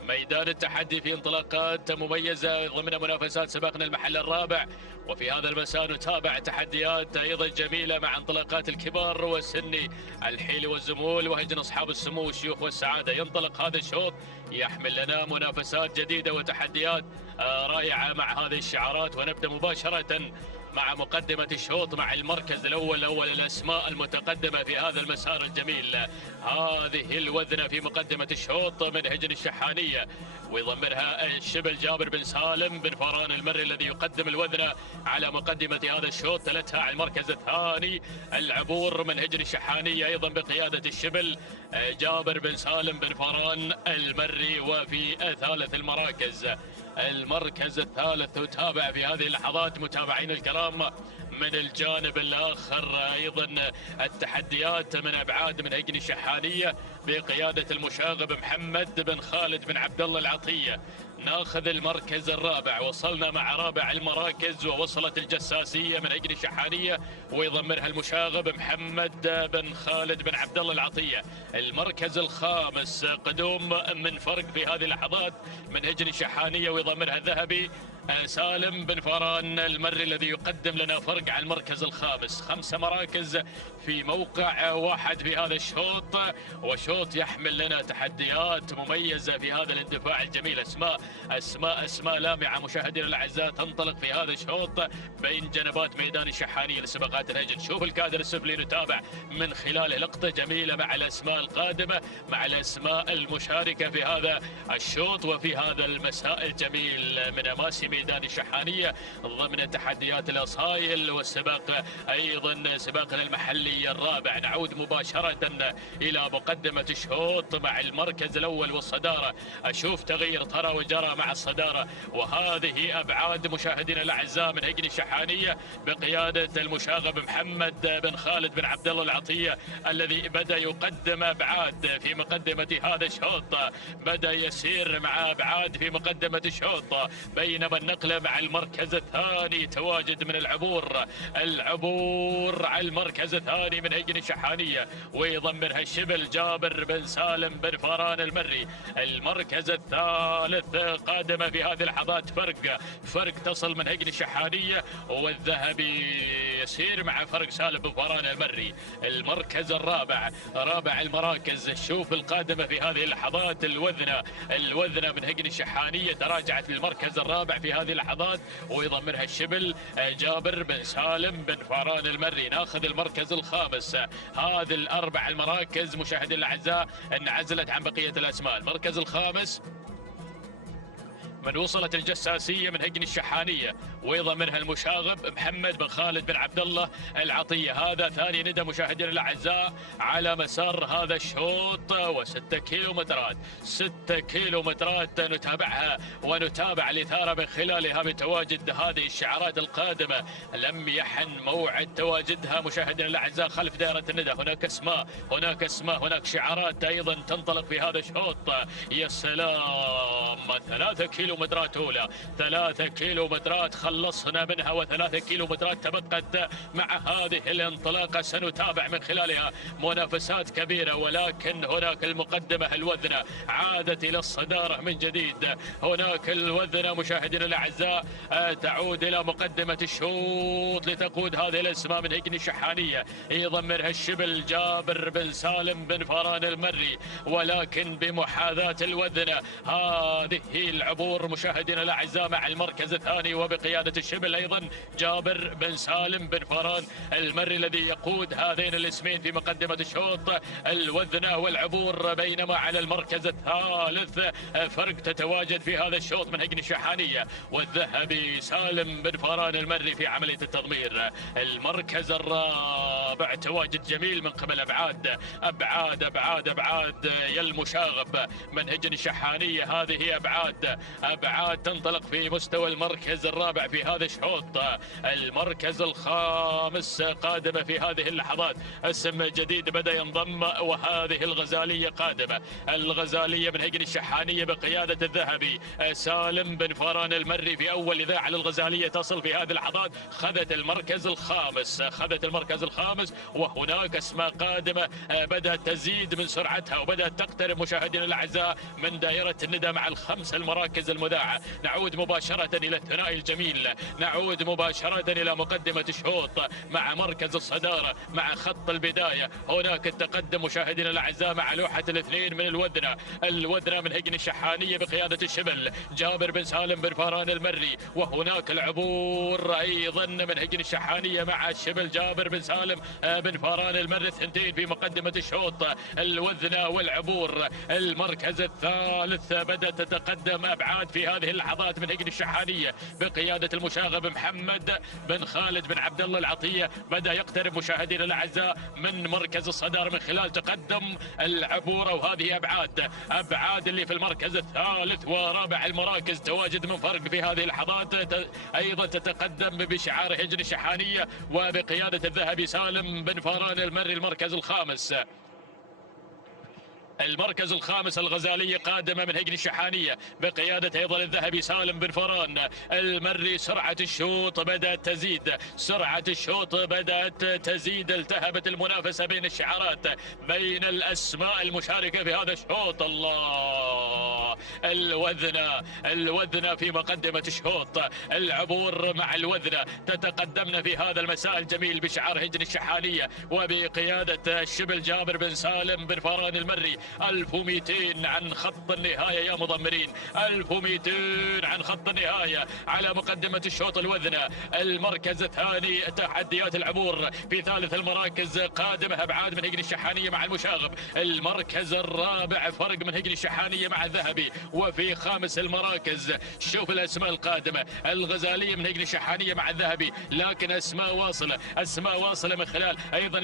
ميدان التحدي في انطلاقات مميزة ضمن منافسات سباقنا المحل الرابع، وفي هذا المساء نتابع تحديات أيضا جميلة مع انطلاقات الكبار والسني الحيل والزمول وهجن أصحاب السمو والشيوخ والسعادة. ينطلق هذا الشوط يحمل لنا منافسات جديدة وتحديات رائعة مع هذه الشعارات، ونبدأ مباشرة مع مقدمة الشوط مع المركز الأول الأسماء المتقدمة في هذا المسار الجميل. هذه الوذنة في مقدمة الشوط من هجن الشحانية ويضمنها الشبل جابر بن سالم بن فران المري الذي يقدم الوذنة على مقدمة هذا الشوط. تلتها على المركز الثاني العبور من هجن الشحانية أيضا بقيادة الشبل جابر بن سالم بن فران المري. وفي ثالث المركز الثالث تتابع في هذه اللحظات متابعين الكرام من الجانب الآخر أيضا التحديات من أبعاد من هجن الشحانية بقيادة المشاغب محمد بن خالد بن عبد الله العطية. ناخذ المركز الرابع، وصلنا مع رابع المراكز ووصلت الجساسية من هجن الشحانية ويضمرها المشاغب محمد بن خالد بن عبد الله العطية. المركز الخامس قدوم من فرق في هذه اللحظات من هجن الشحانية ويضمرها الذهبي سالم بن فران المري الذي يقدم لنا فرق على المركز الخامس. 5 مراكز في موقع واحد في هذا الشوط، وشوط يحمل لنا تحديات مميزة في هذا الاندفاع الجميل. أسماء لامعة مشاهدينا الأعزاء تنطلق في هذا الشوط بين جنبات ميدان الشحانية لسباقات الهجن. شوف الكادر السفلي نتابع من خلاله لقطة جميلة مع الأسماء القادمة مع الأسماء المشاركة في هذا الشوط وفي هذا المساء الجميل من أماسي ميدان الشحانية ضمن تحديات الأصايل والسباق أيضا سباقنا المحلي الرابع. نعود مباشرة إلى مقدمة الشوط مع المركز الأول والصدارة. أشوف تغيير طرى وجرى مع الصدارة، وهذه أبعاد مشاهدينا الأعزاء من هجن الشحانية بقيادة المشاغب محمد بن خالد بن عبد الله العطية الذي بدأ يقدم أبعاد في مقدمة هذا الشوط، بدأ يسير مع أبعاد في مقدمة الشوط، بينما النقلة مع المركز الثاني تواجد من العبور على المركز الثاني من هجن الشحانية ويضمنها الشبل جابر بن سالم بن فران المري. المركز الثالث قادمة في هذه اللحظات. فرق تصل من هجن الشحانية، والذهبي يسير مع فرق سالم بن فران المري. المركز الرابع، رابع المراكز. شوف القادمة في هذه اللحظات الوذنة من هجن الشحانية تراجعت للمركز الرابع في هذه اللحظات، ويضمنها الشبل جابر بن سالم بن فران المري. ناخذ المركز الخامس. هذه الأربع المراكز مشاهدينا الأعزاء انعزلت عن بقية الأسماء. المركز الخامس من وصلت الجساسية من هجن الشحانية، ويضمنها المشاغب محمد بن خالد بن عبد الله العطية. هذا ثاني ندى مشاهدينا الأعزاء على مسار هذا الشوط، و6 كيلومترات 6 كيلومترات نتابعها ونتابع الإثارة من خلالها بتواجد هذه الشعارات القادمة. لم يحن موعد تواجدها مشاهدينا الأعزاء خلف دائرة الندى. هناك اسماء هناك شعارات أيضا تنطلق في هذا الشوط. يا سلام، 3 كيلومترات أولى، 3 كيلومترات خلصنا منها، و3 كيلومترات تبقت مع هذه الانطلاقة. سنتابع من خلالها منافسات كبيرة، ولكن هناك المقدمة الوذنة عادت إلى الصدارة من جديد. هناك الوذنة مشاهدينا الأعزاء تعود إلى مقدمة الشوط لتقود هذه الأسماء من هجن الشحانية. يضمرها الشبل جابر بن سالم بن فران المري، ولكن بمحاذاة الوذنة. هذه العبور مشاهدينا الأعزاء مع المركز الثاني، وبقيادة الشبل أيضا جابر بن سالم بن فران المري الذي يقود هذين الاسمين في مقدمة الشوط. الوذنة والعبور، بينما على المركز الثالث فرق تتواجد في هذا الشوط من هجن الشحانية والذهبي سالم بن فران المري في عملية التضمير. المركز الرابع تواجد جميل من قبل أبعاد يا المشاغب من هجن الشحانية. هذه أبعاد تنطلق في مستوى المركز الرابع في هذا الشوط. المركز الخامس قادمة في هذه اللحظات، اسم جديد بدأ ينضم، وهذه الغزالية قادمة. الغزالية من هجن الشحانية بقيادة الذهبي سالم بن فران المري. في أول إذاعة للغزالية تصل في هذه اللحظات، خذت المركز الخامس، وهناك اسماء قادمة بدأت تزيد من سرعتها وبدأت تقترب مشاهدينا الأعزاء من دائرة الندى مع الخمس المراكز المذاعة. نعود مباشرة إلى الثنائي الجميل، نعود مباشرة إلى مقدمة الشوط مع مركز الصدارة، مع خط البداية. هناك التقدم مشاهدينا الأعزاء مع لوحة الاثنين من الوذنة من هجن الشحانية بقيادة الشبل جابر بن سالم بن فران المري، وهناك العبور أيضا من هجن الشحانية مع الشبل جابر بن سالم بن فران المري، الثنتين في مقدمة الشوط. الوذنة والعبور. المركز الثالث بدأت تتقدم أبعاد في هذه اللحظات من هجن الشحانية بقيادة المشاغب محمد بن خالد بن عبد الله العطية. بدأ يقترب مشاهدينا الأعزاء من مركز الصدارة من خلال تقدم العبورة، وهذه أبعاد اللي في المركز الثالث ورابع المراكز تواجد من فرق في هذه اللحظات. أيضا تتقدم بشعار هجن الشحانية وبقيادة الذهبي سالم بن فران المري. المركز الخامس الغزالية قادمة من هجن الشحانية بقيادة أيضا الذهبي سالم بن فران المري. سرعة الشوط بدأت تزيد. التهبت المنافسة بين الشعارات، بين الأسماء المشاركة في هذا الشوط. الله، الوذنة في مقدمة الشوط. العبور مع الوذنة تتقدمنا في هذا المساء الجميل بشعار هجن الشحانية وبقيادة الشبل جابر بن سالم بن فران المري. 1200 عن خط النهاية يا مضمرين، 1200 عن خط النهاية على مقدمة الشوط الوذنة. المركز الثاني تحديات العبور في ثالث المراكز قادمة أبعاد من هجن الشحانية مع المشاغب. المركز الرابع فرق من هجن الشحانية مع الذهبي. وفي خامس المراكز شوف الأسماء القادمة، الغزالية من هجن الشحانية مع الذهبي، لكن أسماء واصلة من خلال أيضا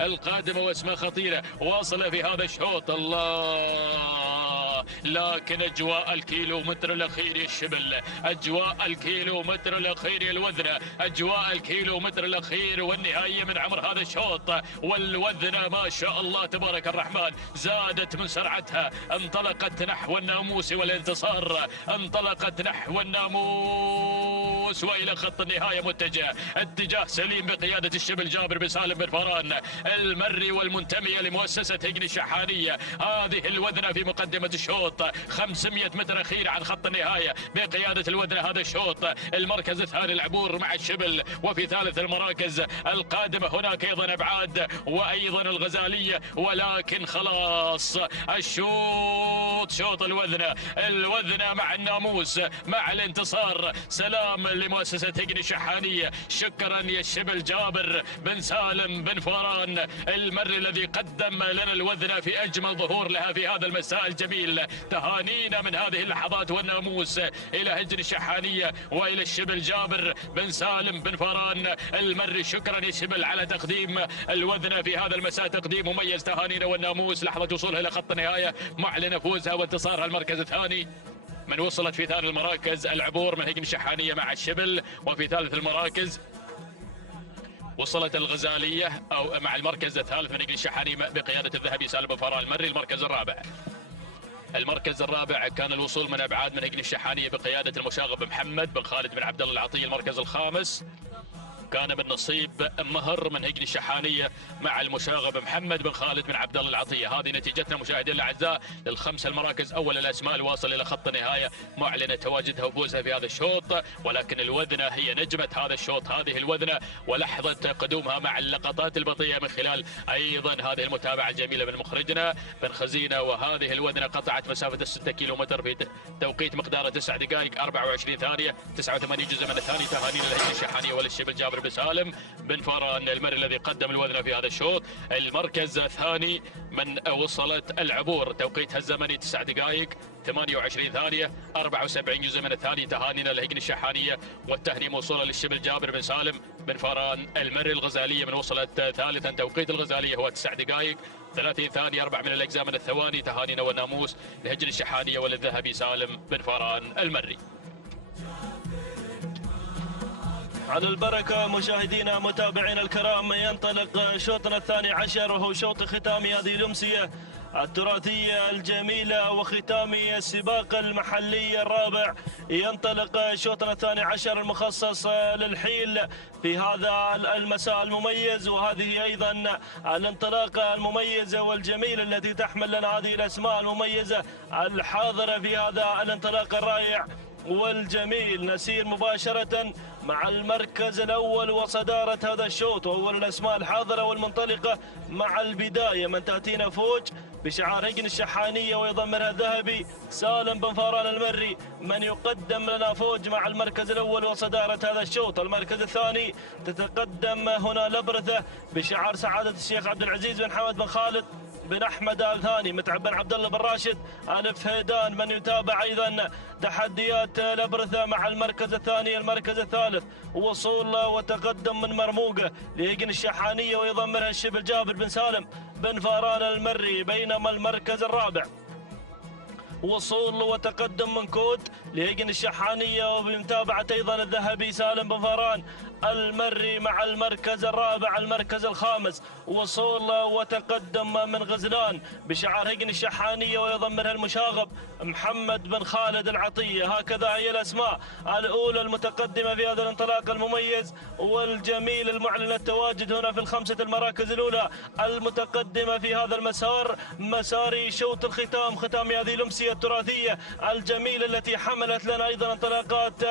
القادمة وأسماء خطيرة واصلة في هذا الشوط. الله، لكن أجواء الكيلومتر الأخير يا الشبل، أجواء الكيلومتر الأخير يا الوذنة، أجواء الكيلومتر الأخير والنهاية من عمر هذا الشوط. والوذنة ما شاء الله تبارك الرحمن زادت من سرعتها، انطلقت نحو الناموس والانتصار، انطلقت نحو الناموس وإلى خط النهاية اتجاه سليم بقيادة الشبل جابر بن سالم بن فران المري والمنتمية لمؤسسة هجن الشحانية. هذه الوذنة في مقدمة الشوط الشوط 500 متر أخير عن خط النهاية بقيادة الوذنة هذا الشوط. المركز الثاني العبور مع الشبل، وفي ثالث المراكز القادمة هناك أيضا أبعاد وأيضا الغزالية، ولكن خلاص الشوط شوط الوذنة مع الناموس مع الانتصار. سلام لمؤسسة هجن الشحانية، شكرا يا الشبل جابر بن سالم بن فاران المري الذي قدم لنا الوذنة في أجمل ظهور لها في هذا المساء الجميل. تهانينا من هذه اللحظات والناموس إلى هجن الشحانية وإلى الشبل جابر بن سالم بن فاران المري. شكرا يا شبل على تقديم الوذنة في هذا المساء، تقديم مميز. تهانينا والناموس لحظة وصولها إلى خط النهاية معلن فوزها وانتصارها المركز الثاني. من وصلت في ثاني المراكز العبور من هجن الشحانية مع الشبل، وفي ثالث المراكز وصلت الغزالية أو مع المركز الثالث من هجن الشحانية بقيادة الذهبي سالم بن فاران المري. المركز الرابع كان الوصول من أبعاد من هجن الشحانية بقيادة المشاغب محمد بن خالد بن عبد الله العطية. المركز الخامس كان من نصيب مهر من هجن الشحانية مع المشاغب محمد بن خالد بن عبد الله العطية. هذه نتيجتنا مشاهدينا الأعزاء للخمس المراكز. أول الأسماء الواصل إلى خط النهاية معلنة تواجدها وفوزها في هذا الشوط، ولكن الوذنة هي نجمة هذا الشوط، هذه الوذنة، ولحظة قدومها مع اللقطات البطيئة من خلال أيضا هذه المتابعة الجميلة من مخرجنا بن خزينة. وهذه الوذنة قطعت مسافة 6 كيلومتر في توقيت مقداره 9 دقائق 24 ثانية 89 جزء من الثانية. تهانينا لهجن الشحانية وللشبل جابر بن سالم بن فاران المري الذي قدم الوذنة في هذا الشوط. المركز الثاني من وصلت العبور توقيتها الزمني 9 دقائق 28 ثانية 74 جزء من الثانية. تهانينا لهجن الشحانية والتهنئة موصولة للشبل جابر بن سالم بن فاران المري. الغزالية من وصلت ثالثا توقيت الغزالية هو 9 دقائق 30 ثانية 4 من الأجزاء من الثواني. تهانينا والناموس لهجن الشحانية وللذهبي سالم بن فاران المري. على البركة مشاهدينا متابعينا الكرام، ينطلق شوطنا الثاني عشر وهو شوط ختامي هذه الأمسية التراثية الجميلة وختامي السباق المحلي الرابع. ينطلق شوطنا الثاني عشر المخصص للحيل في هذا المساء المميز، وهذه أيضا الانطلاقة المميزة والجميلة التي تحمل لنا هذه الأسماء المميزة الحاضرة في هذا الانطلاق الرائع والجميل. نسير مباشرة مع المركز الأول وصدارة هذا الشوط، وأول الأسماء الحاضرة والمنطلقة مع البداية من تأتينا فوج بشعار هجن الشحانية ويضمرها الذهبي سالم بن فاران المري. من يقدم لنا فوج مع المركز الأول وصدارة هذا الشوط. المركز الثاني تتقدم هنا لبرثة بشعار سعادة الشيخ عبد العزيز بن حمد بن خالد بن احمد ال ثاني متعب بن عبد الله بن راشد الف هيدان. من يتابع ايضا تحديات لبرثه مع المركز الثاني. المركز الثالث وصول وتقدم من مرموقه لهجن الشحانيه ويضمرها الشبل جابر بن سالم بن فاران المري. بينما المركز الرابع وصول وتقدم من كود لهجن الشحانيه وبمتابعه ايضا الذهبي سالم بن فاران المري مع المركز الرابع. المركز الخامس وصول وتقدم من غزلان بشعار هجن الشحانية ويضمرها المشاغب محمد بن خالد العطية. هكذا هي الأسماء الأولى المتقدمة في هذا الانطلاق المميز والجميل المعلن التواجد هنا في الخمسة المراكز الأولى المتقدمة في هذا المسار، مسار شوط الختام، ختام هذه الأمسية التراثية الجميلة التي حملت لنا أيضا انطلاقات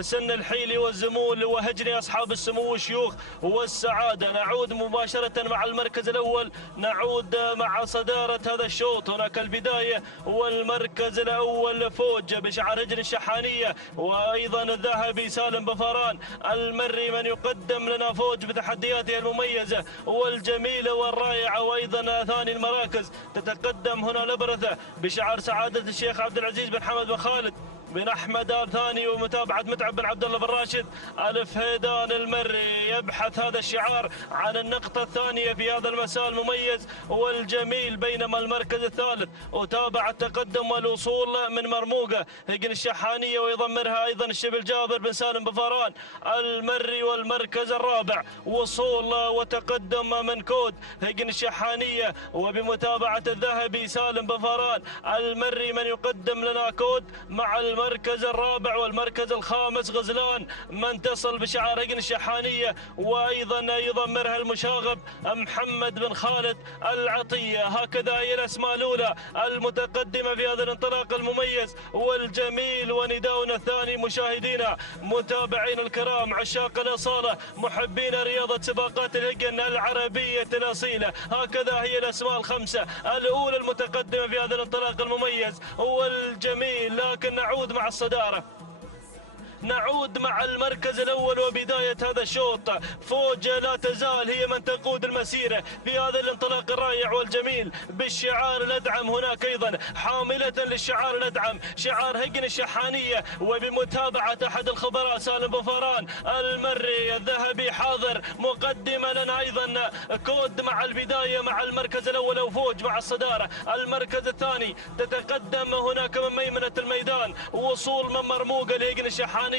سن الحيل والزمول وهجن أصحاب السمو والشيوخ والسعادة. نعود مباشرة مع المركز الأول، نعود مع صدارة هذا الشوط. هناك البداية والمركز الأول فوج بشعار هجن الشحانية وأيضا الذهبي سالم بن فاران المري. من يقدم لنا فوج بتحدياته المميزة والجميلة والرائعة. وأيضا ثاني المراكز تتقدم هنا لبرثة بشعار سعادة الشيخ عبد العزيز بن حمد بن خالد بن احمد ال ثاني ومتابعه متعب بن عبد الله بن راشد الف هيدان المري. يبحث هذا الشعار عن النقطه الثانيه في هذا المساء المميز والجميل. بينما المركز الثالث وتابع التقدم والوصول من مرموقه هجن الشحانيه ويضمرها ايضا الشبل جابر بن سالم بن فاران المري. والمركز الرابع وصول وتقدم من كود هجن الشحانيه وبمتابعه الذهبي سالم بن فاران المري. من يقدم لنا كود مع المركز الرابع والمركز الخامس غزلان من تصل بشعار هجن الشحانية، وأيضا يضمرها المشاغب محمد بن خالد العطية. هكذا هي الأسماء الأولى المتقدمة في هذا الانطلاق المميز والجميل. ونداؤنا الثاني مشاهدينا متابعين الكرام عشاق الأصالة محبين رياضة سباقات الهجن العربية الأصيلة، هكذا هي الأسماء الخمسة الأولى المتقدمة في هذا الانطلاق المميز والجميل. لكن نعود مع الصدارة، نعود مع المركز الأول وبداية هذا الشوط. فوج لا تزال هي من تقود المسيرة في هذا الانطلاق الرائع والجميل بالشعار الأدعم. هناك أيضا حاملة للشعار الأدعم شعار هجن الشحانية، وبمتابعة أحد الخبراء سالم بوفاران المري الذهبي حاضر مقدمة لنا أيضا كود مع البداية مع المركز الأول أو فوج مع الصدارة. المركز الثاني تتقدم هناك من ميمنة الميدان وصول من مرموقة لهجن الشحانية،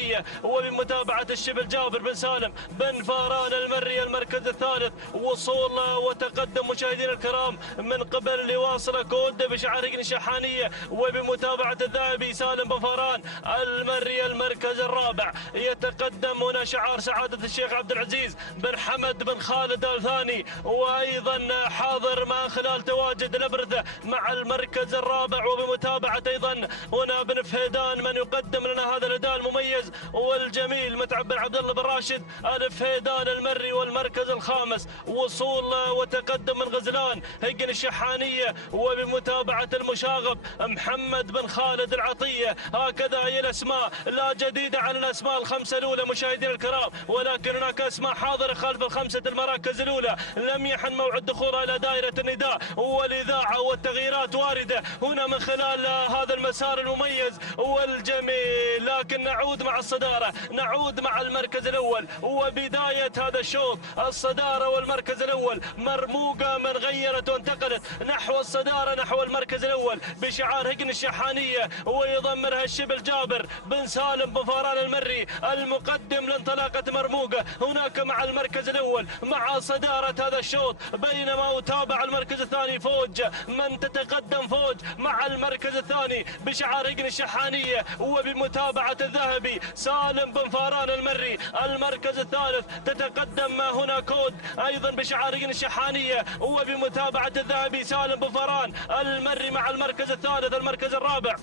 وبمتابعة الشبل جابر بن سالم بن فاران المري. المركز الثالث وصول وتقدم مشاهدين الكرام من قبل لواصل كود بشعار هجن الشحانية، وبمتابعة الذهبي سالم بن فاران المري. المركز الرابع يتقدم هنا شعار سعادة الشيخ عبد العزيز بن حمد بن خالد الثاني، وأيضا حاضر ما خلال تواجد الأبرثة مع المركز الرابع، وبمتابعة أيضا هنا بن فهيدان من يقدم لنا هذا الأداء المميز والجميل متعب بن عبد الله بن راشد الفهيدان المري. والمركز الخامس وصول وتقدم من غزلان هجن الشحانية، وبمتابعة المشاغب محمد بن خالد العطية. هكذا هي الأسماء، لا جديد عن الأسماء الخمسة الأولى مشاهدينا الكرام، ولكن هناك أسماء حاضرة خلف الخمسة المراكز الأولى لم يحن موعد دخولها إلى دائرة النداء والإذاعة، والتغييرات واردة هنا من خلال هذا المسار المميز والجميل. لكن نعود مع الصدارة، نعود مع المركز الأول وبداية هذا الشوط. الصدارة والمركز الأول مرموقة من غيرت وانتقلت نحو الصدارة نحو المركز الأول بشعار هجن الشحانية، ويضمرها الشبل جابر بن سالم بن فاران المري المقدم لانطلاقة مرموقة هناك مع المركز الأول مع صدارة هذا الشوط. بينما أتابع المركز الثاني فوج من تتقدم فوج مع المركز الثاني بشعار هجن الشحانية، وبمتابعة الذهبي سالم بن فاران المري. المركز الثالث تتقدم هنا كود أيضا بشعار هجن الشحانية، وبمتابعة الذهبي سالم بن فاران المري مع المركز الثالث. المركز الرابع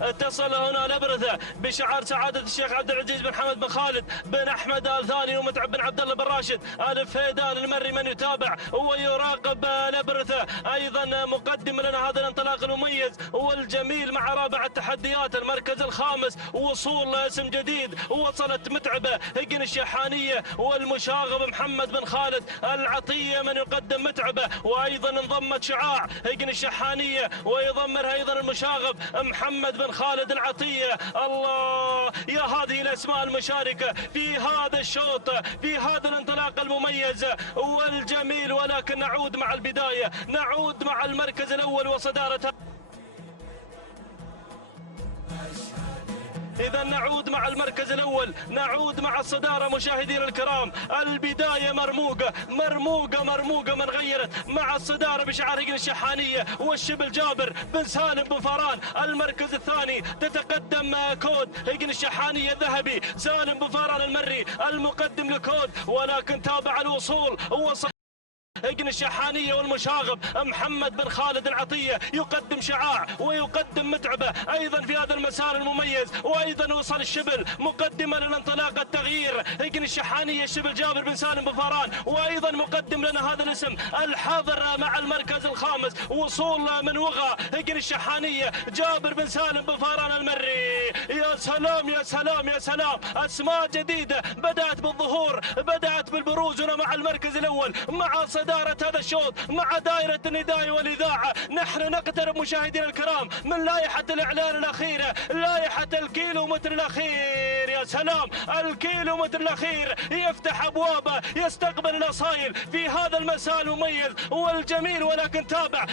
اتصل هنا الأبرثة بشعار سعادة الشيخ عبد العزيز بن حمد بن خالد بن أحمد الثاني، ومتعب بن عبد الله بن راشد الفهيدان المري من يتابع ويراقب الأبرثة. أيضا مقدم لنا هذا الانطلاق المميز والجميل مع رابع التحديات. المركز الخامس وصول اسم جديد، وصلت متعبة هجن الشحانية والمشاغب محمد بن خالد العطية من يقدم متعبة، وأيضا انضمت شعاع هجن الشحانية ويضمرها أيضا المشاغب محمد بن خالد العطية. الله يا هذه الأسماء المشاركة في هذا الشوط في هذا الانطلاق المميز والجميل. ولكن نعود مع البداية، نعود مع المركز الأول وصدارة. إذا نعود مع المركز الأول، نعود مع الصدارة مشاهدينا الكرام. البداية مرموقة مرموقة مرموقة من غيرت مع الصدارة بشعار هجن الشحانية والشبل جابر بن سالم بن فاران. المركز الثاني تتقدم كود هجن الشحانية الذهبي سالم بن فاران المري المقدم لكود، ولكن تابع الوصول وصل هجن الشحانية والمشاغب محمد بن خالد العطية يقدم شعاع ويقدم متعبة أيضا في هذا المسار المميز. وأيضا وصل الشبل مقدما للانطلاق التغيير هجن الشحانية الشبل جابر بن سالم بن فاران، وأيضا مقدم لنا هذا الاسم الحاضر مع المركز الخامس وصول من وغى هجن الشحانية جابر بن سالم بن فاران المري. يا سلام يا سلام يا سلام، أسماء جديدة بدأت بالظهور، بدأت بالبروز هنا مع المركز الأول مع صدارة هذا الشوط مع دائرة النداء والإذاعة. نحن نقترب مشاهدينا الكرام من لائحة الإعلان الأخيرة، لائحة الكيلومتر الأخير. يا يا سلام الكيلومتر الأخير يفتح أبوابه يستقبل الأصايل في هذا المساء المميز والجميل. ولكن تابع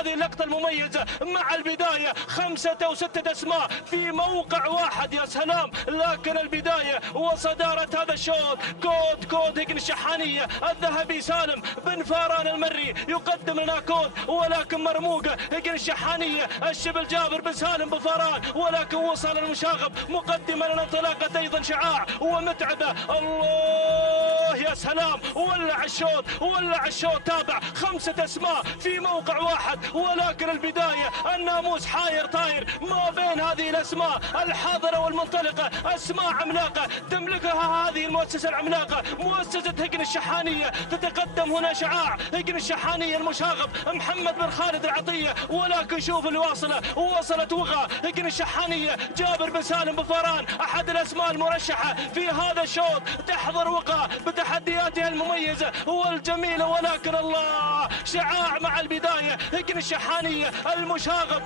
هذه اللقطة المميزة مع البداية 5 أو 6 أسماء في موقع واحد يا سلام. لكن البداية وصدارة هذا الشوط كود هيجن الشحانية الذهبي سالم بن فاران المري يقدم لنا كود، ولكن مرموقة هيجن الشحانية الشبل جابر بن سالم بن فاران، ولكن وصل المشاغب مقدما لنا انطلاقة أيضا شعاع ومتعبة. الله يا سلام ولع الشوط تابع 5 أسماء في موقع واحد، ولكن البداية الناموس حاير طاير ما بين هذه الأسماء الحاضرة والمنطلقة. أسماء عملاقة تملكها هذه المؤسسة العملاقة مؤسسة هيجن الشحانية. تتقدم هنا شعاع هيجن الشحانية المشاغب محمد بن خالد العطية، ولكن شوف اللي وصلت وغى هيجن الشحانية جابر بن سالم بن فاران أحد الأسماء المرشحة في هذا الشوط تحضر وغى بتحدياتها المميزة والجميلة. ولكن الله شعاع مع البداية هيجن الشحانية المشاغب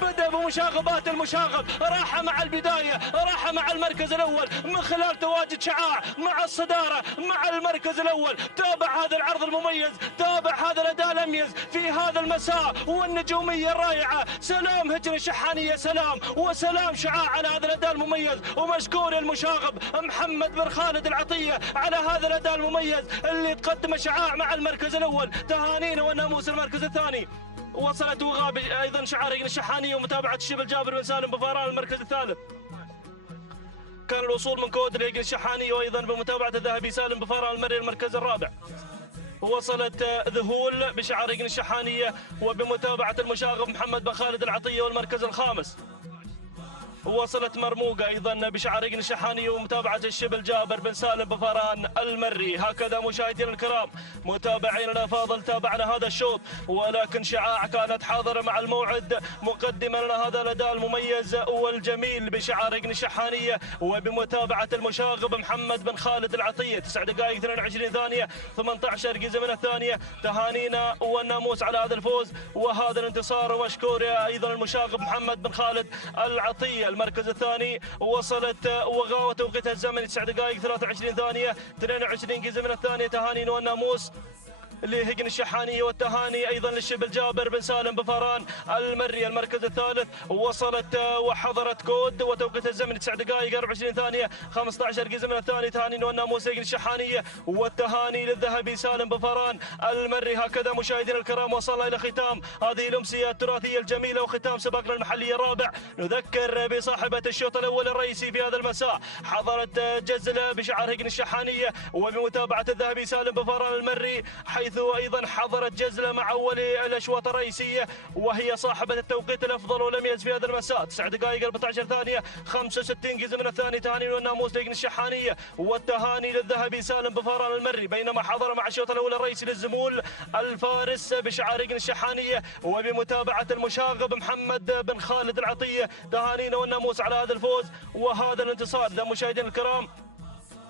بدأ بمشاغبات المشاغب، راح مع البداية راح مع المركز الأول من خلال تواجد شعاع مع الصدارة مع المركز الأول. تابع هذا العرض المميز، تابع هذا الأداء الأميز في هذا المساء والنجومية الرائعة. سلام هيجن الشحانية سلام وسلام شعاع على هذا الأداء المميز، ومشكور المشاغب محمد بن خالد العطية على هذا الأداء المميز اللي تقدم شعاع مع المركز الأول. تهانينا والناموس المركز الثاني. وصلت وغاب ايضا شعار هيجن الشحانيه ومتابعه الشبل جابر بن سالم بن فاران المركز الثالث. كان الوصول من كود لهيجن الشحانيه وايضا بمتابعه الذهبي سالم بن فاران المري المركز الرابع. وصلت ذهول بشعار هيجن الشحانيه وبمتابعه المشاغب محمد بن خالد العطيه والمركز الخامس. وصلت مرموقة أيضا بشعار هيجن الشحانية ومتابعة الشبل جابر بن سالم بن فاران المري. هكذا مشاهدينا الكرام متابعينا الأفاضل تابعنا هذا الشوط، ولكن شعاع كانت حاضرة مع الموعد مقدما لنا هذا الأداء المميز والجميل بشعار هيجن الشحانية وبمتابعة المشاغب محمد بن خالد العطية. 9 دقائق 22 ثانية 18 جزء من الثانية. تهانينا والناموس على هذا الفوز وهذا الانتصار، ومشكور أيضا المشاغب محمد بن خالد العطية. المركز الثاني وصلت وغاوة توقيتها الزمني 9 دقائق 23 ثانية 22 جزء من الثانية. تهانينا والناموس لهيجن الشحانية والتهاني أيضا للشبل جابر بن سالم بن فاران المري المركز الثالث. وصلت وحضرت كود وتوقيت الزمن 9 دقائق 24 ثانية 15 جزء من الثاني. تهانينا والناموس هيجن الشحانية والتهاني للذهبي سالم بن فاران المري. هكذا مشاهدينا الكرام وصلنا إلى ختام هذه الأمسية التراثية الجميلة وختام سباقنا المحلي الرابع. نذكر بصاحبة الشوط الأول الرئيسي في هذا المساء حضرت جزلة بشعار هيجن الشحانية وبمتابعة الذهبي سالم بن فاران المري، حيث أيضا حضرت جزلة مع أول الأشواط الرئيسية وهي صاحبة التوقيت الأفضل والأميز في هذا المساء 9 دقائق 14 ثانية 65 جزء من الثاني. تهاني والناموس لهيجن الشحانية والتهاني للذهبي سالم بن فاران المري، بينما حضر مع الشوط الأول الرئيسي للزمول الفارس بشعار هيجن الشحانية وبمتابعة المشاغب محمد بن خالد العطية. تهانينا والناموس على هذا الفوز وهذا الانتصار. لمشاهدينا الكرام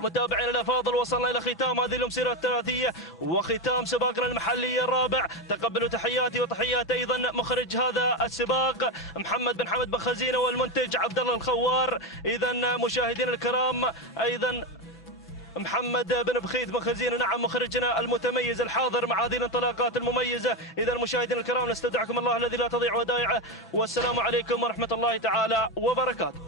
متابعينا الافاضل وصلنا الى ختام هذه الامسيه الثلاثيه وختام سباقنا المحلي الرابع. تقبلوا تحياتي وتحيات ايضا مخرج هذا السباق محمد بن حمد بن خزينه والمنتج عبد الله الخوار. اذا مشاهدينا الكرام ايضا محمد بن بخيت بن خزينه نعم مخرجنا المتميز الحاضر مع هذه الانطلاقات المميزه. اذا مشاهدينا الكرام نستودعكم الله الذي لا تضيع ودائعه، والسلام عليكم ورحمه الله تعالى وبركاته.